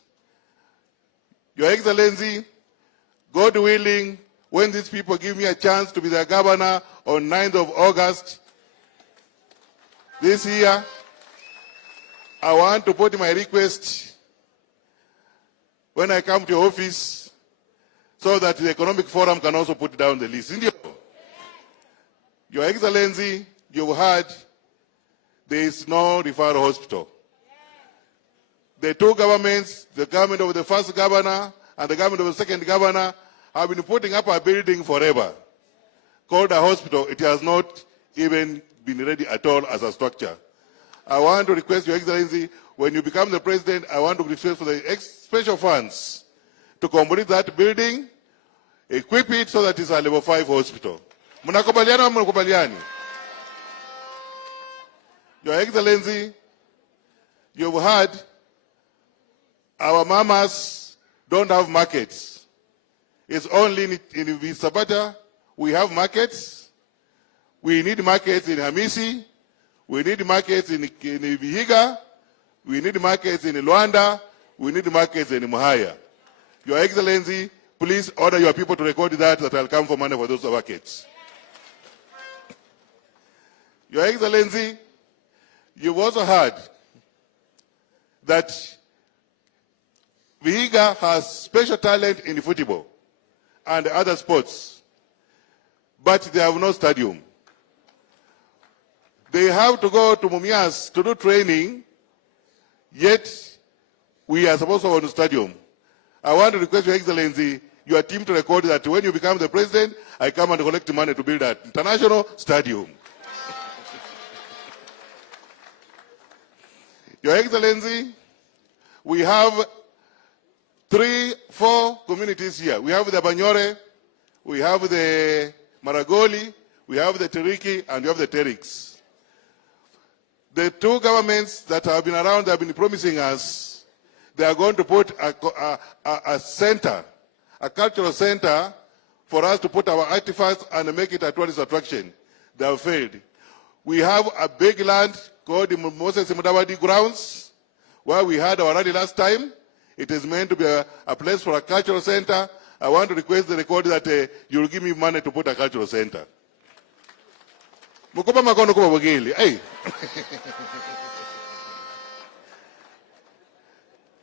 Your Excellency, God willing, when these people give me a chance to be their governor on 9th of August this year, I want to put my request when I come to your office so that the Economic Forum can also put down the list. Your Excellency, you've heard there is no referral hospital. The two governments, the government of the first governor and the government of the second governor, have been putting up a building forever called a hospital. It has not even been ready at all as a structure. I want to request Your Excellency, when you become the president, I want to request for the special funds to complete that building, equip it so that it's a level 5 hospital. Mnakubaliana ama mnakubaliani? Your Excellency, you've heard our mamas don't have markets. It's only in Visabata we have markets. We need markets in Hamisi. We need markets in Vihiga. We need markets in Luanda. We need markets in Muhaya. Your Excellency, please order your people to record that I'll come for money for those markets. Your Excellency, you've also heard that Vihiga has special talent in football and other sports, but they have no stadium. They have to go to Mumias to do training, yet we are supposed to have a stadium. I want to request Your Excellency, your team to record that when you become the president, I come and collect money to build an international stadium. Your Excellency, we have 3-4 communities here. We have the Banyore, we have the Maragoli, we have the Teriki, and we have the Teriks. The two governments that have been around have been promising us they are going to put a center, a cultural center, for us to put our artifacts and make it a tourist attraction. They have failed. We have a big land called the Moses Mudavadi grounds, where we had our rally last time. It is meant to be a place for a cultural center. I want to request the record that you will give me money to put a cultural center. Mukuba makono kuba wagili. Hey.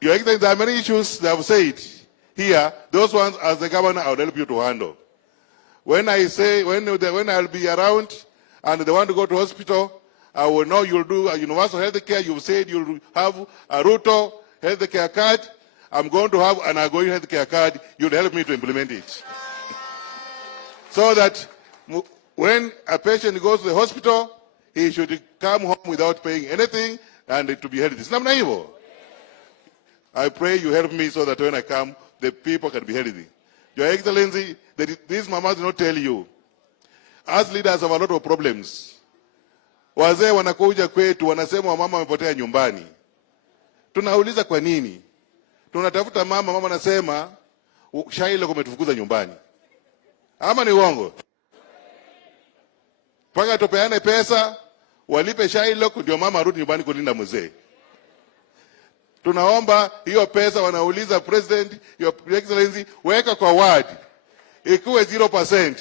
Your Excellency, there are many issues they have said here. Those ones, as the governor, I will help you to handle. When I say, when I'll be around and they want to go to hospital, I will know you'll do a universal health care. You've said you'll have a Ruto health care card. I'm going to have an Agoi health care card. You'll help me to implement it. So that when a patient goes to the hospital, he should come home without paying anything and to be healthy. It's not evil. I pray you help me so that when I come, the people can be healthy. Your Excellency, these mamas do not tell you. As leaders have a lot of problems. Wazee wanakuja kwetu wanasema mama amepotea nyumbani. Tunauliza kwa nini? Tunatafuta mama anasema Shailo kumetufukuza nyumbani. Ama ni uongo? Paka tupeane pesa, walipe Shailo ndio mama arudi nyumbani kulinda mzee. Tunaomba hiyo pesa wanauliza President, Your Excellency, weka kwa ward. Ikuwe 0%.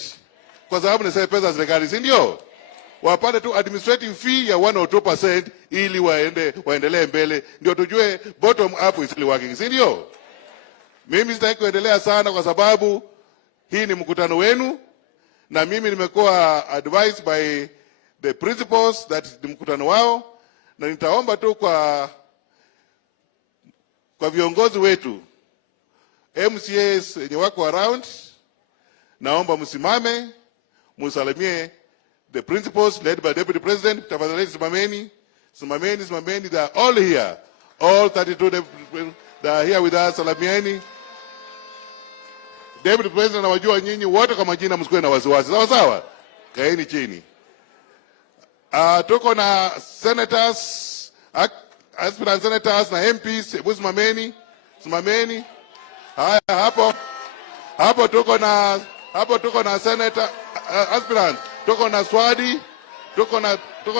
Kwa sababu ni pesa za serikali, si ndio? Wapate tu administrative fee ya 1 or 2% ili waendelee mbele. Ndio tujue bottom up is working, si ndio? Mimi sitaki kuendelea sana kwa sababu hii ni mkutano wenu na mimi nimekuwa advised by the principals that ni mkutano wao, na nitaomba tu kwa viongozi wetu MCAs wenye wako around, naomba msimame musalimie the principals led by Deputy President. Tafadhali simameni, they are all here. All 32 they are here with us. Salamieni. Deputy President anawajua nyinyi wote kwa majina, msikuwe na wasiwasi. Sawa sawa? Kaeni chini. Tuko na senators, aspirant senators na MPs, hebu simameni. Haya, hapo tuko na senator aspirant, tuko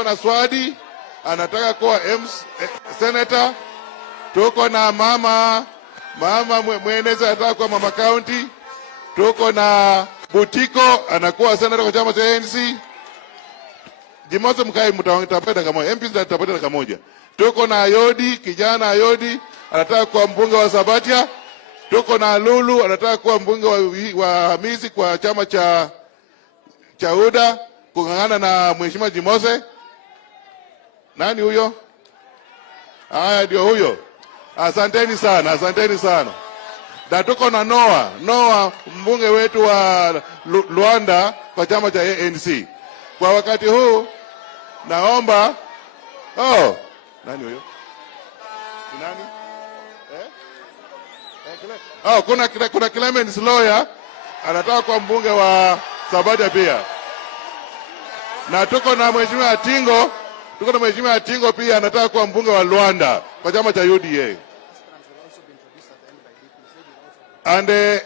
na Swadi anataka kuwa senator. Tuko na mama mweneza anataka kuwa mama county. Tuko na Butiko anakuwa senator kwa chama cha ANC. Jimose mkai mtapenda kama MPs tutapenda kama moja. Tuko na Ayodi, kijana Ayodi anataka kuwa mbunge wa Sabatia. Tuko na Lulu anataka kuwa mbunge wa Hamisi kwa chama cha UDA kung'ang'ana na Mheshimiwa Jimose. Nani huyo? Haya ndio huyo. Asanteni sana, asanteni sana. Na tuko na Noah mbunge wetu wa Luanda kwa chama cha ANC. Kwa wakati huu naomba nani huyo? Ni nani? Kuna Clement Lawyer anataka kuwa mbunge wa Sabatia pia. Na tuko na Mheshimiwa Atingo pia anataka kuwa mbunge wa Luanda kwa chama cha UDA. And the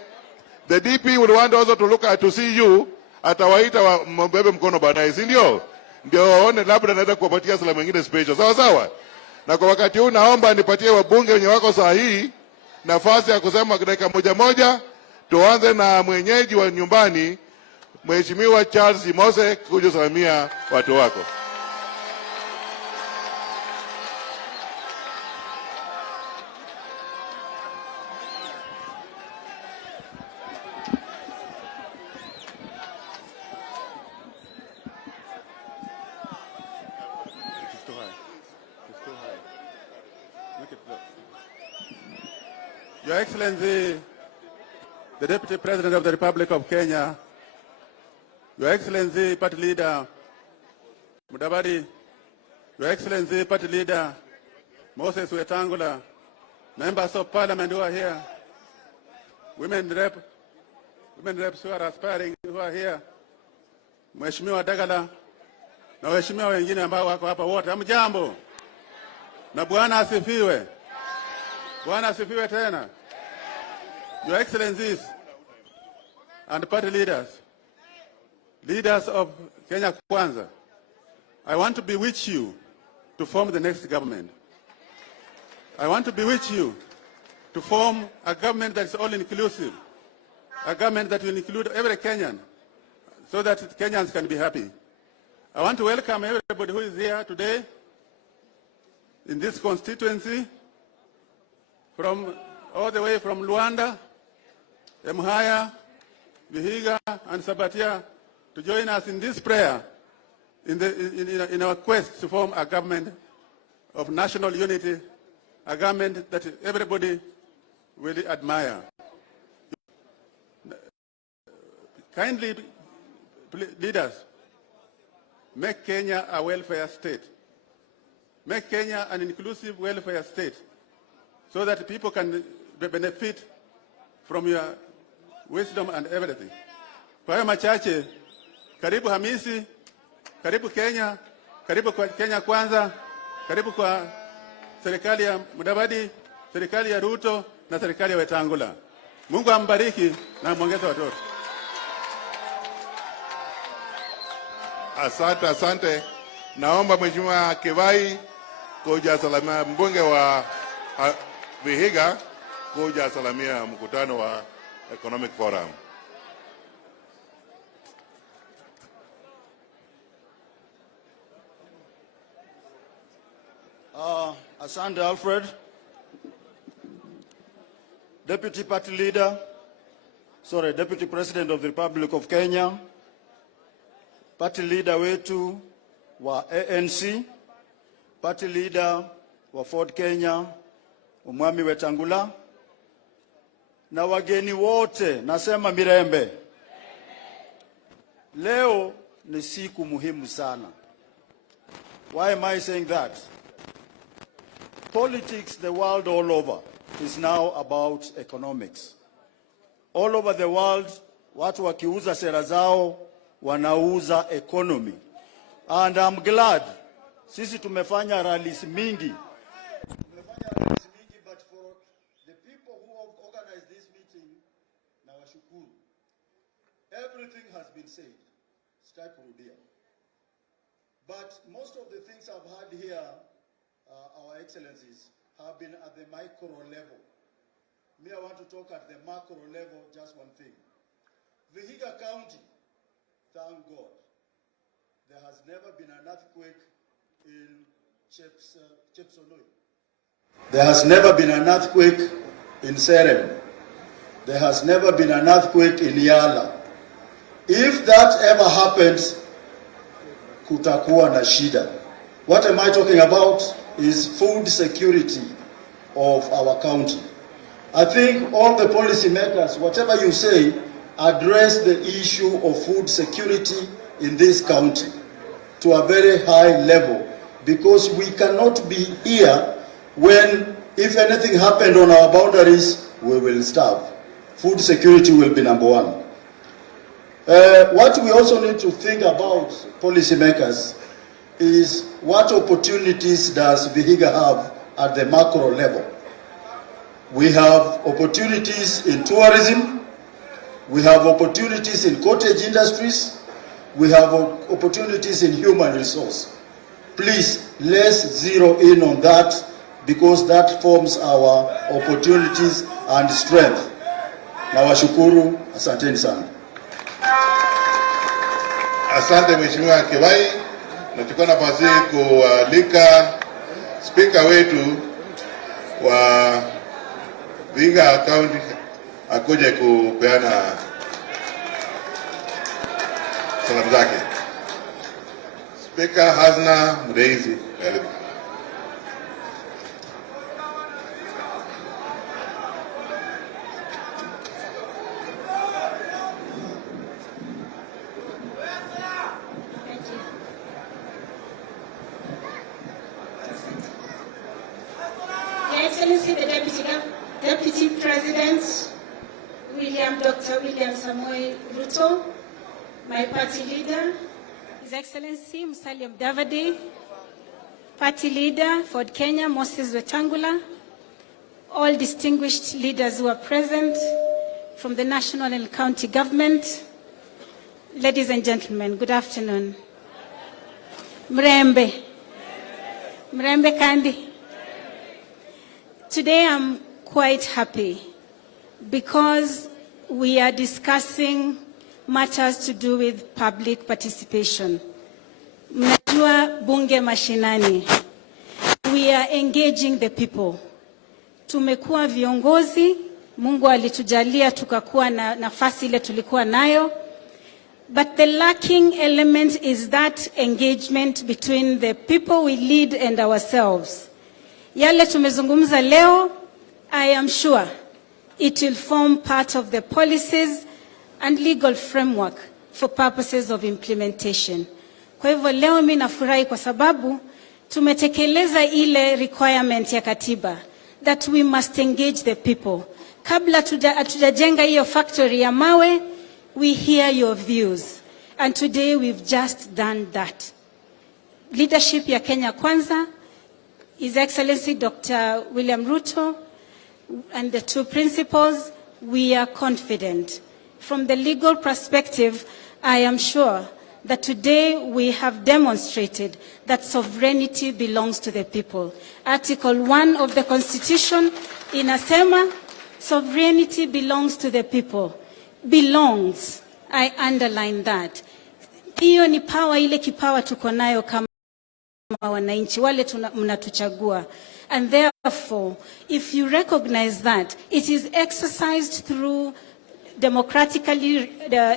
DP would want also to see you, atawaita mbebe mkono baadaye, si ndio? Ndio waone labda naweza kuwapatia salamu nyingine special. Sawa sawa? Na kwa wakati huu naomba nipatie wabunge wenye wako sahihi nafasi ya kusema dakika moja. Tuanze na mwenyeji wa nyumbani, Mheshimiwa Charles Jimose, kuja salamia watu wako. Your Excellency, the Deputy President of the Republic of Kenya, Your Excellency, Party Leader Mudavadi, Your Excellency, Party Leader Moses Wetangula, members of Parliament who are here, women reps who are aspiring who are here, Mheshimiwa Dagala na waheshimiwa wengine ambao wako hapa wote, hamjambo na Bwana asifiwe. Bwana asifiwe tena. Your Excellencies and party leaders of Kenya Kwanza, I want to bewitch you to form the next government. I want to bewitch you to form a government that is all-inclusive, a government that will include every Kenyan so that Kenyans can be happy. I want to welcome everybody who is here today in this constituency, from all the way from Luanda, Mhaya, Vihiga, and Sabatia, to join us in this prayer in our quest to form a government of national unity, a government that everybody will admire. Kindly, leaders, make Kenya a welfare state. Make Kenya an inclusive welfare state so that people can benefit from your wisdom and everything. Kwa hiyo machache, karibu Hamisi, karibu Kenya, karibu kwa Kenya Kwanza, karibu kwa serikali ya Mudavadi, serikali ya Ruto na serikali ya Wetangula. Mungu ambariki na muongeze watoto. Asante. Naomba Mheshimiwa Kivai kuja salamia mbunge wa Vihiga kuja salamia mkutano wa Economic Forum. Asante Alfred. Deputy President of the Republic of Kenya, Party Leader wetu wa ANC, Party Leader wa Ford Kenya, Umwami Wetangula, na wageni wote, nasema mirembe. Leo ni siku muhimu sana. Why am I saying that? Politics the world all over is now about economics. All over the world, watu wakiuza sera zao, wanauza economy. And I'm glad, sisi tumefanya rallies mingi. But for the people who have organized this meeting, nawashukuru. Everything has been said. Sitaki kurudia. But most of the things I've heard here, Our Excellencies, have been at the micro level. Me, I want to talk at the macro level, just one thing. Vihiga County, thank God, there has never been an earthquake in Chepsonoi. There has never been an earthquake in Serem. there has never been an earthquake in Yala. If that ever happens, kutakuwa na shida. What am I talking about is food security of our county. I think all the policy makers, whatever you say, address the issue of food security in this county to a very high level, because we cannot be here when, if anything happened on our boundaries, we will starve. Food security will be number one. What we also need to think about, policymakers, is what opportunities does Vihiga have at the macro level. We have opportunities in tourism, we have opportunities in cottage industries, we have opportunities in human resource. Please, let's zero in on that, because that forms our opportunities and strength. Nawashukuru, asanteni sana. Asante Mheshimiwa Kiwai. Nachukua nafasi kualika spika wetu wa Vihiga County akuje kupeana salamu zake. Spika Hazna Mreizi. Excellency, the Deputy President, Dr. William Samoei Ruto, my party leader, His Excellency Musalia Mudavadi, party leader for Kenya, Moses Wetangula, all distinguished leaders who are present from the national and county government, ladies and gentlemen, good afternoon. Mrembe Kandi. Today I'm quite happy because we are discussing matters to do with public participation. Mnajua bunge mashinani. We are engaging the people. Tumekuwa viongozi, Mungu alitujalia tukakuwa na nafasi ile tulikuwa nayo. But the lacking element is that engagement between the people we lead and ourselves. Yale tumezungumza leo, I am sure it will form part of the policies and legal framework for purposes of implementation. Kwa hivyo leo mimi nafurahi kwa sababu tumetekeleza ile requirement ya katiba that we must engage the people. Kabla hatujajenga hiyo factory ya mawe, we hear your views. And today we've just done that. Leadership ya Kenya Kwanza, His Excellency Dr. William Ruto, and the two principals, we are confident. From the legal perspective, I am sure that today we have demonstrated that sovereignty belongs to the people. Article 1 of the Constitution inasema, sovereignty belongs to the people. Belongs, I underline that. Hiyo ni power, ile kipawa tuko nayo kama wananchi, wale mnatuchagua. And therefore, if you recognize that, it is exercised through democratically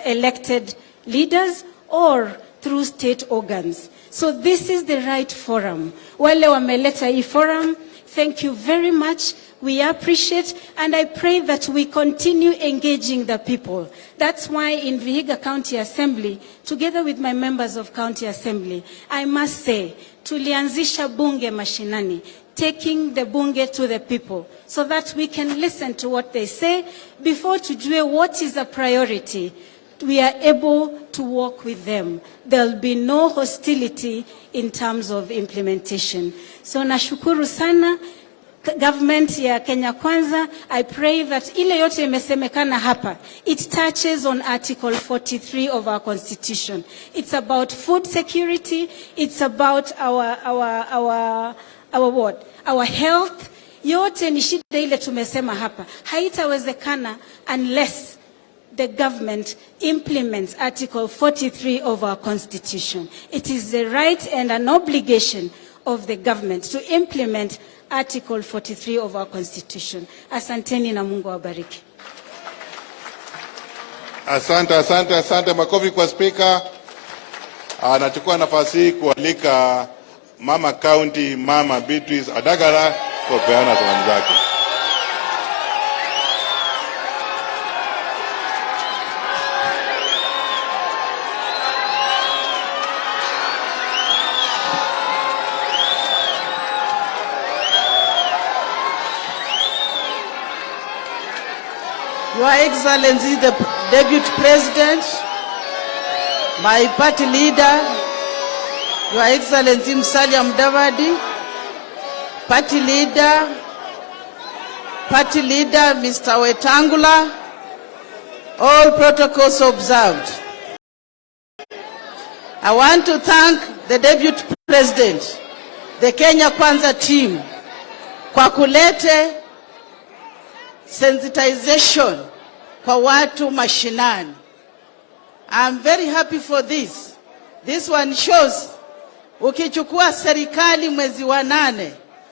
elected leaders or through state organs. So this is the right forum. Wale wameleta hii forum, thank you very much. We appreciate, and I pray that we continue engaging the people. That's why in Vihiga County Assembly, together with my members of County Assembly, I must say, tulianzisha bunge mashinani, taking the bunge to the people, so that we can listen to what they say before tujue what is a priority. We are able to work with them. There'll be no hostility in terms of implementation. So nashukuru sana government ya Kenya Kwanza. I pray that ile yote imesemekana hapa, it touches on Article 43 of our Constitution. It's about food security. It's about our what? Our health. Yote ni shida ile tumesema hapa. Haitawezekana unless the government implements Article 43 of our Constitution. It is the right and an obligation of the government to implement Article 43 of our Constitution. Asanteni na Mungu awabariki. Asante. Makofi kwa Spika. Anachukua nafasi hii kualika Mama County, Mama Beatrice Adagara kupeana salamu zake. Your Excellency, the Deputy President, my party leader, Your Excellency Musalia Mudavadi, party leader Mr. Wetangula, all protocols observed. I want to thank the Deputy President, the Kenya Kwanza team, kwa kulete sensitization kwa watu mashinani. I'm very happy for this. This one shows ukichukua serikali mwezi wa 8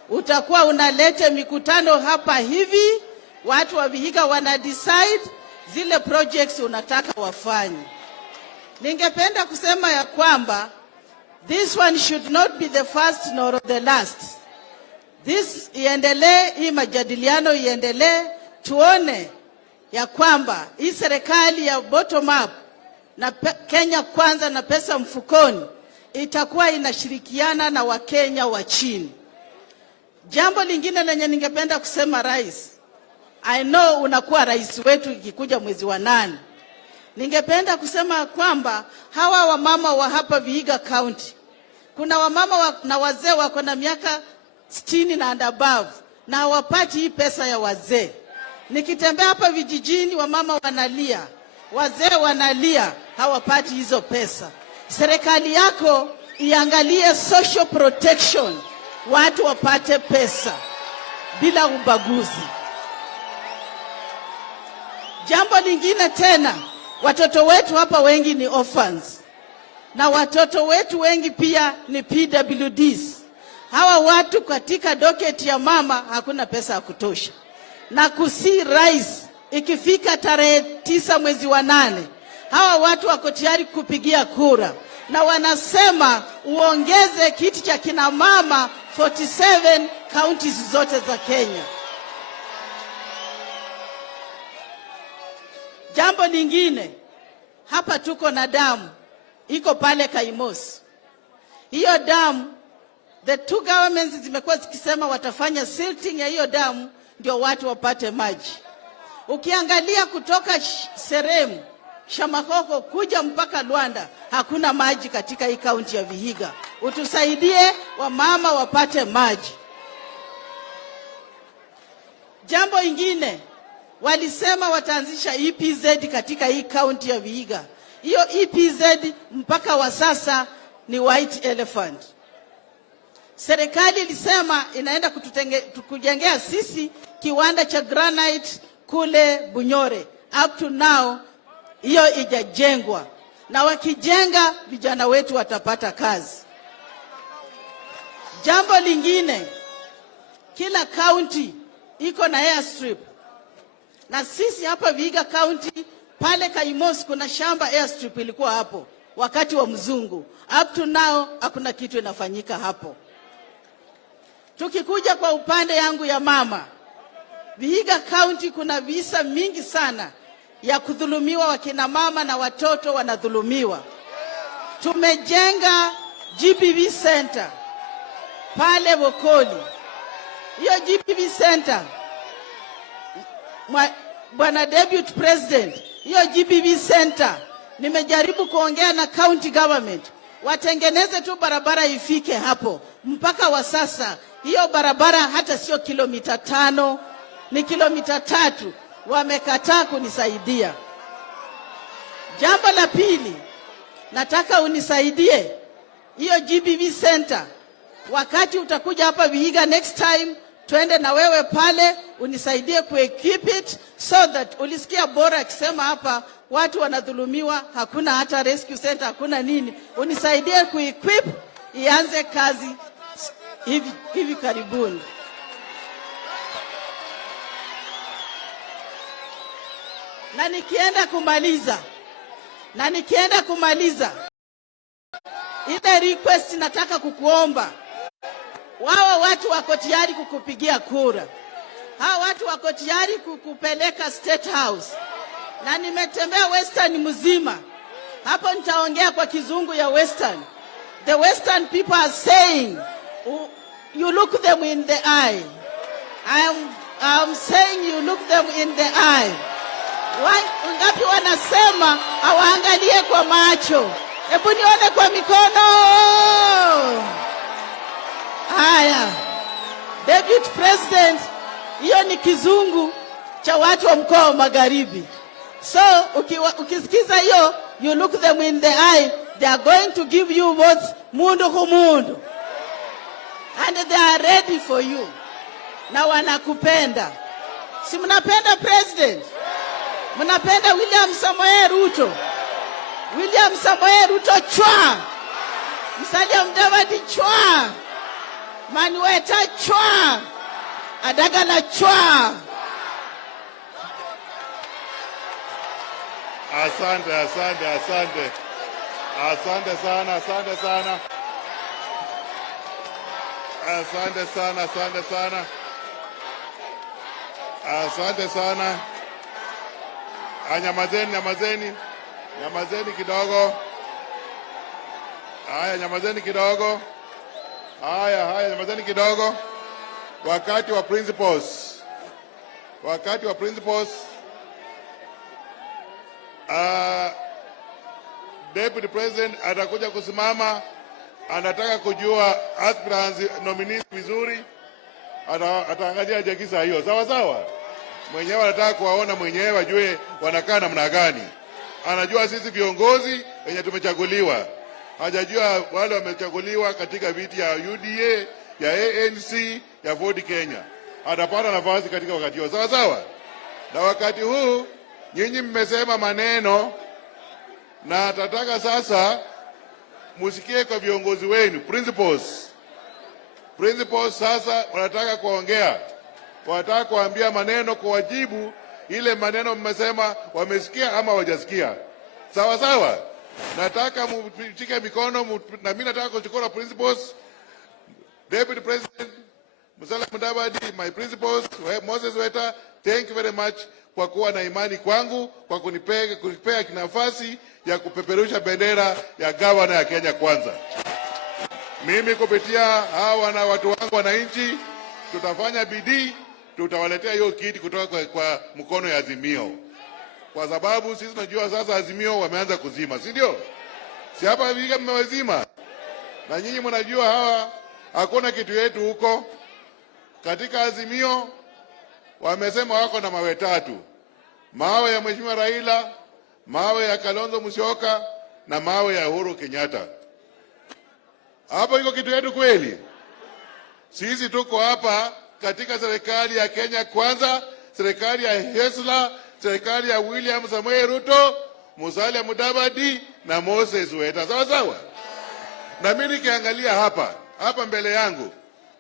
utakuwa unalete mikutano hapa hivi, watu wa Vihiga wana decide zile projects unataka wafanye. Ningependa kusema ya kwamba this one should not be the first nor the last. This iendelee, hii majadiliano iendelee, tuone ya kwamba hii serikali ya bottom up na Kenya Kwanza na pesa mfukoni itakuwa inashirikiana na Wakenya wa chini. Jambo lingine lenye ningependa kusema, Rais, I know unakuwa rais wetu ikikuja mwezi wa 8. Ningependa kusema kwamba hawa wamama wa hapa Vihiga County, kuna wamama na wazee wako na miaka 60 na above na hawapati hii pesa ya wazee. Nikitembea hapa vijijini, wamama wanalia, wazee wanalia, hawapati hizo pesa. Serikali yako iangalie social protection, watu wapate pesa bila ubaguzi. Jambo lingine tena, watoto wetu hapa wengi ni orphans, na watoto wetu wengi pia ni PWDs. Hawa watu katika docket ya mama hakuna pesa ya kutosha. Na kusi Rais, ikifika tarehe 9 mwezi wa 8, hawa watu wako tayari kupigia kura, na wanasema uongeze kiti cha kina mama 47 counties zote za Kenya. Jambo lingine, hapa tuko na damu iko pale Kaimosi. Hiyo damu, the two governments zimekuwa zikisema watafanya silting ya hiyo damu ndio watu wapate maji. Ukiangalia kutoka Seremu, Shamakoko kuja mpaka Luanda, hakuna maji katika hii kaunti ya Vihiga. Utusaidie wamama wapate maji. Jambo ingine, walisema wataanzisha EPZ katika hii kaunti ya Vihiga. Hiyo EPZ mpaka wa sasa ni white elephant. Serikali ilisema inaenda kujengea sisi kiwanda cha granite kule Bunyore. Up to now hiyo ijajengwa, na wakijenga vijana wetu watapata kazi. Jambo lingine, kila county iko na airstrip, na sisi hapa Vihiga County pale Kaimosi kuna shamba airstrip ilikuwa hapo wakati wa mzungu. Up to now hakuna kitu inafanyika hapo. Tukikuja kwa upande yangu ya mama, Vihiga County kuna visa mingi sana ya kudhulumiwa, wakina mama na watoto wanadhulumiwa. Tumejenga GBV Center pale Bokoli. Hiyo GBV Center, Bwana Deputy President, hiyo GBV Center nimejaribu kuongea na county government watengeneze tu barabara ifike hapo. Mpaka wa sasa hiyo barabara hata sio kilomita 5, ni kilomita 3. Wamekataa kunisaidia. Jambo la pili, nataka unisaidie hiyo GBV Center. Wakati utakuja hapa Vihiga next time, twende na wewe pale unisaidie kuequip it so that, ulisikia Bora akisema hapa watu wanadhulumiwa, hakuna hata rescue center, hakuna nini. Unisaidie kuequip ianze kazi hivi karibuni. Na nikienda kumaliza ile request, nataka kukuomba, wao watu wako tayari kukupigia kura, hao watu wako tayari kukupeleka State House, na nimetembea Western mzima. Hapo nitaongea kwa kizungu ya Western. The Western people are saying, you look them in the eye. I'm saying you look them in the eye. Ngapi wanasema hawaangalie kwa macho? Hebu nione kwa mikono. Haya, Deputy President, hiyo ni kizungu cha watu wa mkoa wa Magharibi. So ukisikiza hiyo, you look them in the eye, they are going to give you both mundu kumundu, and they are ready for you, na wanakupenda. Si mnapenda president? Mnapenda William Samoei Ruto? William Samoei Ruto chwa, Musalia Mudavadi chwa, Manueta chwa, Adagala chwa. Asante, asante, asante. Asante sana, asante sana. Asante sana, asante sana. Asante sana. Nyamazeni, nyamazeni. Nyamazeni kidogo. Haya, nyamazeni kidogo. Haya, nyamazeni kidogo. Wakati wa principals. Wakati wa principals. Deputy President atakuja kusimama, anataka kujua aspirants nominees vizuri, ataangalia jakisa hiyo. Sawa sawa? Mwenyewe anataka kuwaona mwenyewe, ajue wanakaa namna gani. Anajua sisi viongozi wenye tumechaguliwa. Hajajua wale wamechaguliwa katika viti ya UDA, ya ANC, ya Ford Kenya. Atapata nafasi katika wakati huo. Sawa sawa? Na wakati huu nyinyi mmesema maneno, na atataka sasa musikie kwa viongozi wenu, principals. Principals sasa wanataka kuongea. Wanataka kuambia maneno, kwa wajibu ile maneno mmesema wamesikia ama hawajasikia. Sawa sawa? Nataka mshike mikono, na mimi nataka kuchukua principals. Deputy President Musalia Mudavadi, my principals, Moses Weta, thank you very much kwa kuwa na imani kwangu, kwa kunipea nafasi ya kupeperusha bendera ya gavana ya Kenya Kwanza. Mimi kupitia hawa na watu wangu wananchi, tutafanya bidii, tutawaletea hiyo kiti kutoka kwa mkono ya Azimio. Kwa sababu sisi tunajua sasa Azimio wameanza kuzima, si ndio? Si hapa Vihiga mmewazima? Na nyinyi mnajua hawa hakuna kitu yetu huko. Katika Azimio wamesema wako na mawe tatu. Mawe ya Mheshimiwa Raila, mawe ya Kalonzo Musyoka, na mawe ya Uhuru Kenyatta. Hapo iko kitu yetu kweli? Sisi tuko hapa katika serikali ya Kenya Kwanza, serikali ya Hesla, serikali ya William Samoei Ruto, Musalia Mudavadi na Moses Weta. Sawa sawa? Na mimi nikiangalia hapa mbele yangu,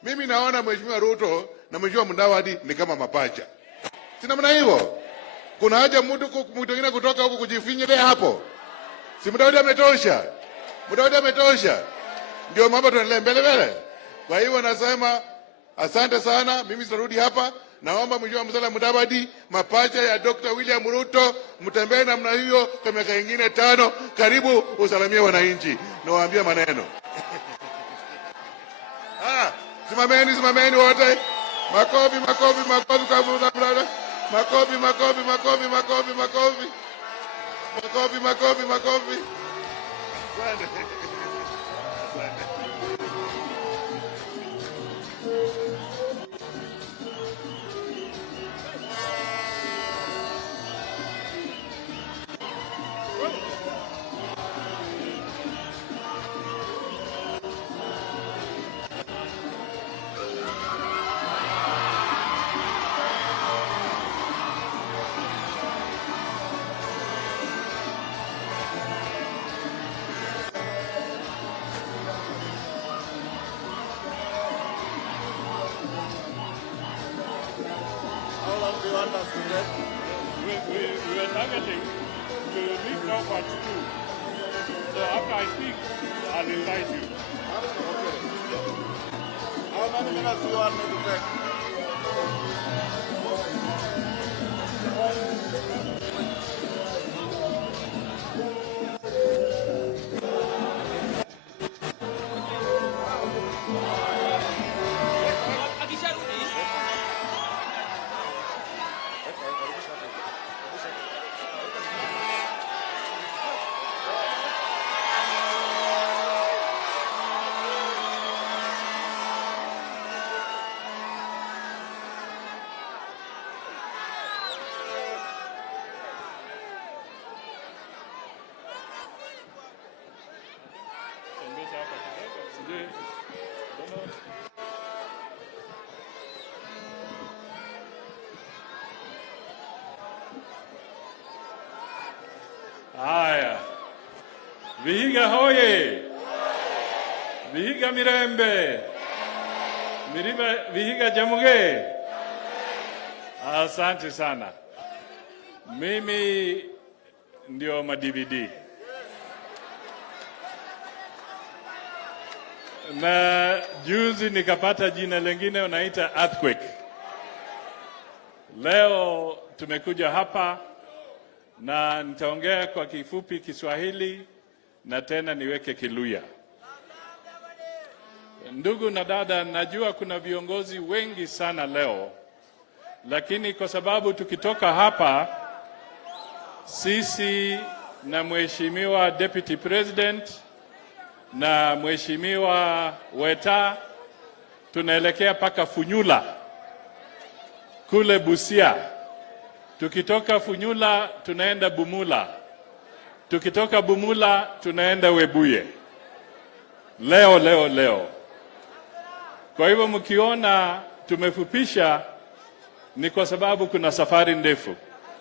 mimi naona Mheshimiwa Ruto na Mheshimiwa Mudavadi ni kama mapacha. Si namna hivyo? Kuna haja mtu mwingine kutoka huko kujifinyia hapo? Si Mudavadi ametosha? Mudavadi ametosha. Ndio mambo tuendelee mbele. Kwa hiyo nasema asante sana, mimi sitarudi hapa. Naomba Mheshimiwa Musalia Mudavadi, mapacha ya Dr. William Ruto, mtembee namna hiyo kwa miaka mingine 5. Karibu usalimie wananchi na waambie maneno. Simameni wote. Makofi kwa brother. Makofi. Asante. How long do you want us to wait? we were targeting to reach now part 2. So after I speak, I'll invite you. Okay. How many minutes do you want me to take? Haya. Vihiga hoye. Vihiga mirembe. Vihiga jamuge. Asante sana. Mimi ndio ma-DVD. Na juzi nikapata jina lingine unaita earthquake. Leo tumekuja hapa na nitaongea kwa kifupi Kiswahili na tena niweke Kiluya. Ndugu na dada, najua kuna viongozi wengi sana leo, lakini kwa sababu tukitoka hapa sisi na Mheshimiwa Deputy President na Mheshimiwa Weta tunaelekea paka Funyula kule Busia. Tukitoka Funyula tunaenda Bumula. Tukitoka Bumula tunaenda Webuye. Leo. Kwa hivyo mkiona tumefupisha ni kwa sababu kuna safari ndefu.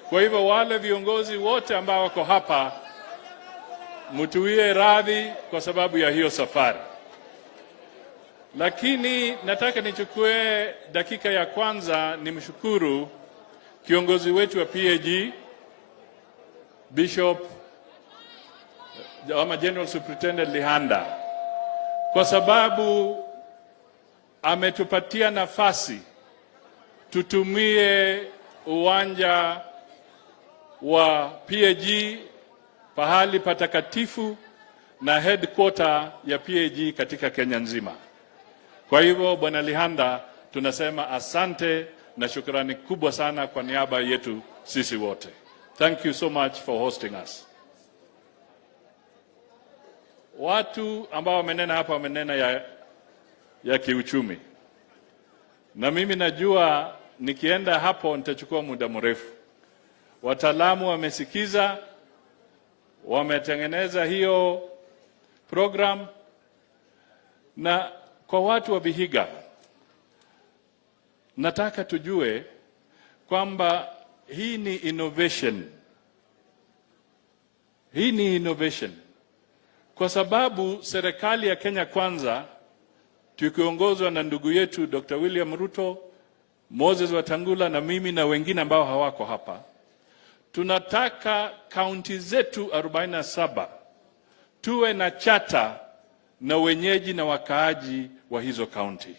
Kwa hivyo wale viongozi wote ambao wako hapa mtuwie radhi kwa sababu ya hiyo safari. Lakini nataka nichukue dakika ya kwanza nimshukuru kiongozi wetu wa PAG, Bishop ama General Superintendent Lihanda, kwa sababu ametupatia nafasi tutumie uwanja wa PAG pahali patakatifu na headquarter ya PAG katika Kenya nzima. Kwa hivyo Bwana Lihanda, tunasema asante na shukrani kubwa sana kwa niaba yetu sisi wote. Thank you so much for hosting us. Watu ambao wamenena hapa wamenena ya kiuchumi. Na mimi najua nikienda hapo nitachukua muda mrefu. Wataalamu wamesikiza, wametengeneza hiyo program, na kwa watu wa Vihiga nataka tujue kwamba hii ni innovation. Hii ni innovation. Kwa sababu serikali ya Kenya Kwanza tukiongozwa na ndugu yetu Dr. William Ruto, Moses Wetangula na mimi na wengine ambao hawako hapa, tunataka kaunti zetu 47 tuwe na chata na wenyeji na wakaaji wa hizo kaunti.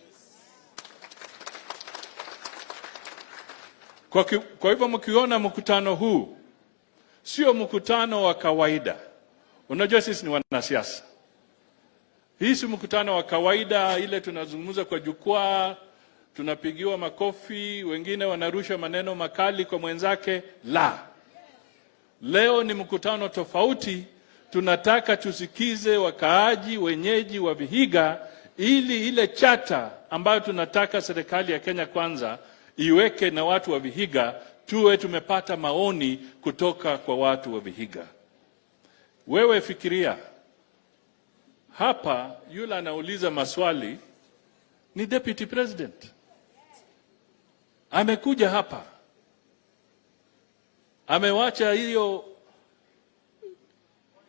Kwa hivyo mkiona mkutano huu sio mkutano wa kawaida. Unajua sisi ni wanasiasa. Hii si mkutano wa kawaida ile tunazungumza kwa jukwaa, tunapigiwa makofi, wengine wanarusha maneno makali kwa mwenzake. La. Leo ni mkutano tofauti. Tunataka tusikize wakaaji wenyeji wa Vihiga ili ile chata ambayo tunataka serikali ya Kenya Kwanza iweke na watu wa Vihiga tuwe tumepata maoni kutoka kwa watu wa Vihiga. Wewe fikiria hapa yule anauliza maswali ni Deputy President. Amekuja hapa. Amewacha hiyo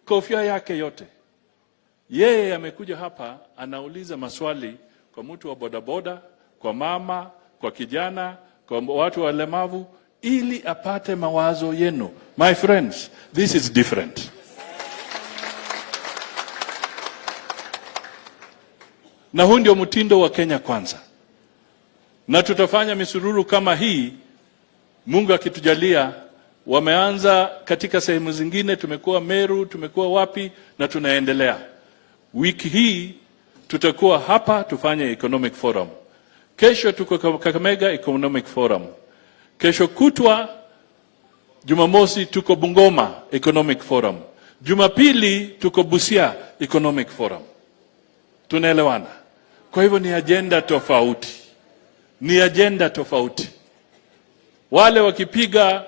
kofia yake yote. Yeye amekuja hapa anauliza maswali kwa mtu wa bodaboda, kwa mama, kwa kijana, kwa watu walemavu, ili apate mawazo yenu. My friends, this is different. Na huu ndio mtindo wa Kenya Kwanza. Na tutafanya misururu kama hii, Mungu akitujalia. Wameanza katika sehemu zingine, tumekuwa Meru, tumekuwa wapi, na tunaendelea. Wiki hii tutakuwa hapa tufanye economic forum. Kesho tuko Kakamega economic forum. Kesho kutwa Jumamosi tuko Bungoma economic forum. Jumapili tuko Busia economic forum. Tunaelewana? Kwa hivyo ni agenda tofauti. Ni agenda tofauti. Wale wakipiga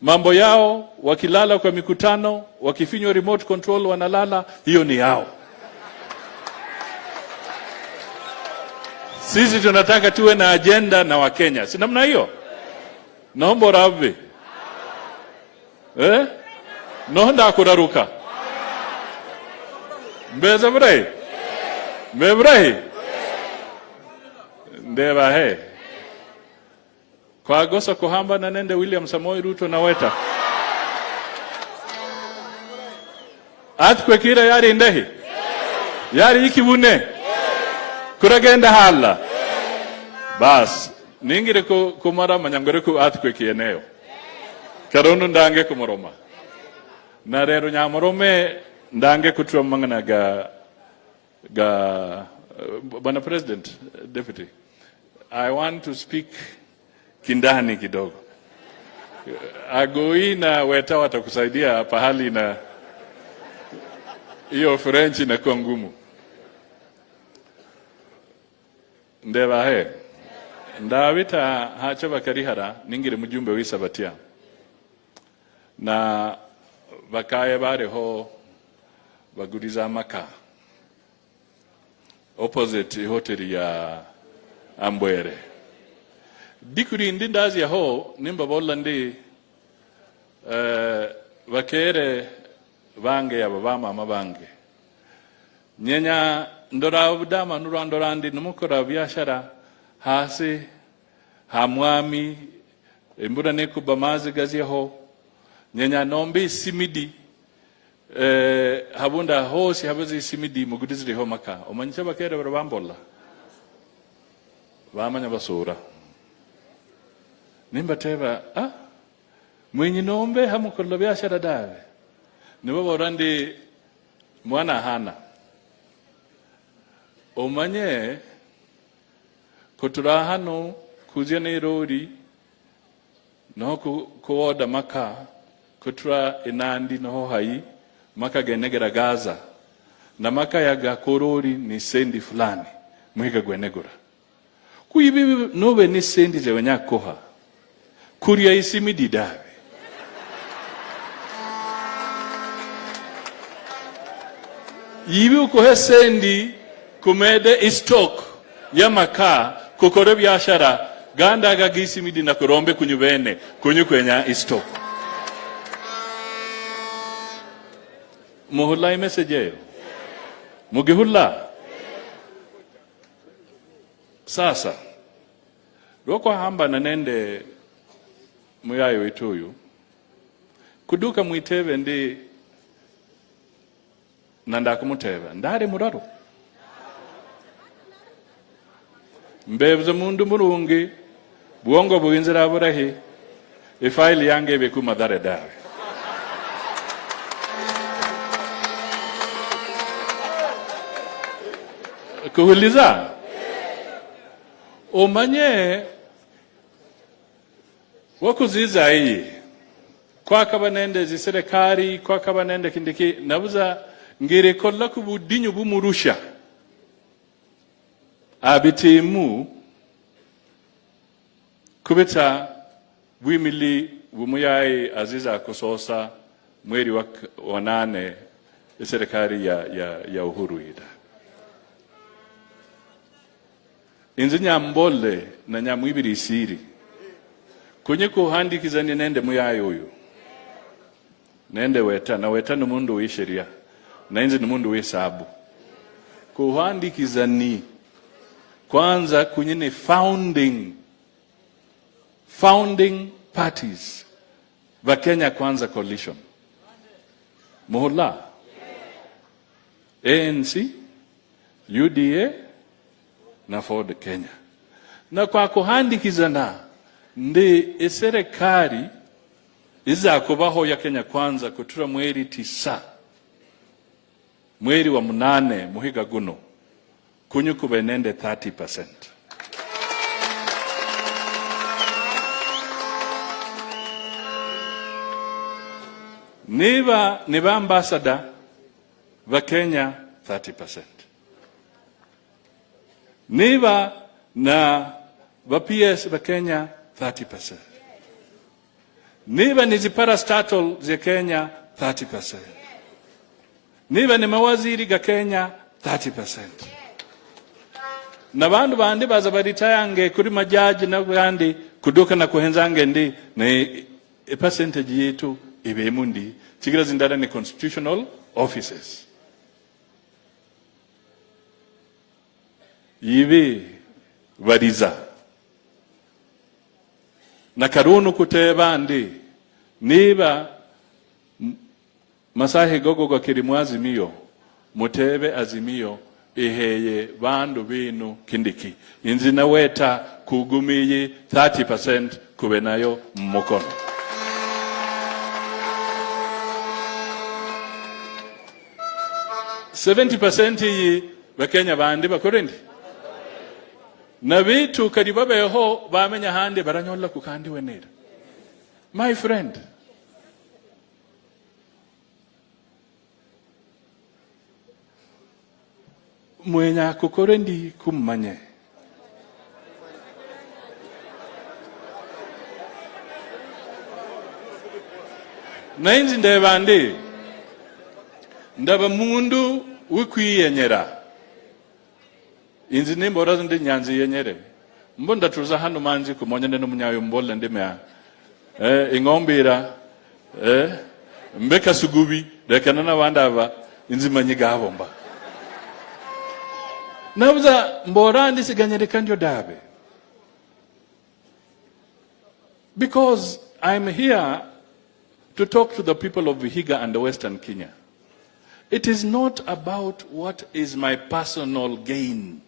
mambo yao, wakilala kwa mikutano, wakifinywa remote control wanalala, hiyo ni yao. Sisi tunataka tuwe na agenda na Wakenya. Si namna hiyo? Naomba ravi. Nohonda kuraruka. Mbeza brai. Mbebrai. Ndeba he. Kwa gosa kuhamba na nende William Samoei Ruto na Weta. Kwe kira yari indehi. Yari ikibune. Kuragenda hala. Bas. Ningire kumara manyangore ku kwe kieneo. Karonu ndange kumoroma. Na rero nyamorome ndange kutua mangana Bwana President, Deputy. I want to speak kindani kidogo. Agoi na Weta watakusaidia pahali na hiyo French na kwa ngumu. Ndeba he. Ndawita hachaba karihara ningire mjumbe w'isabatia. Na bakaye bare ho baguriza maka. Opposite hoteli ya Ambwere. Dikuri ndindazi ya ho nimba bolla ndi bakere bange ya babama mabange. Nyenya ndora budama nurandorandi numukora biashara hasi hamwami imbura ne kubamazi gazi ho nyenya nombi simidi habunda hosi habazi simidi mugudizri ho maka omanycha bakere barabambolla bamanya basura nimba teba mwenye nombe hamukolla biashara dawe nibo borandi mwana hana omanye kutura hano kuzia Nairobi no kuoda maka kutura inandi no hai maka genegera Gaza na maka ya gakorori ni sendi fulani mwiga gwenegura kuibi nobe ni sendi ze wanyakoha kuria isimidi dawe yibi uko sendi kumede stock ya maka kokore biashara ganda gagisi midi na kurombe kunyubene kunyu stock muhula message mugihula sasa roko hamba na nende muyayo ituyu kuduka muiteve ndi nanda kumuteva ndare muraro mbebza mundu murungi buongo buinzira burahi ifaili yange beku madare dawe kuhuliza omanye wakuziza hii kwa kabanende ziserekari kwa kabanende kindiki nabuza ngire kolla kubudinyu bumurusha abitimu kubita wimili wumuyai aziza kusosa mweri wa 8 serikali ya Uhuru ida inzi nyambole na nyamwibiri siri kunye kuhandikizani nende muyai uyu nende Weta na Weta numundu wisheria na inzi numundu wisabu kuhandikizani kwanza kunyine founding parties va Kenya Kwanza coalition. Muhula. ANC, UDA na Ford Kenya. Na kwa kuhandikizana ndi serikali iza kubaho ya Kenya Kwanza kutura mweri 9 mweri wa 8 muhiga guno kunyukube nende 30%. Niba ambassador va Kenya 30%. Niba na va PS va Kenya 30%. Niba ni parastatal za Kenya 30%. Niba ni mawaziri ga Kenya 30%. Na bandu bandi baza baritayange kuri majaji na bandi kuduka na kuhenzange ndi na percentage yetu ibe mundi chigira zindara ni constitutional offices. Ibe bariza na karunu kuteba ndi niba masahe gogo kwa kirimu azimio mutebe azimio iheye bandu binu kindiki inzi na weta kugumiye 30% kube nayo mmukono. $70 yi bakenya bandi bakorendi na bitu karibabeho bamenya hande baranyola kukandi wenera. My friend, mwenya kukorendi kummanye na inzi ndebandi ndaba mundu wikwiyenyera inzi nimbora ndi nyanzi yenyere mbonda tuza hano manzi kumonyane n'umunyayo mbola ndemya ingombira mbeka sugubi rekana na bandaba inzi manyiga abomba nabuza mbora ndi siganyere kanjo dabe because I'm here to talk to the people of Vihiga and the Western Kenya. It is not about what is my personal gain.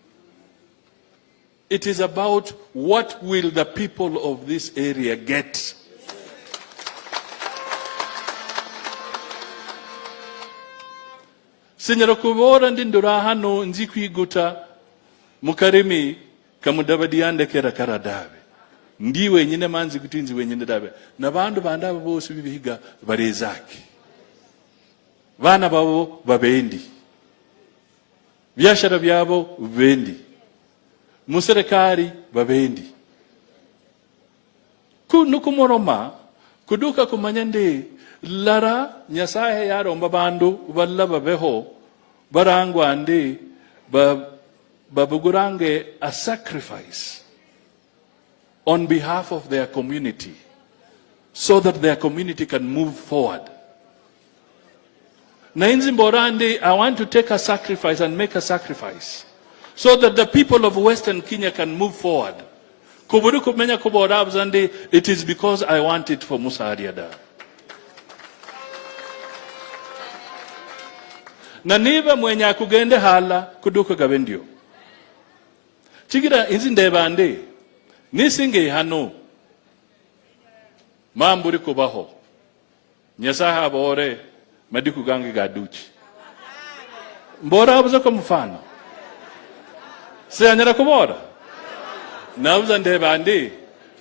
It is about what will the people of this area get. Senyara kubora ndindura hano nzikwiguta mukarimi kamudabadi yande kera karadabe. Ndiwe nyine manzi kutinzi wenyine dabe. Na bandu bandaba bose bibihiga barezaki. Bana babo babendi. Biashara byabo bendi. Muserekari babendi. Nukumoroma kuduka kumanyande lara nyasahe yaro mbabandu balla babeho barangwa ande babugurange a sacrifice on behalf of their community so that their community can move forward. Na inzi mborandi, I want to take a sacrifice and make a sacrifice so that the people of Western Kenya can move forward. Kuburu kumenya kubora abzandi, it is because I want it for Musa Ariada. Na niba mwenya kugende hala kuduka gabendio. Chigira inzi ndebande, nisinge hano mamburi kubaho. Nyasaha bore madiku gangi gaduchi. Mbora abuza kwa mfano. Seanyara kubora. Nauza ndebandi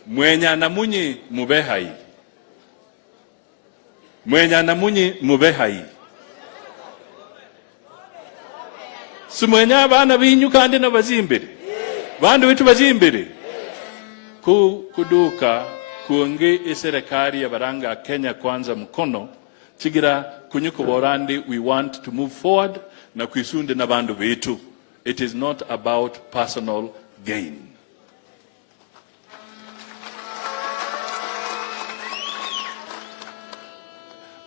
mwenya namunyi mubehai. Mwenya namunyi mubehai. Sumwenya bana binyu kandi na bazimbere. Bandu bitu bazimbere. Kuduka kuonge serikali ya baranga Kenya Kwanza mkono chigira kunyuko borandi we want to move forward na kuisunde na bandu bitu. It is not about personal gain.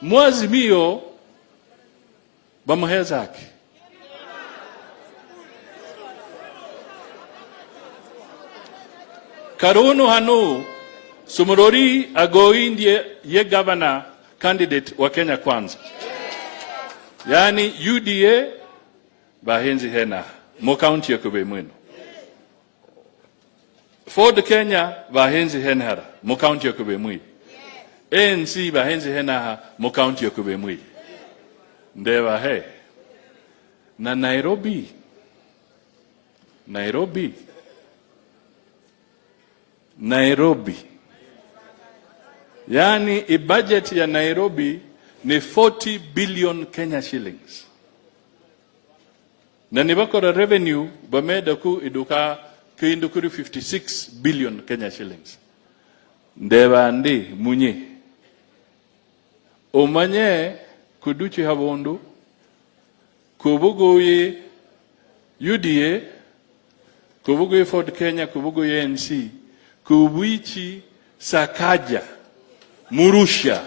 Mwazimio bamuhezaki. Karunu hanu Sumurori Agoi ndiye ye governor candidate wa Kenya Kwanza. Yani UDA bahenzi hena mo county ya Kubemwino. Ford Kenya bahenzi henhara mo county ya Kubemwi. ANC bahenzi hena mo county ya Kubemwi. Ndewa he. Na Nairobi. Yani budget ya Nairobi ni 40 billion Kenya shillings. Na nibakora revenue bameda ku iduka kiindukuri 56 billion Kenya shillings. Ndeba ndi munye. Omanye kuduchi habondu kubugoye UDA kubugoye Ford Kenya kubugoye ANC kubuichi Sakaja Murusha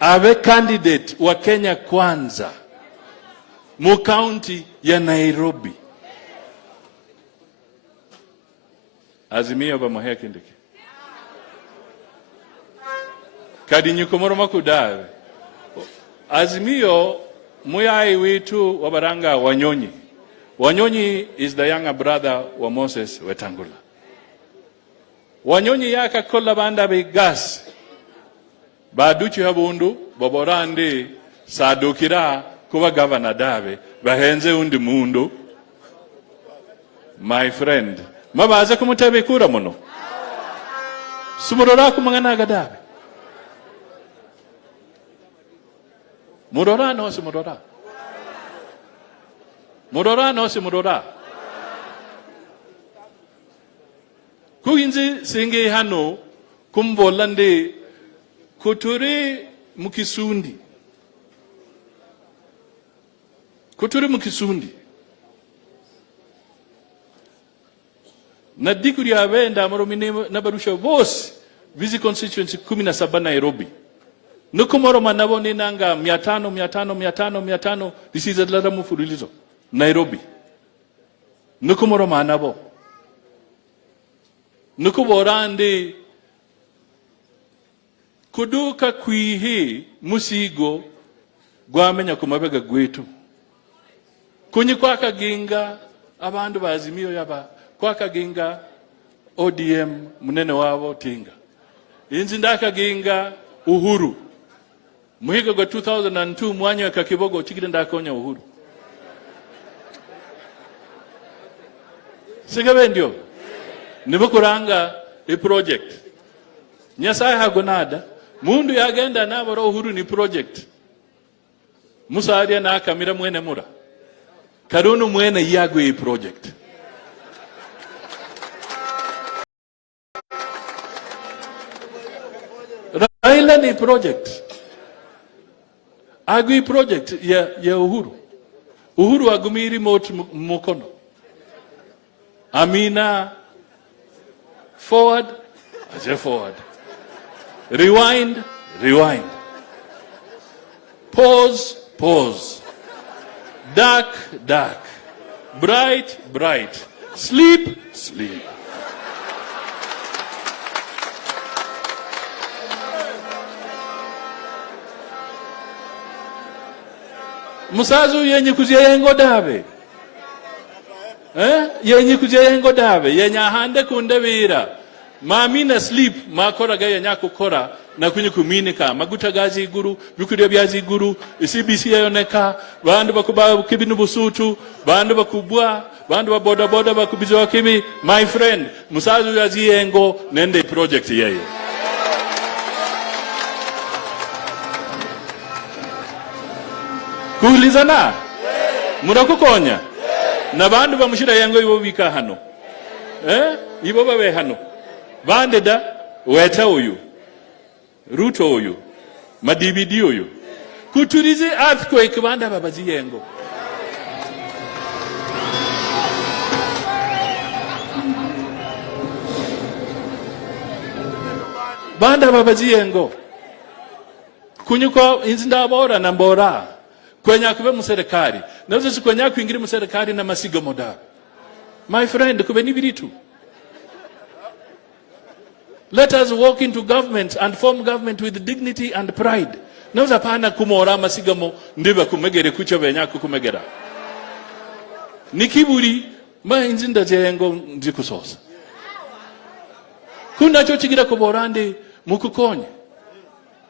awe candidate wa Kenya Kwanza mu county ya Nairobi. Azimio ba mohe kindiki kadi nyukomoro makudawe Azimio muyai wetu wabaranga Wanyonyi. Wanyonyi is the younger brother wa Moses Wetangula. Wanyonyi yaka kola banda be gas baduchi habundu baborande sadokira kuba governor dawe bahenze undi mundu. My friend mabaza kumutabe kura muno sumurora kumangana gadawe murora no simurora murora no simurora kuinzi singe hano kumbolande kuturi mukisundi na dikuri abenda amoromine na barusha boss vizi constituency 17 Nairobi nukumoro manabo ni nanga 500 disizadlara mufurilizo Nairobi nukumoro manabo nukuborande kuduka kwihi musigo gwamenya kumabega gwetu kunyi kwaka ginga abandu bazimio yaba kwaka ginga ODM munene wabo tinga inzi ndaka ginga Uhuru muhiga gwa 2002 mwanya kakibogo chikire ndakonya Uhuru sigabe ndio nibukuranga i project Nyasaye hagonada mundu yagenda nabaro Uhuru ni project Musaria na kamera mwene mura Karunu mwene yagwe project Raila ni project agui project ya Uhuru agumiri mukono Amina forward rewind pause dark bright sleep Musazu yenye kuzia yengo dabe yenye kuzia yengo dabe yenye hande kundabira Mamina sleep makora gaya nyako kora na kunyi kuminika maguta gazi iguru bikudio byazi iguru CBC yoneka bandu bakuba kibinu busutu bandu bakubwa bandu ba boda bakubizo kibi my friend Musazu yazi yengo nende project yeye kuulizana murakukonya na bandu bamushira yengo ibo bika hano ibo babe hano bande da weta uyu Ruto uyu madibidi uyu kuturize earthquake banda babazi yengo banda babazi yengo kunyuko inzinda bora na mbora kwenya kube muserikali nazo sikwenya kuingira muserikali na masigo moda My friend, kubeni biritu. Let us walk into government and form government with dignity and pride. Naweza pana kumora masigamo ndiba kumegere kucho benyaku kumegera. Nikiburi mainzinda jengo ndikusosa. Kuna chochigira kuborande mukukonye.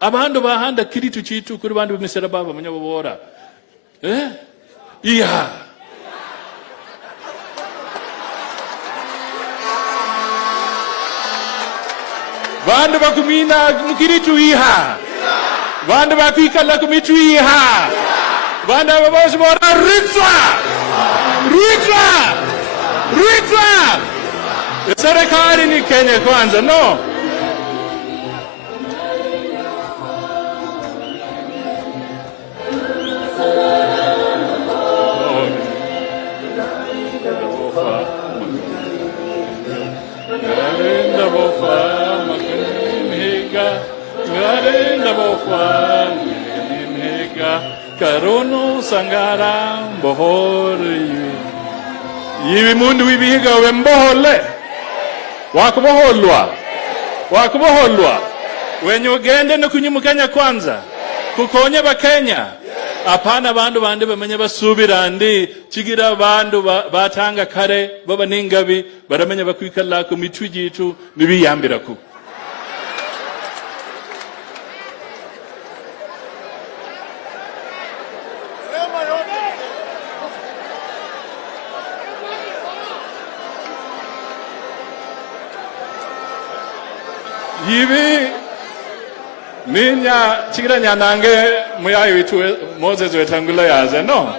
Abando bahanda kiritu chitu kuri bandu bimesera baba munyabobora. Iya. Bandu bakumina mukiritu iha. Bandu bakikala kumitu iha. Bandu babosi bora ritwa. Serikali ni Kenya Kwanza, no. Karono sangara mbohori yibi mundu wibihiga wembohole wakuboholwa wenye ugende no kunyimu Kenya Kwanza kukonya bakenya apana bandu bande bamenye basubira ndi kigira bandu batanga kare baba ningabi baramenye bakwikalla ku mitwijitu nibiyambira ku Yibi ninya chigira nyanange muyayi witu Moses wetangula yaze no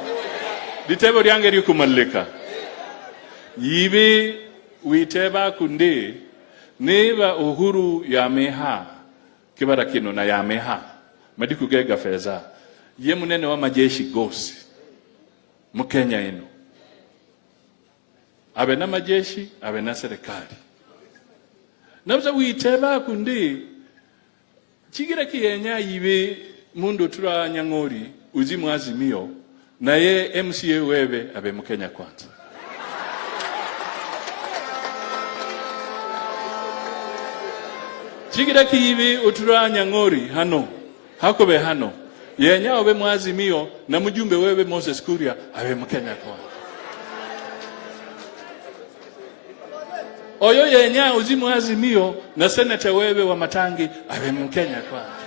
ditebo lyange likumalika yibi witeba kundi niba uhuru ya meha kibara kino na ya meha madiku gega feza ye munene wa majeshi gosi mukenya ino abe na majeshi abe na serikali Nabza witeba kundi chigira kiyenya yibe mundu tura nyangori uzimu azimio na ye MCA webe abe mukenya Kwanza. Chigira kiyibe utura nyangori hano hakobe hano yenya obe mwazimio na mjumbe webe Moses Kuria abe mukenya Kwanza. Oyo yenya uzimu azimio na seneta wewe wa Matangi awe Mkenya Kwanza.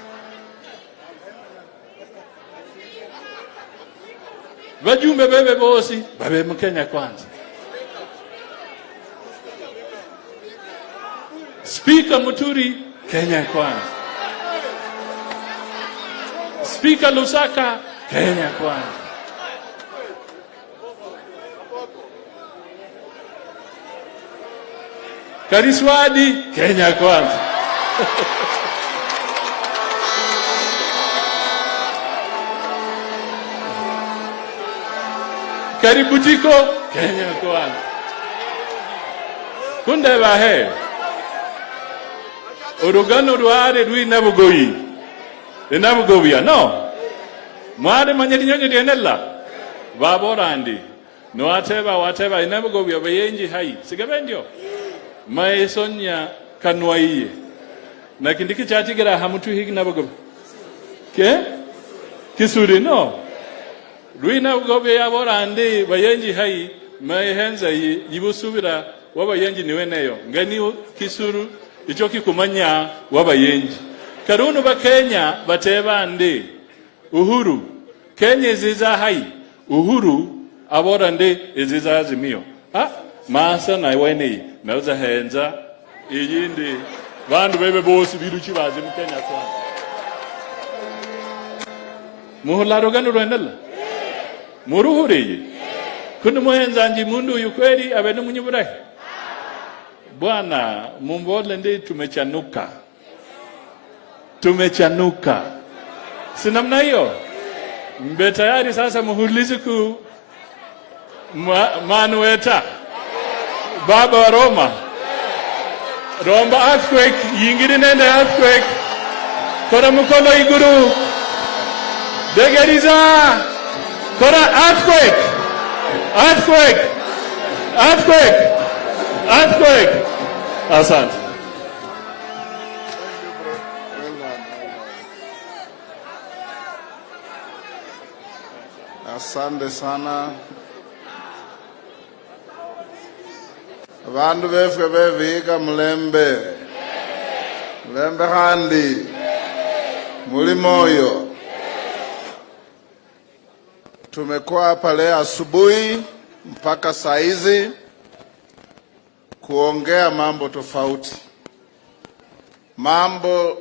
Wajumbe bebe bosi babe Mkenya Kwanza. Speaker Muturi Kenya Kwanza. Speaker Lusaka Kenya Kwanza. Kariswadi Kenya Kwanza. Kaributiko Kenya Kwanza. Kunde bahe urugano rware rwi nabugoyi nabugobiya no mware manyeri nyonyo dienella baborandi no wateba inabugobiya bayenji hai sigabendio Maesonya kanwaiye na kindiki chachigira hamutu higi nabugobi kisuri no Ruina ugobe ya borande bayenji hai maehenza yibusubira wabayenji niweneyo ngani kisuru icho kikumanya wabayenji karunu bakenya bateba ande uhuru Kenya ziza hai uhuru aborande iziza azimio masa na wene nauza henza iyindi bandu bebe bosi biruchi baze Mkenya Kwanza muhularo ganu rwendala muruhuriye kundu muhenza nji mundu yukweli abene munyiburahi bwana mumbole ndi tumechanuka sinamna hiyo mbe tayari sasa muhulizi ku Manueta Baba wa Roma earthquake yingiri nende earthquake kora mukono iguru degeriza kora earthquake Earthquake. Earthquake. Asante. Asante sana. Vandu befwe beviga mulembe. Mulembe handi. Muli moyo. Tumekuwa hapa leo asubuhi mpaka saa hizi kuongea mambo tofauti. Mambo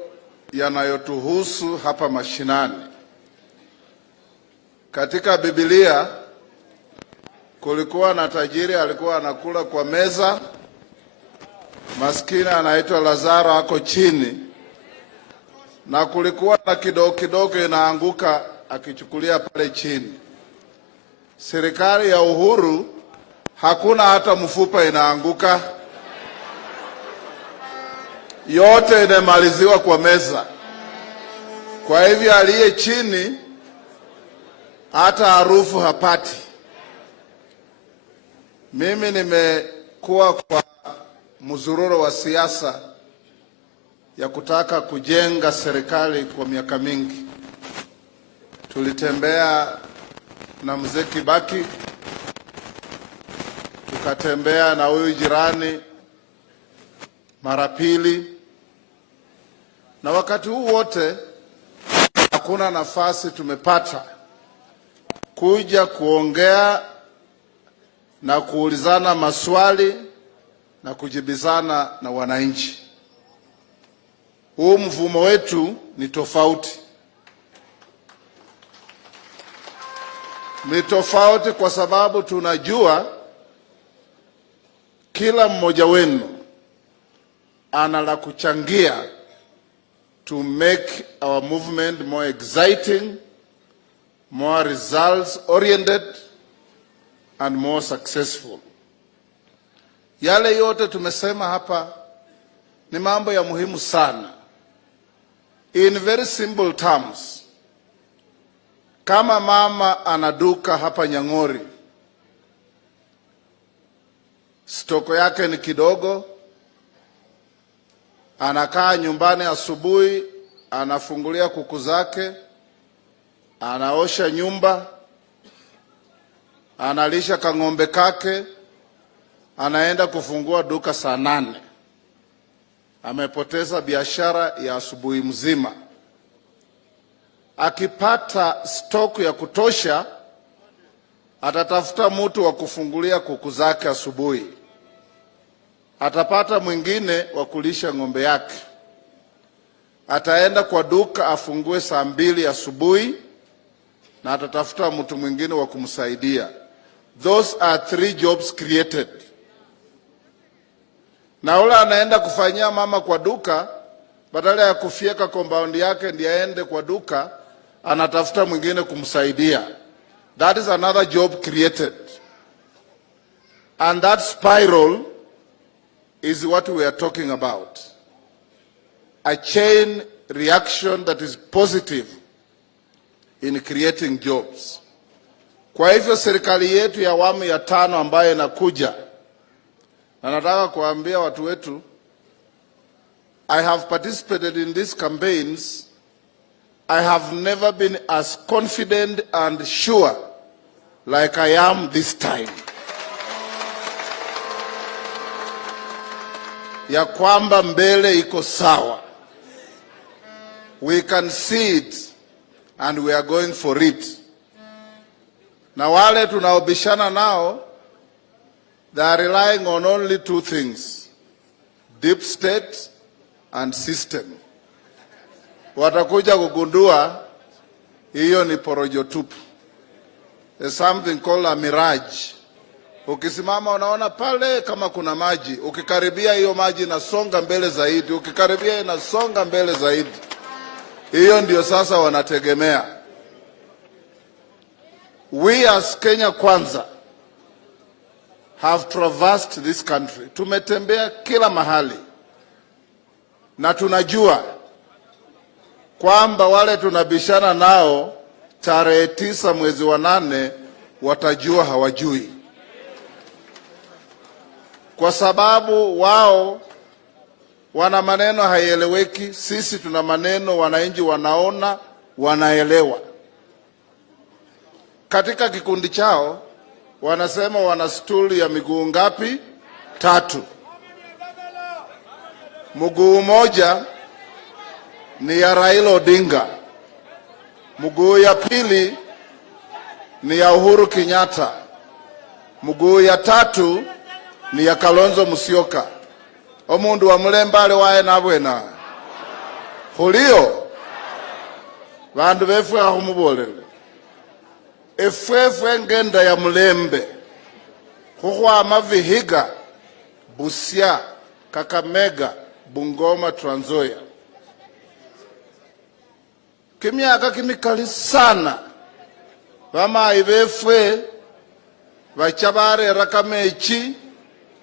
yanayotuhusu hapa mashinani. Katika Biblia kulikuwa na tajiri alikuwa anakula kwa meza, maskini anaitwa Lazaro ako chini, na kulikuwa na kidogo kidogo inaanguka akichukulia pale chini. Serikali ya Uhuru hakuna hata mfupa inaanguka, yote inamaliziwa kwa meza. Kwa hivyo aliye chini hata harufu hapati. Mimi nimekuwa kwa mzururo wa siasa ya kutaka kujenga serikali kwa miaka mingi. Tulitembea na mzee Kibaki, tukatembea na huyu jirani mara pili, na wakati huu wote hakuna nafasi tumepata kuja kuongea na kuulizana maswali na kujibizana na wananchi. Huu mfumo wetu ni tofauti. Ni tofauti kwa sababu tunajua kila mmoja wenu ana la kuchangia to make our movement more exciting, more results oriented and more successful. Yale yote tumesema hapa ni mambo ya muhimu sana. In very simple terms, kama mama anaduka hapa Nyang'ori, stoko yake ni kidogo, anakaa nyumbani asubuhi, anafungulia kuku zake, anaosha nyumba, analisha kang'ombe kake, anaenda kufungua duka saa 8. Amepoteza biashara ya asubuhi mzima. Akipata stock ya kutosha, atatafuta mtu wa kufungulia kuku zake asubuhi. Atapata mwingine wa kulisha ng'ombe yake. Ataenda kwa duka afungue saa 2 asubuhi, na atatafuta mtu mwingine wa kumsaidia. Those are 3 jobs created. Na ule anaenda kufanyia mama kwa duka, badala ya kufieka compound yake ndiye aende kwa duka, anatafuta mwingine kumsaidia. That is another job created. And that spiral is what we are talking about. A chain reaction that is positive in creating jobs. Kwa hivyo serikali yetu ya awamu ya 5 ambayo inakuja, na nataka kuambia watu wetu, I have participated in these campaigns. I have never been as confident and sure like I am this time. Ya kwamba mbele iko sawa. We can see it and we are going for it. Na wale tunaobishana nao, they are relying on only 2 things: deep state and system. Watakuja kugundua hiyo ni porojo tupu. There's something called a mirage. Ukisimama unaona pale kama kuna maji, ukikaribia hiyo maji inasonga mbele zaidi, ukikaribia inasonga mbele zaidi. Hiyo ndio sasa wanategemea. We as Kenya Kwanza have traversed this country. Tumetembea kila mahali. Na tunajua kwamba wale tunabishana nao tarehe 9 mwezi wa 8 watajua hawajui. kwa sababu wao wana maneno haieleweki. Sisi tuna maneno wananchi wanaona, wanaelewa. Katika kikundi chao wanasema wana stuli ya miguu ngapi? 3. Mguu moja ni ya Raila Odinga, mguu ya pili ni ya Uhuru Kenyatta, mguu ya 3 ni ya Kalonzo Musyoka. Omundu wa mulembale wae nabwena khulio bandu befwe akhumubolele efwefwe ngenda ya mulembe khukhwama Vihiga, Busia, Kakamega, Bungoma, Trans Nzoia. Kimyaka kimikali sana bamayi befwe bacha barera kamechi,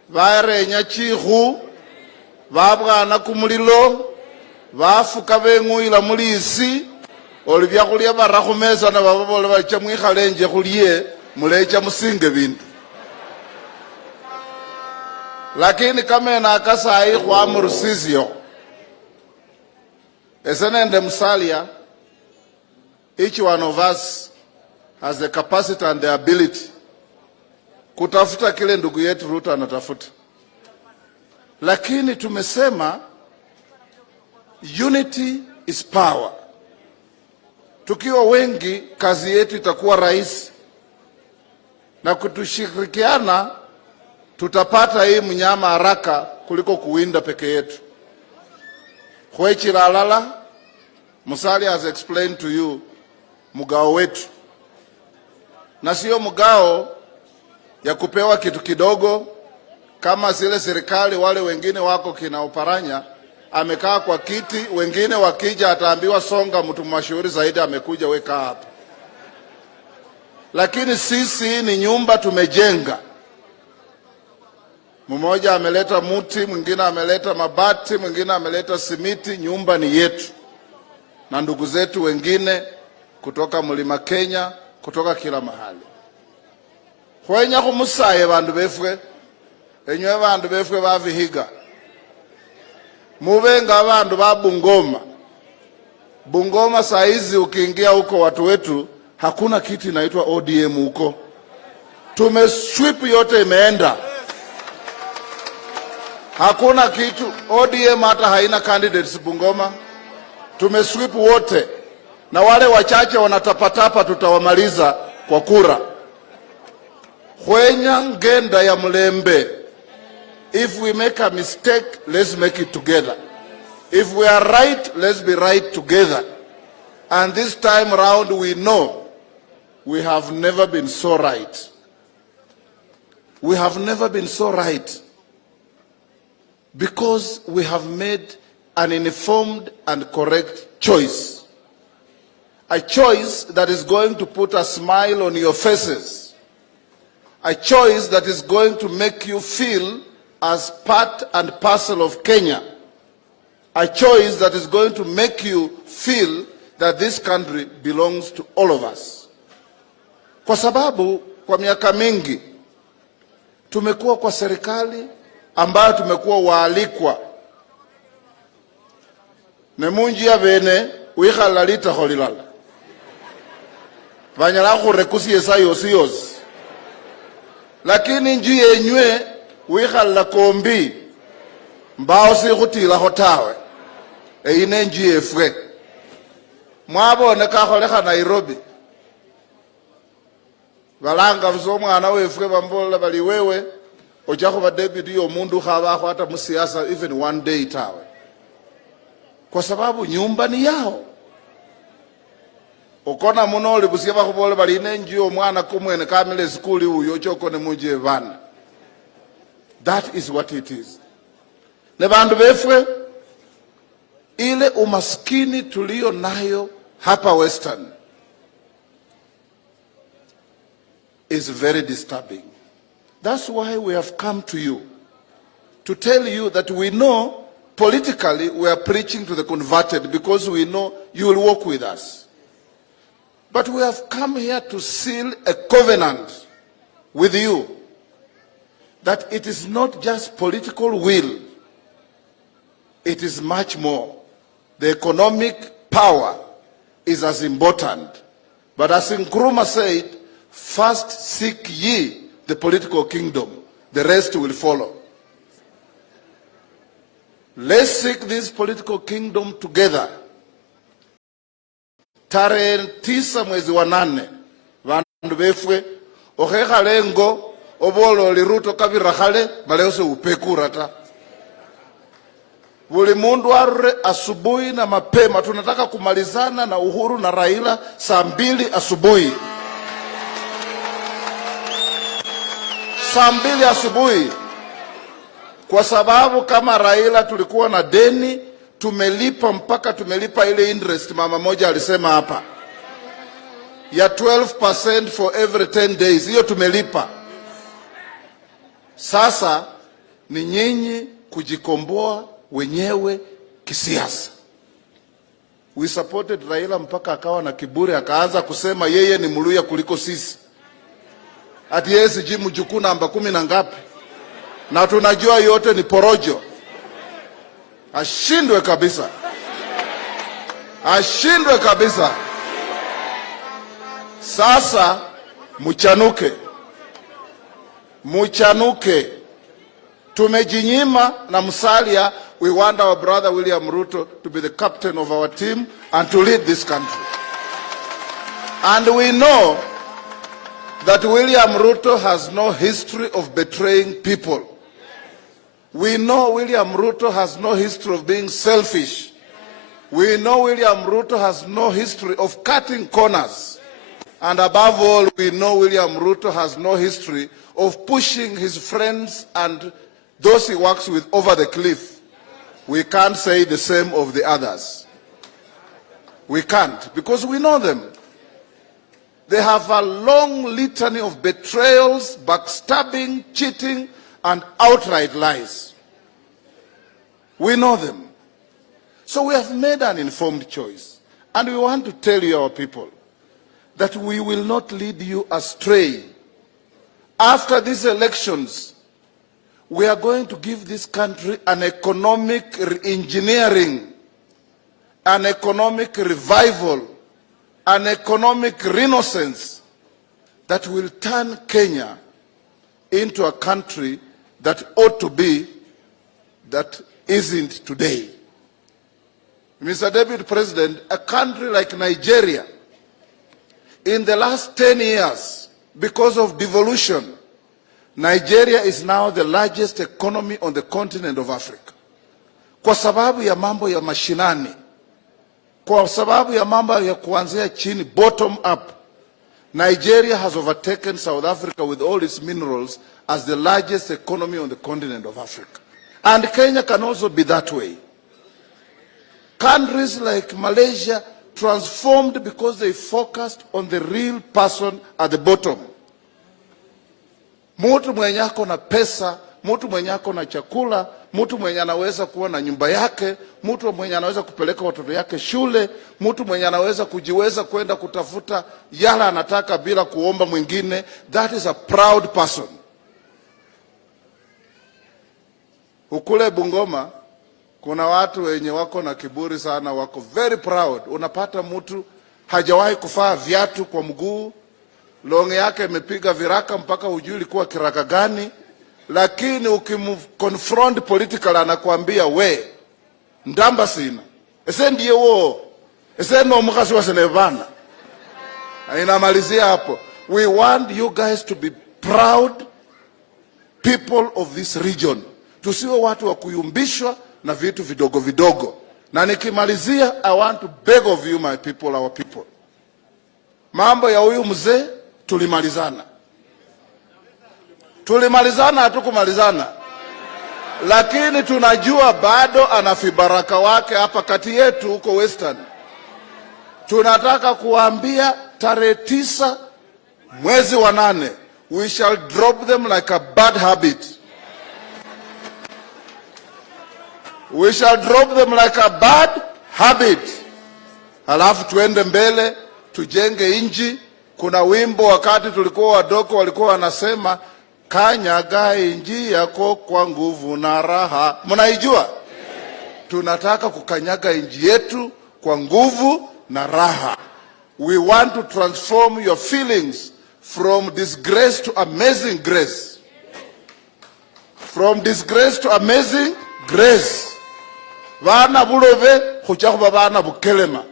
barenya chikhu, babwana kumulilo, bafuka beng'uyila mulisi, oli byakhulya bara khumesa na bababola bacha mwikhalenje khulye mulecha musinge bindu. Lakini kamena akasayi khwamurusisyo esenende musalia. Each one of us has the capacity and the ability kutafuta kile ndugu yetu Ruto anatafuta. Lakini tumesema unity is power. Tukiwa wengi kazi yetu itakuwa rahisi, na kutushirikiana tutapata hii mnyama haraka kuliko kuwinda peke yetu. Khwechiralala, Musalia has explained to you mugao wetu, na sio mugao ya kupewa kitu kidogo kama zile serikali wale wengine wako kina Oparanya amekaa kwa kiti, wengine wakija ataambiwa songa, mtu mashuhuri zaidi amekuja, weka hapa. Lakini sisi ni nyumba tumejenga. Mmoja ameleta muti, mwingine ameleta mabati, mwingine ameleta simiti. Nyumba ni yetu na ndugu zetu wengine kutoka Mlima Kenya, kutoka kila mahali. Khwenya khumusaye bandu befwe, enywe bandu befwe ba Vihiga, mube nga bandu ba Bungoma. Bungoma saizi ukiingia huko watu wetu hakuna kitu inaitwa ODM huko. Tumesweep yote imeenda. Hakuna kitu ODM hata haina candidates Bungoma. Tumesweep wote, na wale wachache wanatapatapa tutawamaliza kwa kura. Khwenya ngenda ya mulembe. If we make a mistake, let's make it together. If we are right, let's be right together. And this time around we know we have never been so right. We have never been so right because we have made an informed and correct choice. A choice that is going to put a smile on your faces. A choice that is going to make you feel as part and parcel of Kenya. A choice that is going to make you feel that this country belongs to all of us. Kwa sababu kwa miaka mingi tumekuwa kwa serikali ambayo tumekuwa waalikwa. Nemunji ya bene wikhala lita holilala. Banyala khurekusi esa yosi yosi. Lakini nji yenywe wikhala kombi mbao si khutila hotawe. Eine nji efwe. Mwabone kakholekha Nairobi. Balanga mwana wefwe bambola bali wewe ojakho ba deputy yomundu khabakho hata musiasa even one day tawe. Kwa sababu nyumba ni yao. Ukona munoli busia bakubole bali nenji omwana kumwene kamile skuli uyo choko ne muje bana. That is what it is. Ne bandu befwe ile umaskini tulio nayo hapa Western is very disturbing. That's why we have come to you to tell you that we know politically we are preaching to the converted because we know you will walk with us. But we have come here to seal a covenant with you that it is not just political will, it is much more. The economic power is as important. But as Nkrumah said, first seek ye the political kingdom, the rest will follow. Let's seek this political kingdom together. Tarehe 9 mwezi wa 8 vandu befwe okhekha lengo obolo liruto kabira khale balese upekura ta. Buli mundu arure asubuhi na mapema. Tunataka kumalizana na Uhuru na Raila saa 2 asubuhi. Saa 2 asubuhi. Kwa sababu kama Raila tulikuwa na deni, tumelipa mpaka tumelipa ile interest mama moja alisema hapa ya 12% for every 10 days. Hiyo tumelipa. Sasa ni nyinyi kujikomboa wenyewe kisiasa. We supported Raila mpaka akawa na kiburi, akaanza kusema yeye ni Mluya kuliko sisi. Ati yeye siji mjukuu namba 10 na ngapi. Na tunajua yote ni porojo. Ashindwe kabisa. Ashindwe kabisa. Sasa mchanuke. Mchanuke. Tumejinyima na Musalia. We want our brother William Ruto to be the captain of our team and to lead this country. And we know that William Ruto has no history of betraying people. We know William Ruto has no history of being selfish. We know William Ruto has no history of cutting corners. And above all, we know William Ruto has no history of pushing his friends and those he works with over the cliff. We can't say the same of the others. We can't, because we know them. They have a long litany of betrayals, backstabbing, cheating, and outright lies. We know them. So we have made an informed choice. And we want to tell you, our people, that we will not lead you astray. After these elections, we are going to give this country an economic re-engineering, an economic revival, an economic renaissance that will turn Kenya into a country that ought to be, that isn't today. Mr. Deputy President, a country like Nigeria, in the last 10 years, because of devolution, Nigeria is now the largest economy on the continent of Africa. Kwa sababu ya mambo ya mashinani, kwa sababu ya mambo ya kuanzia chini, bottom up, Nigeria has overtaken South Africa with all its minerals as the largest economy on the continent of Africa. And Kenya can also be that way. Countries like Malaysia transformed because they focused on the real person at the bottom. Mtu mwenye ako na pesa, mtu mwenye ako na chakula, mtu mwenye anaweza kuwa na nyumba yake, mtu mwenye anaweza kupeleka watoto yake shule, mtu mwenye anaweza kujiweza kwenda kutafuta yala anataka bila kuomba mwingine. That is a proud person. Ukule Bungoma, kuna watu wenye wako na kiburi sana, wako very proud. Unapata mtu hajawahi kufaa viatu kwa mguu, longe yake imepiga viraka mpaka hujui ilikuwa kiraka gani, lakini ukimconfront political anakuambia we ndamba sina ese ndiye wo ese no mukasi wa senevana. Inamalizia hapo. We want you guys to be proud people of this region. Tusiwe watu wa kuyumbishwa na vitu vidogo vidogo. Na nikimalizia, I want to beg of you, my people, our people. Mambo ya huyu mzee tulimalizana. Tulimalizana, hatukumalizana. Lakini tunajua bado ana vibaraka wake hapa kati yetu huko Western. Tunataka kuambia tarehe 9 mwezi wa 8, we shall drop them like a bad habit. We shall drop them like a bad habit. Halafu tuende mbele, tujenge inji. Kuna wimbo wakati tulikuwa wadogo walikuwa wanasema kanyaga inji yako kwa nguvu na raha. Mnaijua? Tunataka kukanyaga inji yetu kwa nguvu na raha. We want to transform your feelings from disgrace to amazing grace. From disgrace to amazing grace. Bana bulove khucha khuba bana bukelema.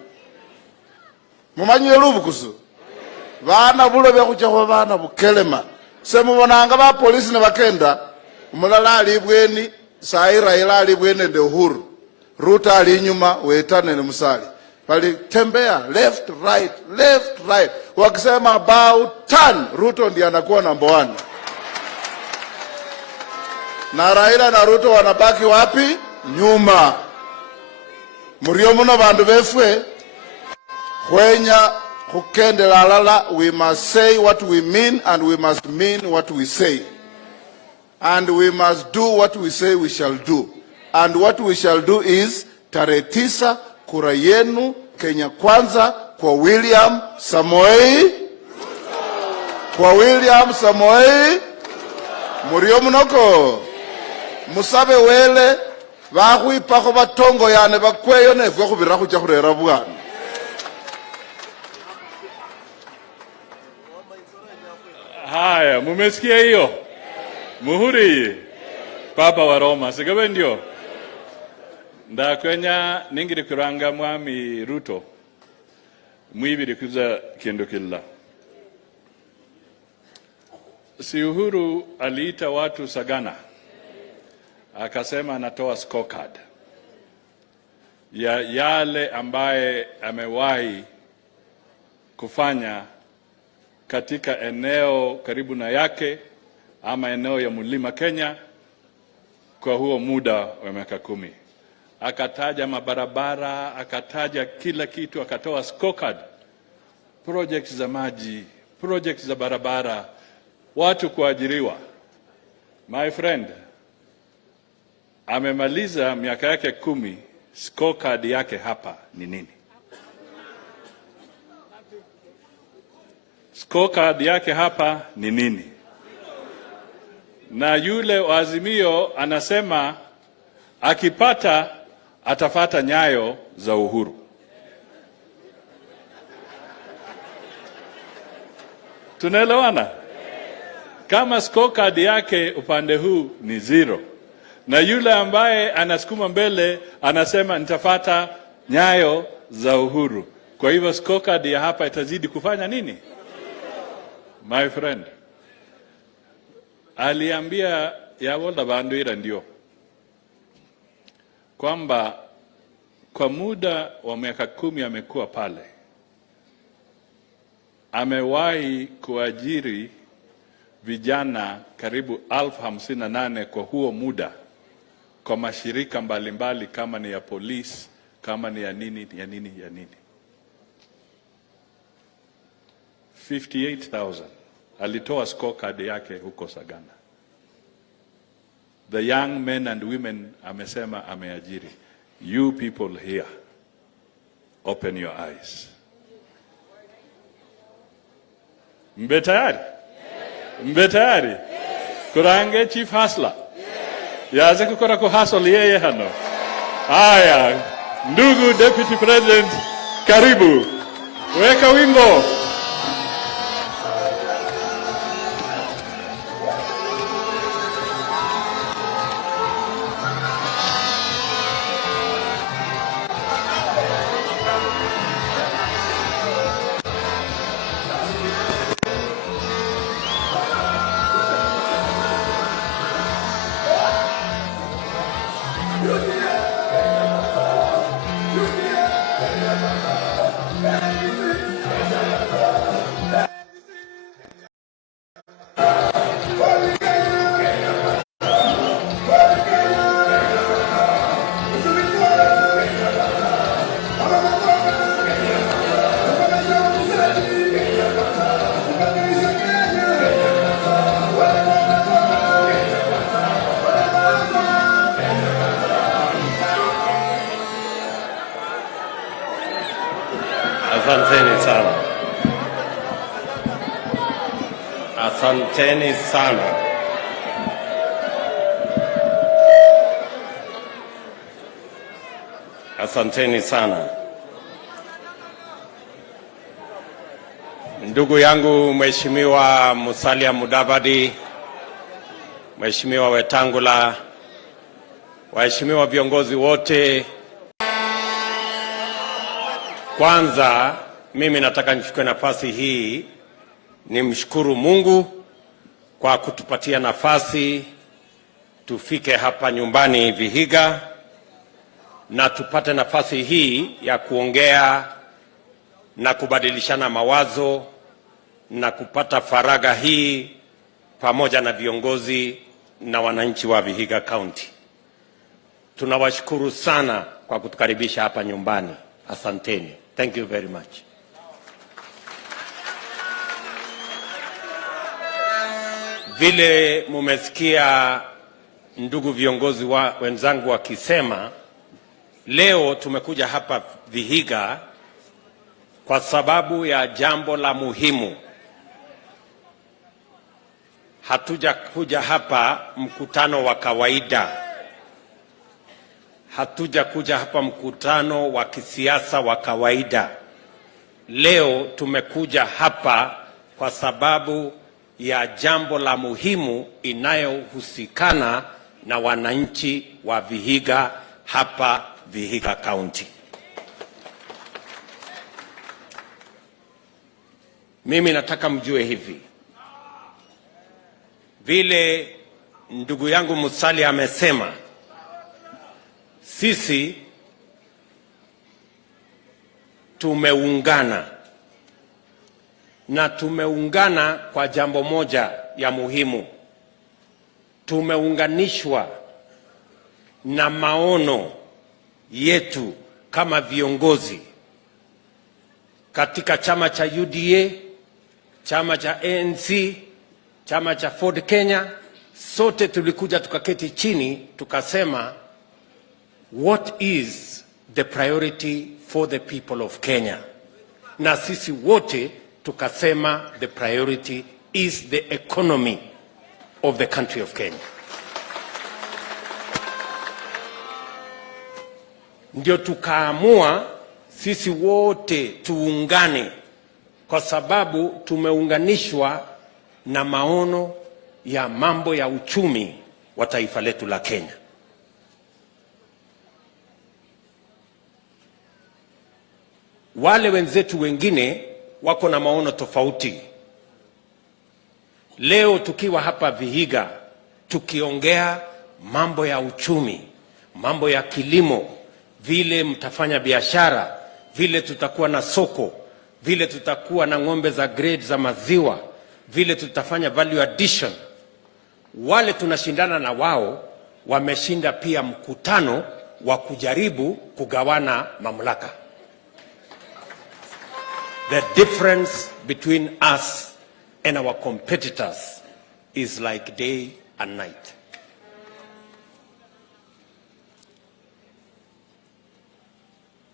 Mumanyile lubukusu. Bana bulove khucha khuba bana bukelema. Semubonanga ba polisi ne bakenda umulala ali bweni saira ila ali bweni nde Uhuru. Ruta ali nyuma wetane ne Musali. Bali tembea left right. Wakisema about turn, Ruto ndiye anakuwa number 1. Na Raila na Ruto wanabaki wapi? Nyuma. Murio muno bandu befwe kwenya kukendela alala. We must say what we mean and we must mean what we say. And we must do what we say we shall do. And what we shall do is tarehe 9 kura yenu Kenya Kwanza kwa William Samoei. Kwa William Samoei. Murio munoko. Musabe wele bakhwipakho batongo yane bakweyo nefwe khubira khucha khurera bwana. Haya, mumesikia hiyo? Muhuri Papa wa Roma sigawe ndio ndakwenya ningiri kuranga mwami Ruto mwibiri kuza kendo killa. Si Uhuru aliita watu Sagana akasema anatoa scorecard ya yale ambaye amewahi kufanya katika eneo karibu na yake ama eneo ya Mlima Kenya kwa huo muda wa miaka 10. Akataja mabarabara, akataja kila kitu, akatoa scorecard, projects za maji, projects za barabara, watu kuajiriwa. My friend, amemaliza miaka yake 10, scorecard yake hapa ni nini? Scorecard yake hapa ni nini? Na yule wa Azimio anasema akipata atafata nyayo za Uhuru. Tunaelewana? Kama scorecard yake upande huu ni 0 na yule ambaye anasukuma mbele anasema nitafata nyayo za Uhuru, kwa hivyo scorecard ya hapa itazidi kufanya nini? My friend, aliambia ya wala bandu ira ndio kwamba kwa muda wa miaka 10 amekuwa pale, amewahi kuajiri vijana karibu 58,000 kwa huo muda kwa mashirika mbalimbali kama ni ya polisi, kama ni ya nini. 58,000 alitoa scorecard yake huko Sagana. The young men and women amesema ameajiri. You people here, open your eyes. Mbe tayari? Mbe tayari? Kurange chief hustler. Yaze kukora kuhustle yeye hano. Haya, ndugu deputy president, karibu. Weka wimbo. Asanteni sana. Asanteni sana. Asanteni sana. Ndugu yangu Mheshimiwa Musalia Mudavadi, Mheshimiwa Wetangula, waheshimiwa viongozi wote, kwanza mimi nataka nichukue nafasi hii nimshukuru Mungu kwa kutupatia nafasi tufike hapa nyumbani Vihiga na tupate nafasi hii ya kuongea na kubadilishana mawazo na kupata faragha hii pamoja na viongozi na wananchi wa Vihiga County. Tunawashukuru sana kwa kutukaribisha hapa nyumbani. Asanteni. Thank you very much. Vile mumesikia ndugu viongozi wenzangu wakisema, leo tumekuja hapa Vihiga kwa sababu ya jambo la muhimu. Hatuja kuja hapa mkutano wa kawaida. Hatuja kuja hapa mkutano wa kisiasa wa kawaida. Leo tumekuja hapa kwa sababu ya jambo la muhimu inayohusikana na wananchi wa Vihiga hapa Vihiga County. Mimi nataka mjue hivi. Vile ndugu yangu Musalia amesema, sisi tumeungana na tumeungana kwa jambo moja ya muhimu. Tumeunganishwa na maono yetu kama viongozi katika chama cha UDA, chama cha ANC, chama cha Ford Kenya. Sote tulikuja tukaketi chini tukasema, what is the priority for the people of Kenya? Na sisi wote tukasema the priority is the economy of the country of Kenya. Ndio tukaamua sisi wote tuungane kwa sababu tumeunganishwa na maono ya mambo ya uchumi wa taifa letu la Kenya. Wale wenzetu wengine wako na maono tofauti. Leo tukiwa hapa Vihiga tukiongea mambo ya uchumi, mambo ya kilimo, vile mtafanya biashara, vile tutakuwa na soko, vile tutakuwa na ng'ombe za grade za maziwa, vile tutafanya value addition. Wale tunashindana na wao wameshinda pia mkutano wa kujaribu kugawana mamlaka. The difference between us and our competitors is like day and night.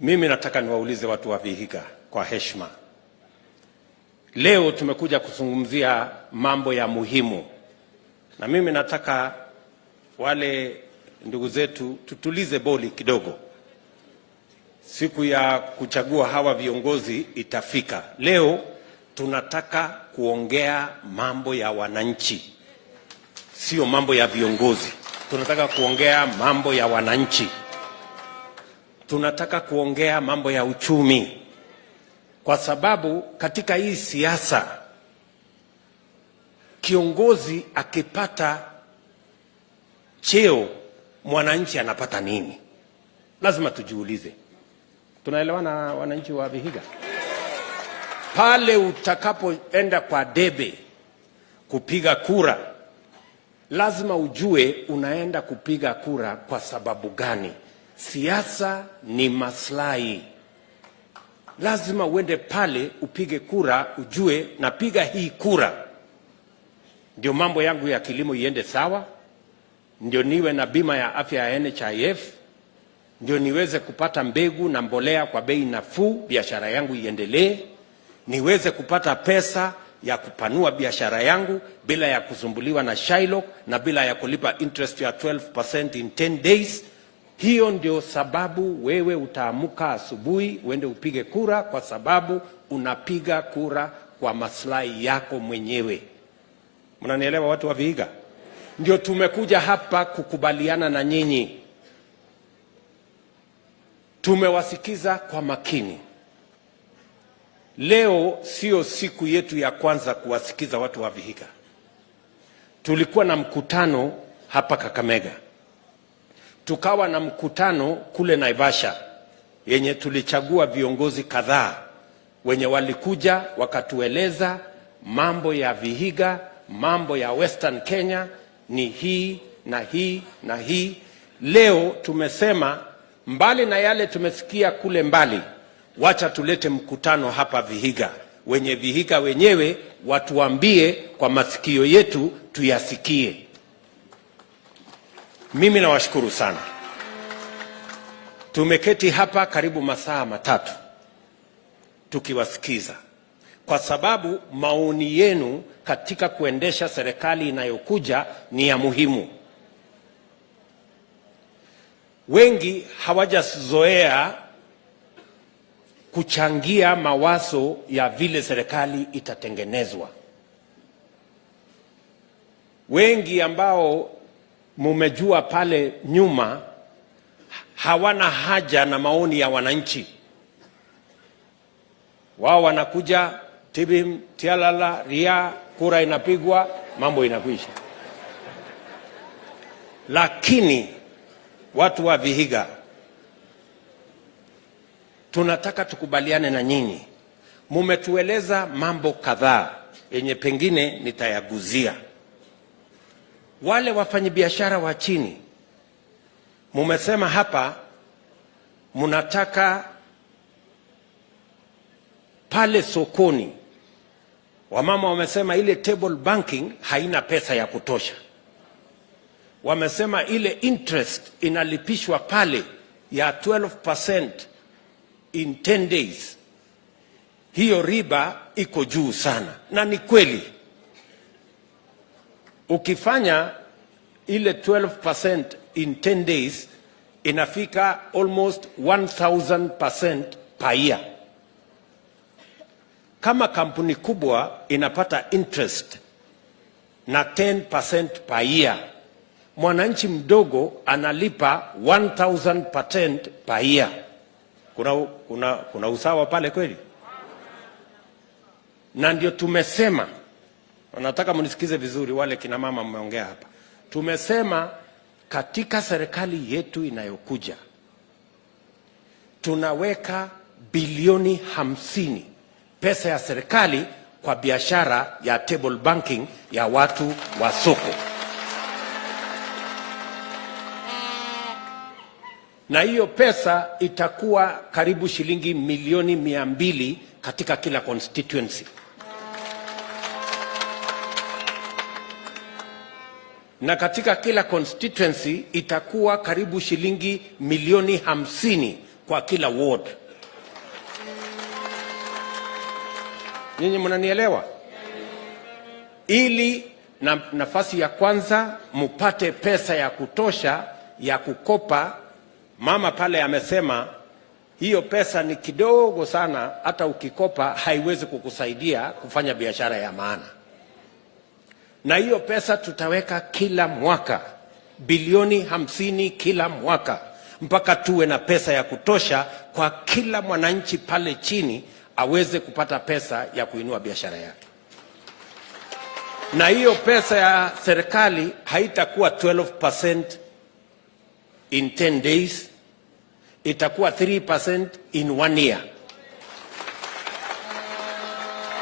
Mimi nataka niwaulize watu wa Vihiga kwa heshima. Leo tumekuja kuzungumzia mambo ya muhimu. Na mimi nataka wale ndugu zetu tutulize boli kidogo. Siku ya kuchagua hawa viongozi itafika. Leo tunataka kuongea mambo ya wananchi, sio mambo ya viongozi. Tunataka kuongea mambo ya wananchi. Tunataka kuongea mambo ya uchumi. Kwa sababu katika hii siasa, kiongozi akipata cheo, mwananchi anapata nini? Lazima tujiulize. Tunaelewana wananchi wa Vihiga? Pale utakapoenda kwa debe kupiga kura, lazima ujue unaenda kupiga kura kwa sababu gani. Siasa ni maslahi. Lazima uende pale upige kura ujue napiga hii kura ndio mambo yangu ya kilimo iende sawa, ndio niwe na bima ya afya ya NHIF, ndio niweze kupata mbegu na mbolea kwa bei nafuu, biashara yangu iendelee, niweze kupata pesa ya kupanua biashara yangu bila ya kusumbuliwa na Shylock na bila ya kulipa interest ya 12% in 10 days. Hiyo ndio sababu wewe utaamuka asubuhi uende upige kura, kwa sababu unapiga kura kwa maslahi yako mwenyewe. Mnanielewa watu wa Vihiga? Ndio tumekuja hapa kukubaliana na nyinyi. Tumewasikiza kwa makini. Leo sio siku yetu ya kwanza kuwasikiza watu wa Vihiga. Tulikuwa na mkutano hapa Kakamega. Tukawa na mkutano kule Naivasha yenye tulichagua viongozi kadhaa wenye walikuja wakatueleza mambo ya Vihiga, mambo ya Western Kenya ni hii na hii na hii. Leo tumesema mbali na yale tumesikia kule mbali, wacha tulete mkutano hapa Vihiga. Wenye Vihiga wenyewe watuambie kwa masikio yetu tuyasikie. Mimi nawashukuru sana. Tumeketi hapa karibu masaa matatu tukiwasikiza, kwa sababu maoni yenu katika kuendesha serikali inayokuja ni ya muhimu. Wengi hawajazoea kuchangia mawazo ya vile serikali itatengenezwa. Wengi ambao mumejua pale nyuma hawana haja na maoni ya wananchi. Wao wanakuja tibim, tialala, ria, kura inapigwa, mambo inakwisha. Lakini watu wa Vihiga, tunataka tukubaliane na nyinyi. Mumetueleza mambo kadhaa yenye pengine nitayaguzia. Wale wafanyabiashara wa chini, mumesema hapa munataka pale sokoni. Wamama wamesema ile table banking haina pesa ya kutosha. Wamesema ile interest inalipishwa pale ya 12% in 10 days. Hiyo riba iko juu sana. Na ni kweli. Ukifanya ile 12% in 10 days inafika almost 1000% per year. Kama kampuni kubwa inapata interest na 10% per year, mwananchi mdogo analipa 1000% per year. Kuna usawa pale kweli? Na ndio tumesema, nataka mnisikize vizuri wale kina mama mmeongea hapa. Tumesema katika serikali yetu inayokuja tunaweka bilioni 50 pesa ya serikali kwa biashara ya table banking ya watu wa soko. Na hiyo pesa itakuwa karibu shilingi milioni 200 katika kila constituency. Na katika kila constituency itakuwa karibu shilingi milioni 50 kwa kila ward. Nyinyi mnanielewa? Ili na nafasi ya kwanza mupate pesa ya kutosha ya kukopa. Mama pale amesema hiyo pesa ni kidogo sana, hata ukikopa haiwezi kukusaidia kufanya biashara ya maana. Na hiyo pesa tutaweka kila mwaka, bilioni 50 kila mwaka, mpaka tuwe na pesa ya kutosha kwa kila mwananchi pale chini aweze kupata pesa ya kuinua biashara yake. Na hiyo pesa ya serikali haitakuwa 12% in 10 days, itakuwa 3% in 1 year.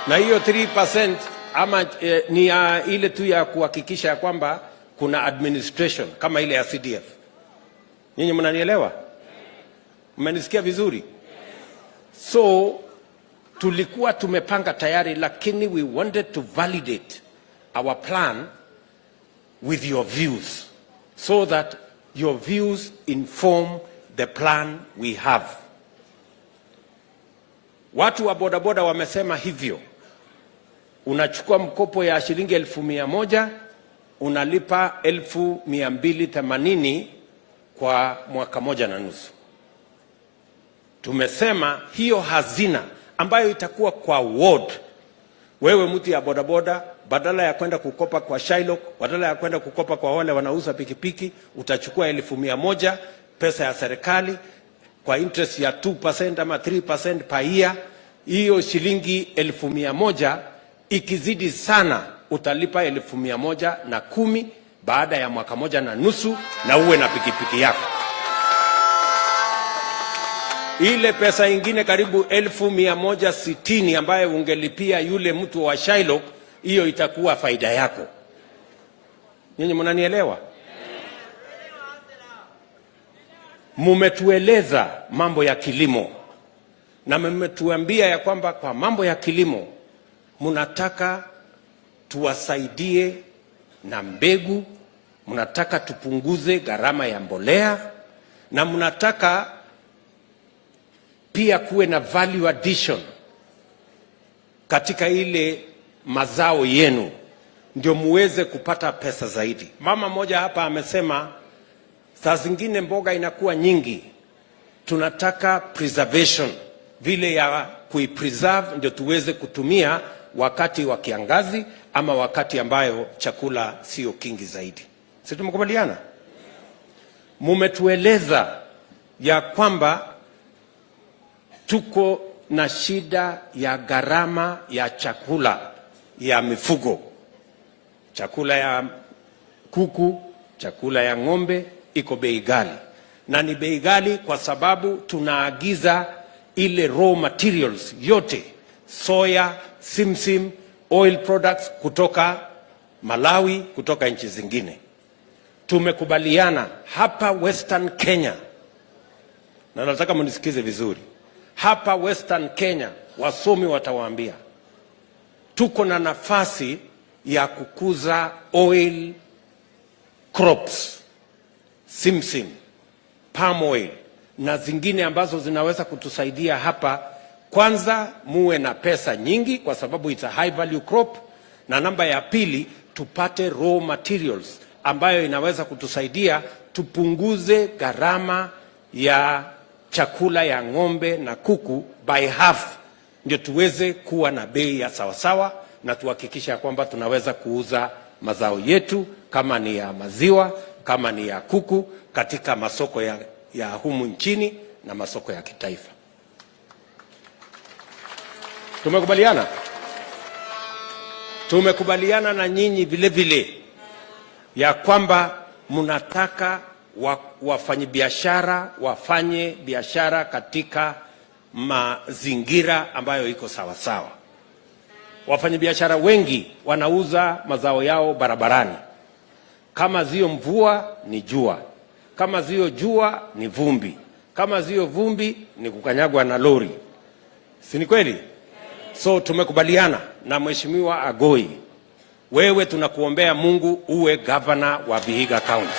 Na hiyo 3% ama ni ile tu ya kuhakikisha kwamba kuna administration kama ile ya CDF. Nyinyi mnanielewa? Mmenisikia vizuri? So tulikuwa tumepanga tayari, lakini we wanted to validate our plan with your views so that your views inform the plan we have. Watu wa bodaboda wamesema hivyo. Unachukua mkopo ya shilingi 1,100, unalipa 1,280 kwa mwaka 1.5. Tumesema hiyo hazina ambayo itakuwa kwa ward, wewe mtu ya bodaboda, badala ya kwenda kukopa kwa Shylock, badala ya kwenda kukopa kwa wale wanauza pikipiki, utachukua 1,100 pesa ya serikali kwa interest ya 2% ama 3% per year. Hiyo shilingi 1,100 ikizidi sana utalipa 1,110 baada ya mwaka 1.5 na uwe na pikipiki yako. Ile pesa ingine karibu 1,160 ambayo ungelipia yule mtu wa Shylock, hiyo itakuwa faida yako. Nyinyi mnanielewa? Mumetueleza mambo ya kilimo na mmetuambia ya kwamba kwa mambo ya kilimo mnataka tuwasaidie na mbegu, mnataka tupunguze gharama ya mbolea, na mnataka pia kuwe na value addition katika ile mazao yenu ndio muweze kupata pesa zaidi. Mama moja hapa amesema saa zingine mboga inakuwa nyingi, tunataka preservation, vile ya kuipreserve ndio tuweze kutumia wakati wa kiangazi ama wakati ambayo chakula sio kingi zaidi. Sisi tumekubaliana? Mumetueleza ya kwamba tuko na shida ya gharama ya chakula ya mifugo, chakula ya kuku, chakula ya ng'ombe iko bei ghali, na ni bei ghali kwa sababu tunaagiza ile raw materials yote, soya, simsim, oil products kutoka Malawi, kutoka nchi zingine. Tumekubaliana hapa Western Kenya, na nataka mnisikize vizuri, hapa Western Kenya wasomi watawaambia tuko na nafasi ya kukuza oil crops, simsim, palm oil na zingine ambazo zinaweza kutusaidia hapa. Kwanza muwe na pesa nyingi kwa sababu it's a high value crop, na namba ya pili tupate raw materials ambayo inaweza kutusaidia tupunguze gharama ya chakula ya ng'ombe na kuku by half, ndio tuweze kuwa na bei ya sawasawa na tuhakikisha kwamba tunaweza kuuza mazao yetu kama ni ya maziwa, kama ni ya kuku katika masoko ya humu nchini na masoko ya kitaifa. Tumekubaliana? Tumekubaliana na nyinyi vile vile ya kwamba mnataka wafanyabiashara wafanye biashara katika mazingira ambayo iko sawa sawa. Wafanyabiashara wengi wanauza mazao yao barabarani. Kama zio mvua ni jua, kama zio jua ni vumbi, kama zio vumbi ni kukanyagwa na lori. Si ni kweli? So tumekubaliana na Mheshimiwa Agoi, wewe tunakuombea Mungu uwe governor wa Vihiga County.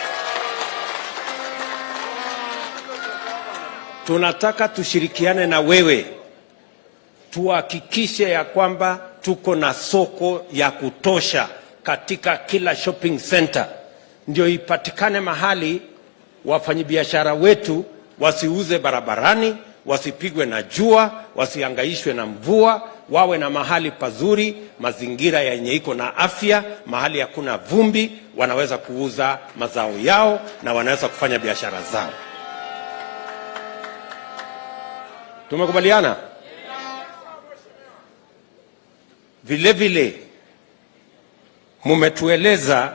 Tunataka tushirikiane na wewe tuhakikishe ya kwamba tuko na soko ya kutosha katika kila shopping center, ndio ipatikane mahali wafanyabiashara wetu wasiuze barabarani, wasipigwe na jua, wasihangaishwe na mvua, wawe na mahali pazuri, mazingira yenye iko na afya, mahali hakuna vumbi, wanaweza kuuza mazao yao na wanaweza kufanya biashara zao. Tumekubaliana? Vile vile mumetueleza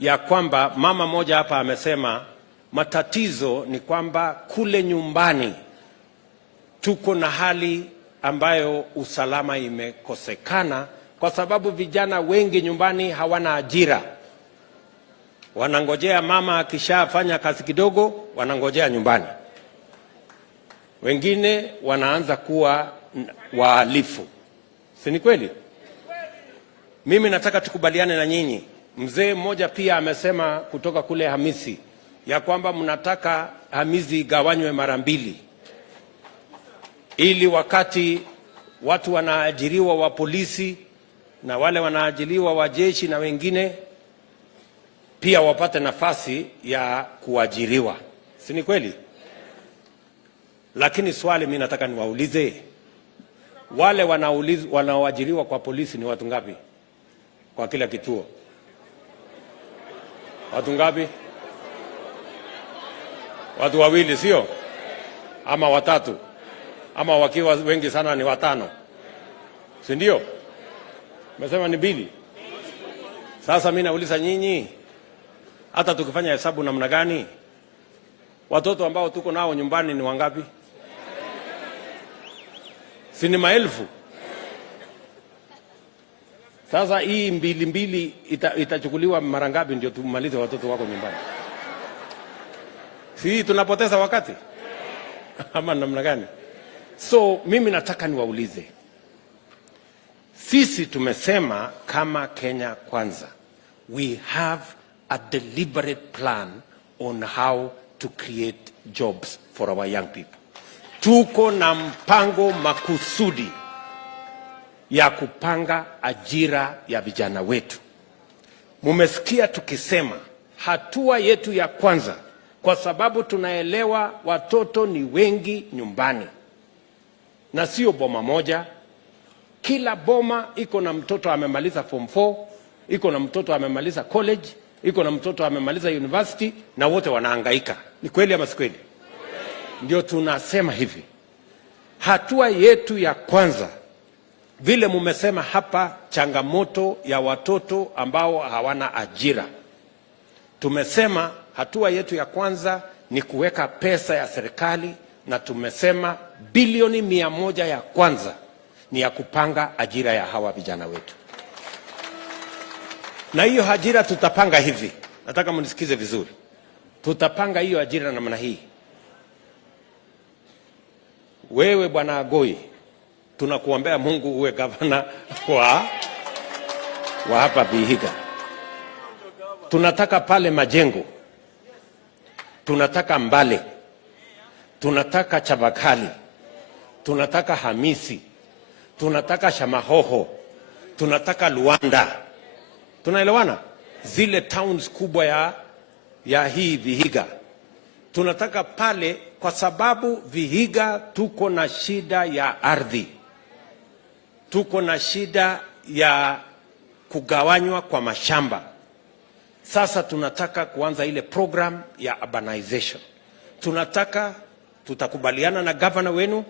ya kwamba mama moja hapa amesema matatizo ni kwamba kule nyumbani tuko na hali ambayo usalama imekosekana kwa sababu vijana wengi nyumbani hawana ajira. Wanangojea mama akishafanya kazi kidogo, wanangojea nyumbani. Wengine wanaanza kuwa wahalifu. Si ni kweli? Mimi nataka tukubaliane na nyinyi. Mzee mmoja pia amesema kutoka kule Hamisi ya kwamba mnataka Hamisi igawanywe mara mbili, ili wakati watu wanaajiriwa wa polisi na wale wanaajiriwa wa jeshi na wengine pia wapate nafasi ya kuajiriwa. Si ni kweli? Lakini swali mimi nataka niwaulize, wale wanaoajiriwa kwa polisi ni watu ngapi kwa kila kituo? Watu ngapi? Watu wawili, sio? Ama watatu? Ama wakiwa wengi sana ni watano? Si ndio? Umesema ni mbili. Sasa mimi nauliza nyinyi, hata tukifanya hesabu namna gani, watoto ambao tuko nao nyumbani ni wangapi? Si ni maelfu? Sasa hii mbili itachukuliwa mara ngapi ndio tumalize watoto wako nyumbani? Si tunapoteza wakati? Ama namna gani? So mimi nataka niwaulize, sisi tumesema kama Kenya Kwanza, we have a deliberate plan on how to create jobs for our young people. Tuko na mpango makusudi ya kupanga ajira ya vijana wetu. Mumesikia tukisema hatua yetu ya kwanza, kwa sababu tunaelewa watoto ni wengi nyumbani na sio boma moja. Kila boma iko na mtoto amemaliza form 4, iko na mtoto amemaliza college, iko na mtoto amemaliza university, na wote wanahangaika. Ni kweli ama si kweli? Ndio tunasema hivi, hatua yetu ya kwanza, vile mumesema hapa, changamoto ya watoto ambao hawana ajira, tumesema hatua yetu ya kwanza ni kuweka pesa ya serikali, na tumesema bilioni 100 ya kwanza ni ya kupanga ajira ya hawa vijana wetu. Na hiyo ajira tutapanga hivi, nataka mnisikize vizuri. Tutapanga hiyo ajira namna hii. Wewe Bwana Agoi, tunakuombea Mungu uwe gavana wa hapa Vihiga. Tunataka pale Majengo, tunataka Mbale, tunataka Chabakali, tunataka Hamisi, tunataka Shamahoho, tunataka Luanda. Tunaelewana? Zile towns kubwa ya hii Vihiga. Tunataka pale kwa sababu Vihiga tuko na shida ya ardhi. Tuko na shida ya kugawanywa kwa mashamba. Sasa tunataka kuanza ile program ya urbanization. Tutakubaliana na governor wenu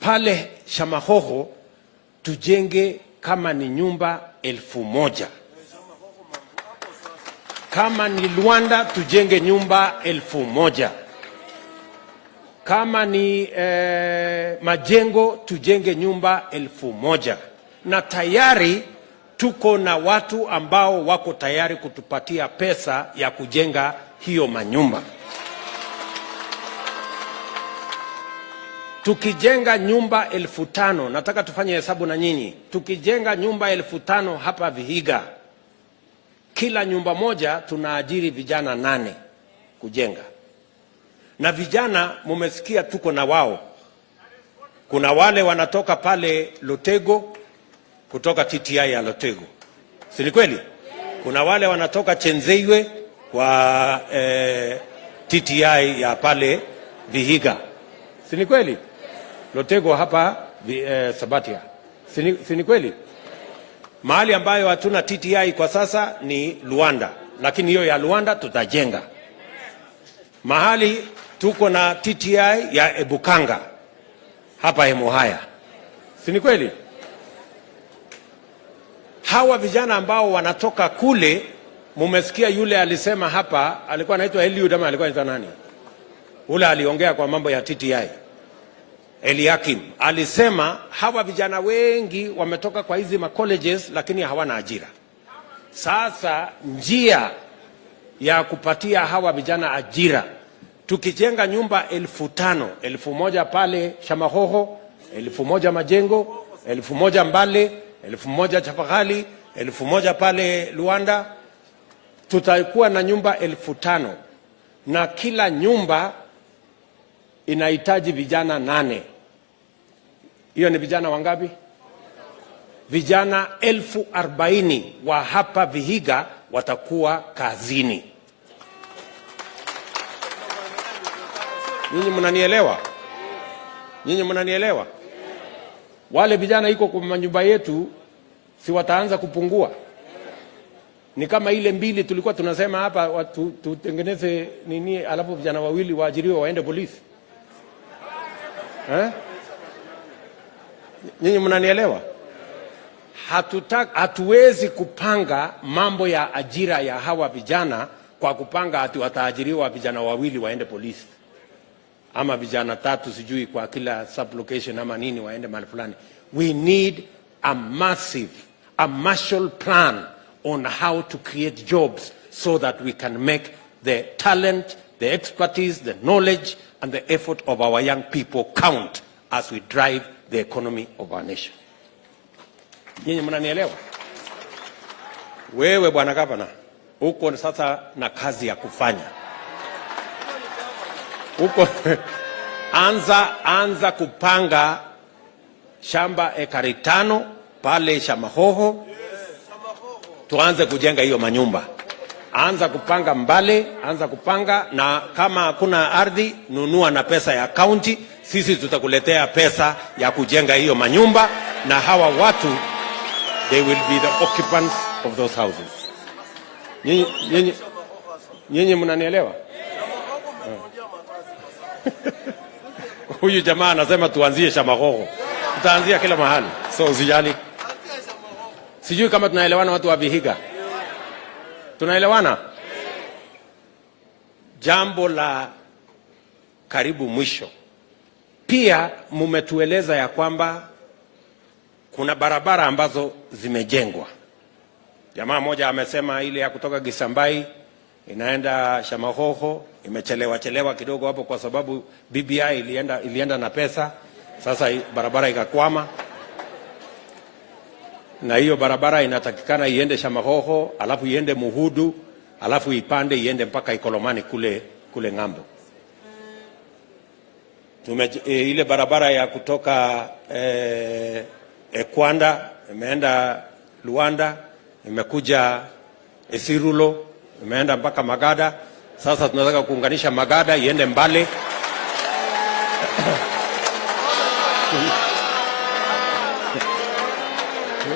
pale Shamahoho tujenge kama ni nyumba 1000. Kama ni Luanda tujenge nyumba 1000. Kama ni Majengo tujenge nyumba 1000. Na tayari tuko na watu ambao wako tayari kutupatia pesa ya kujenga hiyo manyumba. Tukijenga nyumba 5000, nataka tufanye hesabu na nyinyi. Tukijenga nyumba 5000 hapa Vihiga, kila nyumba moja tunaajiri vijana 8 kujenga. Na vijana mumesikia tuko na wao. Kuna wale wanatoka pale Lotego, kutoka TTI ya Lotego. Si ni kweli? Kuna wale wanatoka Chenzeiwe kwa TTI ya pale Vihiga. Si ni kweli? Lotego hapa Sabatia. Si ni kweli? Mahali ambayo hatuna TTI kwa sasa ni Luanda, lakini hiyo ya Luanda tutajenga. Mahali tuko na TTI ya Ebukanga hapa Emuhaya. Si ni kweli? Hawa vijana ambao wanatoka kule, mumesikia yule alisema hapa, alikuwa anaitwa Eliud ama alikuwa anaitwa nani? Ule aliongea kwa mambo ya TTI. Eliakim alisema hawa vijana wengi wametoka kwa hizi colleges lakini hawana ajira. Sasa njia ya kupatia hawa vijana ajira, tukijenga nyumba 5000, 1000 pale Shamahoho, 1000 Majengo, 1000 Mbale, 1000 Chapakali, 1000 pale Luanda, tutakuwa na nyumba 5000, na kila nyumba inahitaji vijana 8. Hiyo ni vijana wangapi? Vijana 40,000 wa hapa Vihiga watakuwa kazini. Nyinyi mnanielewa? Nyinyi mnanielewa? Wale vijana iko kwa manyumba yetu si wataanza kupungua. Ni kama ile mbili tulikuwa tunasema hapa tutengeneze nini, alafu vijana wawili waajiriwe waende polisi. Nyinyi mnanielewa? Hatuwezi kupanga mambo ya ajira ya hawa vijana kwa kupanga ati wataajiriwa vijana wawili waende polisi, ama vijana 3 sijui kwa kila sub location ama nini waende mahali fulani. We need a massive, a Marshall plan on how to create jobs so that we can make the talent, the expertise, the knowledge and the effort of our young people count as we drive the economy of our nation. Nyinyi mnanielewa? Wewe bwana gavana, uko sasa na kazi ya kufanya. Uko anza kupanga shamba ekari 5 pale Shamahoho. Tuanze kujenga hiyo manyumba. Anza kupanga Mbale, anza kupanga, na kama hakuna ardhi nunua na pesa ya county, sisi tutakuletea pesa ya kujenga hiyo manyumba, na hawa watu they will be the occupants of those houses. Nyinyi mnanielewa? Huyu jamaa anasema tuanzie Shamahoho. Tutaanzia kila mahali. So usijali. Sijui kama tunaelewana watu wa Vihiga. Tunaelewana? Jambo la karibu mwisho. Pia mumetueleza ya kwamba kuna barabara ambazo zimejengwa. Jamaa moja amesema ile ya kutoka Gisambai inaenda Shamahoho imechelewa kidogo hapo kwa sababu BBI ilienda na pesa. Sasa barabara ikakwama. Na hiyo barabara inatakikana iende Shamahoho, alafu iende Muhudu, alafu ipande iende mpaka Ikolomani kule ng'ambo. Ile barabara ya kutoka Kwanda imeenda Luanda, imekuja Esirulo, imeenda mpaka Magada. Sasa tunataka kuunganisha Magada iende Mbale.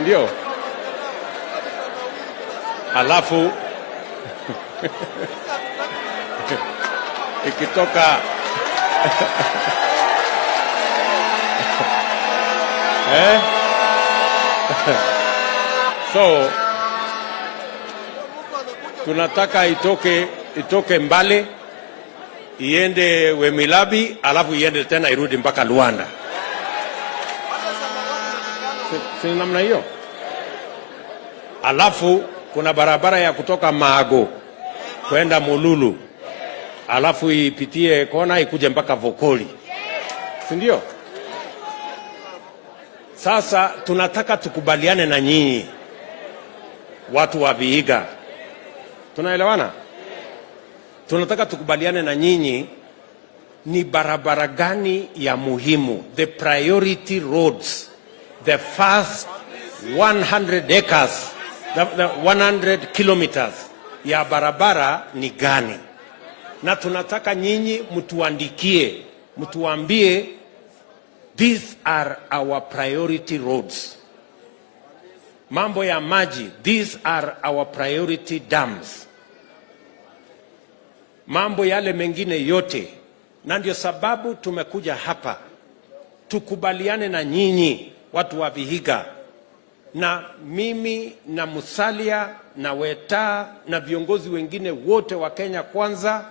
Ndio. Alafu ikitoka so tunataka itoke Mbale iende Wemilabi, alafu iende tena irudi mpaka Luanda. Si namna hiyo. Alafu kuna barabara ya kutoka Mago kwenda Mululu, alafu ipitie kona ikuje mpaka Vokoli. Si ndio? Sasa tunataka tukubaliane na nyinyi watu wa Vihiga. Tunaelewana? Tunataka tukubaliane na nyinyi ni barabara gani ya muhimu, the priority roads, the first 100 acres, the 100 kilometers ya barabara ni gani. Na tunataka nyinyi mtuandikie, mtuambie these are our priority roads. Mambo ya maji, these are our priority dams. Mambo yale mengine yote. Na ndio sababu tumekuja hapa tukubaliane na nyinyi watu wa Vihiga, na mimi na Musalia na Weta na viongozi wengine wote wa Kenya Kwanza.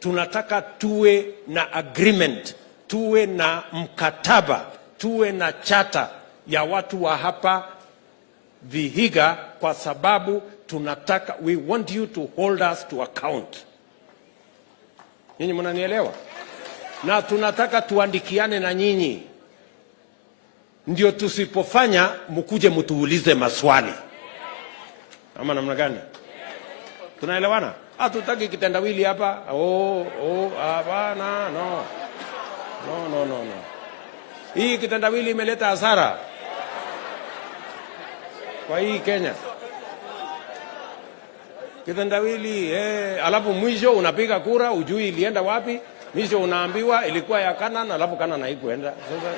Tunataka tuwe na agreement, tuwe na mkataba, tuwe na chata ya watu wa hapa Vihiga, kwa sababu tunataka, we want you to hold us to account. Nyinyi mnanielewa? Na tunataka tuandikiane na nyinyi, ndio tusipofanya mkuje mtuulize maswali. Ama namna gani? Tunaelewana? Hatutaki kitendawili hapa. Hapana, no. No. Hii kitendawili imeleta hasara kwa hii Kenya. kitendawili. Alafu mwisho unapiga kura, ujui ilienda wapi. Mwisho unaambiwa ilikuwa ya Canaan, alafu Canaan haikuenda. Sasa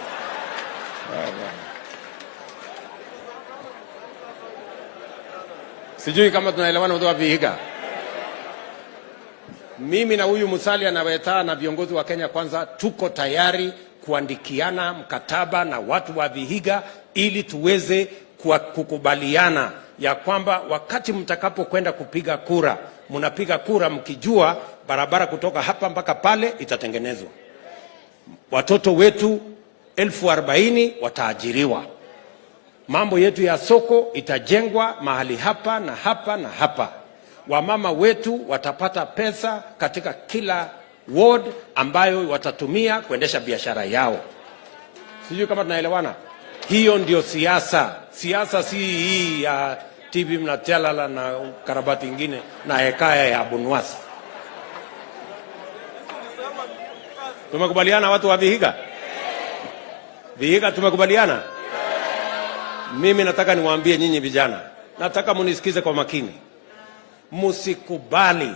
sijui kama tunaelewana watu wa Vihiga. Mimi na huyu Musalia na Weta na viongozi wa Kenya Kwanza tuko tayari kuandikiana mkataba na watu wa Vihiga ili tuweze kukubaliana ya kwamba wakati mtakapo kwenda kupiga kura, mnapiga kura mkijua barabara kutoka hapa mpaka pale itatengenezwa. Watoto wetu 40,000 wataajiriwa. Mambo yetu ya soko itajengwa mahali hapa na hapa na hapa. Wamama wetu watapata pesa katika kila ward ambayo watatumia kuendesha biashara yao. Sijui kama tunaelewana. Hiyo ndio siasa. Siasa si hii ya TV mnatelala na karabati ingine na hekaya ya Bunwasi. Tumekubaliana watu wa Vihiga? Vihiga tumekubaliana? Mimi nataka niwaambie nyinyi vijana. Nataka munisikize kwa makini. Musikubali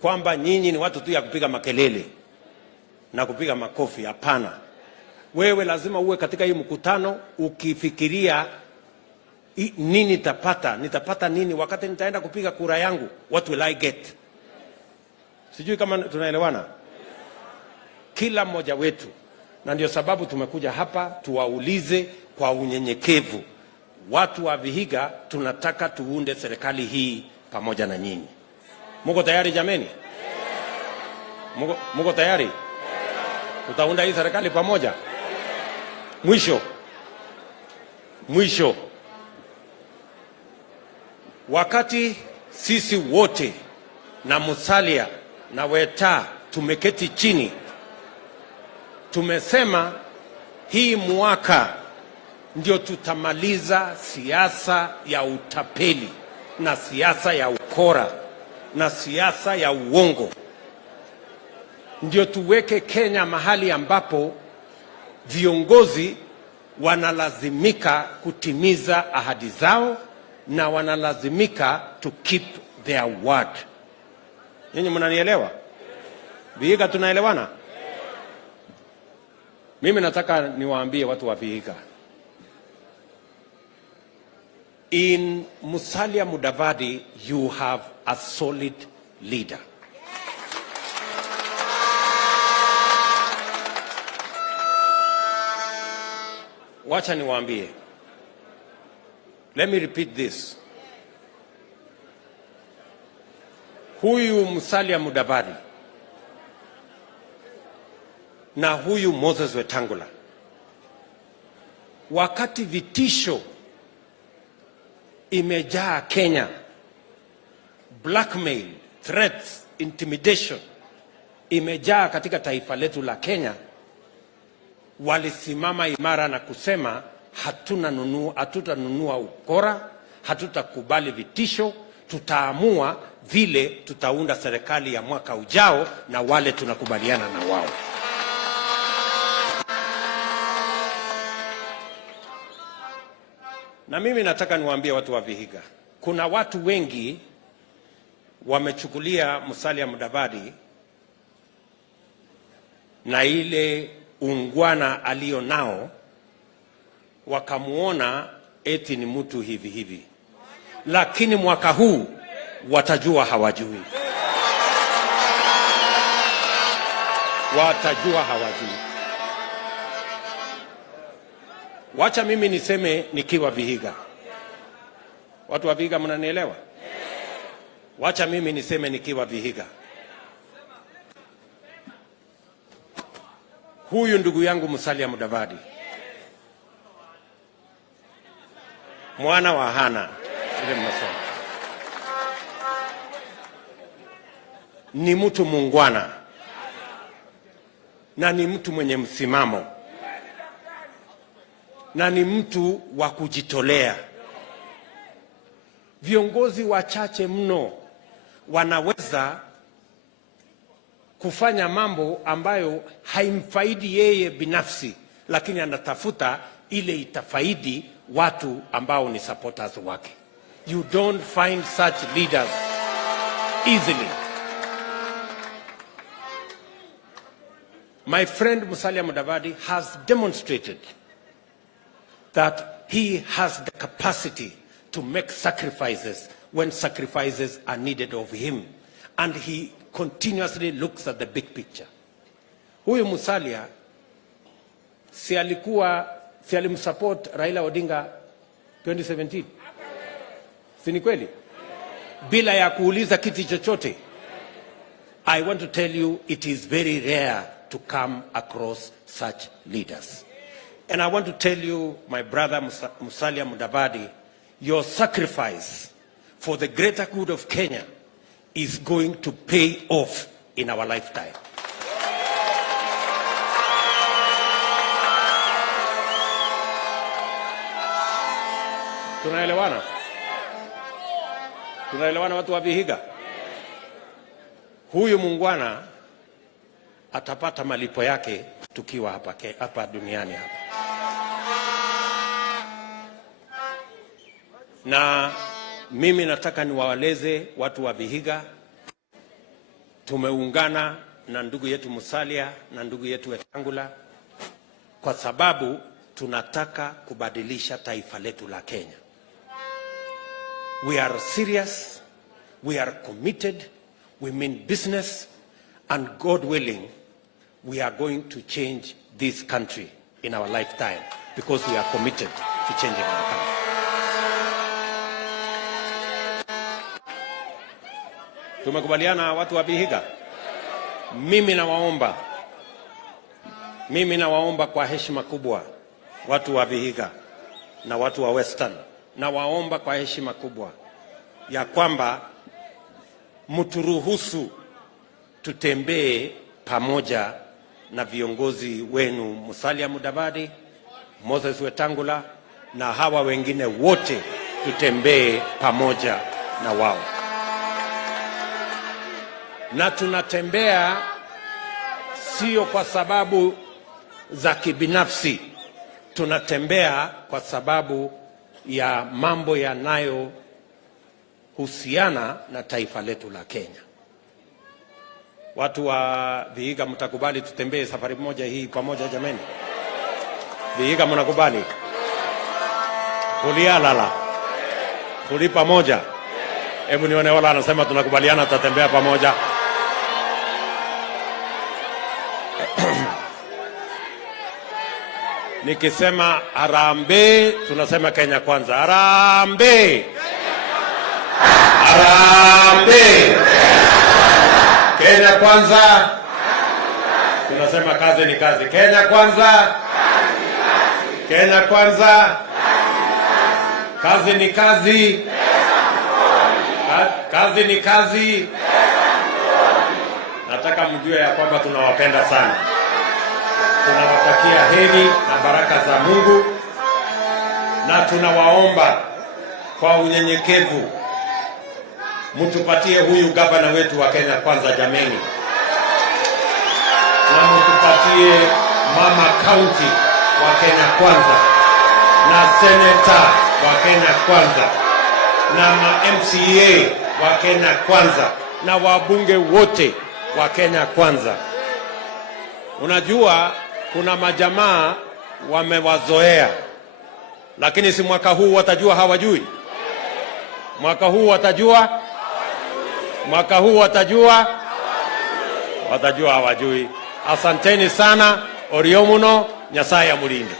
kwamba nyinyi ni watu tu ya kupiga makelele na kupiga makofi. Hapana. Wewe lazima uwe katika hii mkutano ukifikiria nini nitapata nini wakati nitaenda kupiga kura yangu. What will I get? Sijui kama tunaelewana. Kila mmoja wetu, na ndio sababu tumekuja hapa tuwaulize kwa unyenyekevu. Watu wa Vihiga tunataka tuunde serikali hii pamoja na nyinyi. Muko tayari jameni? Muko tayari? Tutaunda hii serikali pamoja. Mwisho. Wakati sisi wote na Musalia na Weta tumeketi chini, tumesema hii mwaka ndio tutamaliza siasa ya utapeli na siasa ya ukora na siasa ya uongo. Ndio tuweke Kenya mahali ambapo viongozi wanalazimika kutimiza ahadi zao na wanalazimika to keep their word. Nyinyi mnanielewa? Vihiga tunaelewana? Mimi nataka niwaambie watu wa Vihiga. In Musalia Mudavadi, you have a solid leader. Wacha niwaambie. Let me repeat this. Huyu Musalia Mudavadi na huyu Moses Wetangula, wakati vitisho imejaa Kenya, blackmail, threats, intimidation imejaa katika taifa letu la Kenya, walisimama imara na kusema hatutanunua ukora, hatutakubali vitisho, tutaamua vile tutaunda serikali ya mwaka ujao na wale tunakubaliana na wao. Na mimi nataka niwaambie watu wa Vihiga, kuna watu wengi wamechukulia Musalia Mudavadi na ile ungwana alio nao wakamuona eti ni mtu hivi hivi, lakini mwaka huu watajua hawajui. Watajua hawajui. Wacha mimi niseme nikiwa Vihiga. Watu wa Vihiga mnanielewa? Wacha mimi niseme nikiwa Vihiga. Huyu ndugu yangu Musalia Mudavadi, mwana wa Hana, ile mnasoma, ni mtu muungwana na ni mtu mwenye msimamo na ni mtu wa kujitolea. Viongozi wachache mno wanaweza kufanya mambo ambayo haimfaidi yeye binafsi, lakini anatafuta ile itafaidi watu ambao ni supporters wake. You don't find such leaders easily. My friend Musalia Mudavadi has demonstrated that he has the capacity to make sacrifices when sacrifices are needed of him, and he continuously looks at the big picture. Huyu Musalia si alimsupport Raila Odinga 2017? Si ni kweli? Bila ya kuuliza kiti chochote. I want to tell you, it is very rare to come across such leaders. And I want to tell you, my brother Musalia Mudavadi, your sacrifice for the greater good of Kenya is going to pay off in our lifetime. Tunaelewana? Tunaelewana watu wa Vihiga? Huyu muungwana atapata malipo yake tukiwa hapa duniani hapa. Na mimi nataka niwaeleze watu wa Vihiga, tumeungana na ndugu yetu Musalia na ndugu yetu Wetangula kwa sababu tunataka kubadilisha taifa letu la Kenya. We are serious, we are committed, we mean business, and God willing, we are going to change this country in our lifetime because we are committed to changing our country. Tumekubaliana watu wa Vihiga? Mimi nawaomba kwa heshima kubwa watu wa Vihiga na watu wa Western, nawaomba kwa heshima kubwa ya kwamba mturuhusu tutembee pamoja na viongozi wenu Musalia Mudavadi, Moses Wetangula na hawa wengine wote, tutembee pamoja na wao. Na tunatembea sio kwa sababu za kibinafsi, tunatembea kwa sababu ya mambo yanayohusiana na taifa letu la Kenya. Watu wa Vihiga, mtakubali tutembee safari moja hii pamoja jameni? Vihiga mnakubali? Kulialala. Kuli pamoja. Hebu nione wala anasema tunakubaliana tutatembea pamoja. Nikisema harambee, tunasema Kenya kwanza. Harambee. Harambee. Kenya kwanza. Tunasema kazi ni kazi. Kenya kwanza. Kenya kwanza. Kazi ni kazi. Kazi ni kazi. Nataka mjue ya kwamba tunawapenda sana. Tunawatakia heri na baraka za Mungu, na tunawaomba kwa unyenyekevu mtupatie huyu gavana wetu wa Kenya kwanza jameni, na mtupatie mama county wa Kenya kwanza, na senator wa Kenya kwanza, na ma MCA wa Kenya kwanza, na wabunge wote wa Kenya kwanza. Unajua kuna majamaa wamewazoea, lakini si mwaka huu watajua hawajui? Mwaka huu watajua? Mwaka huu watajua? Watajua hawajui. Asanteni sana. Oriomuno, Nyasaye amulinde.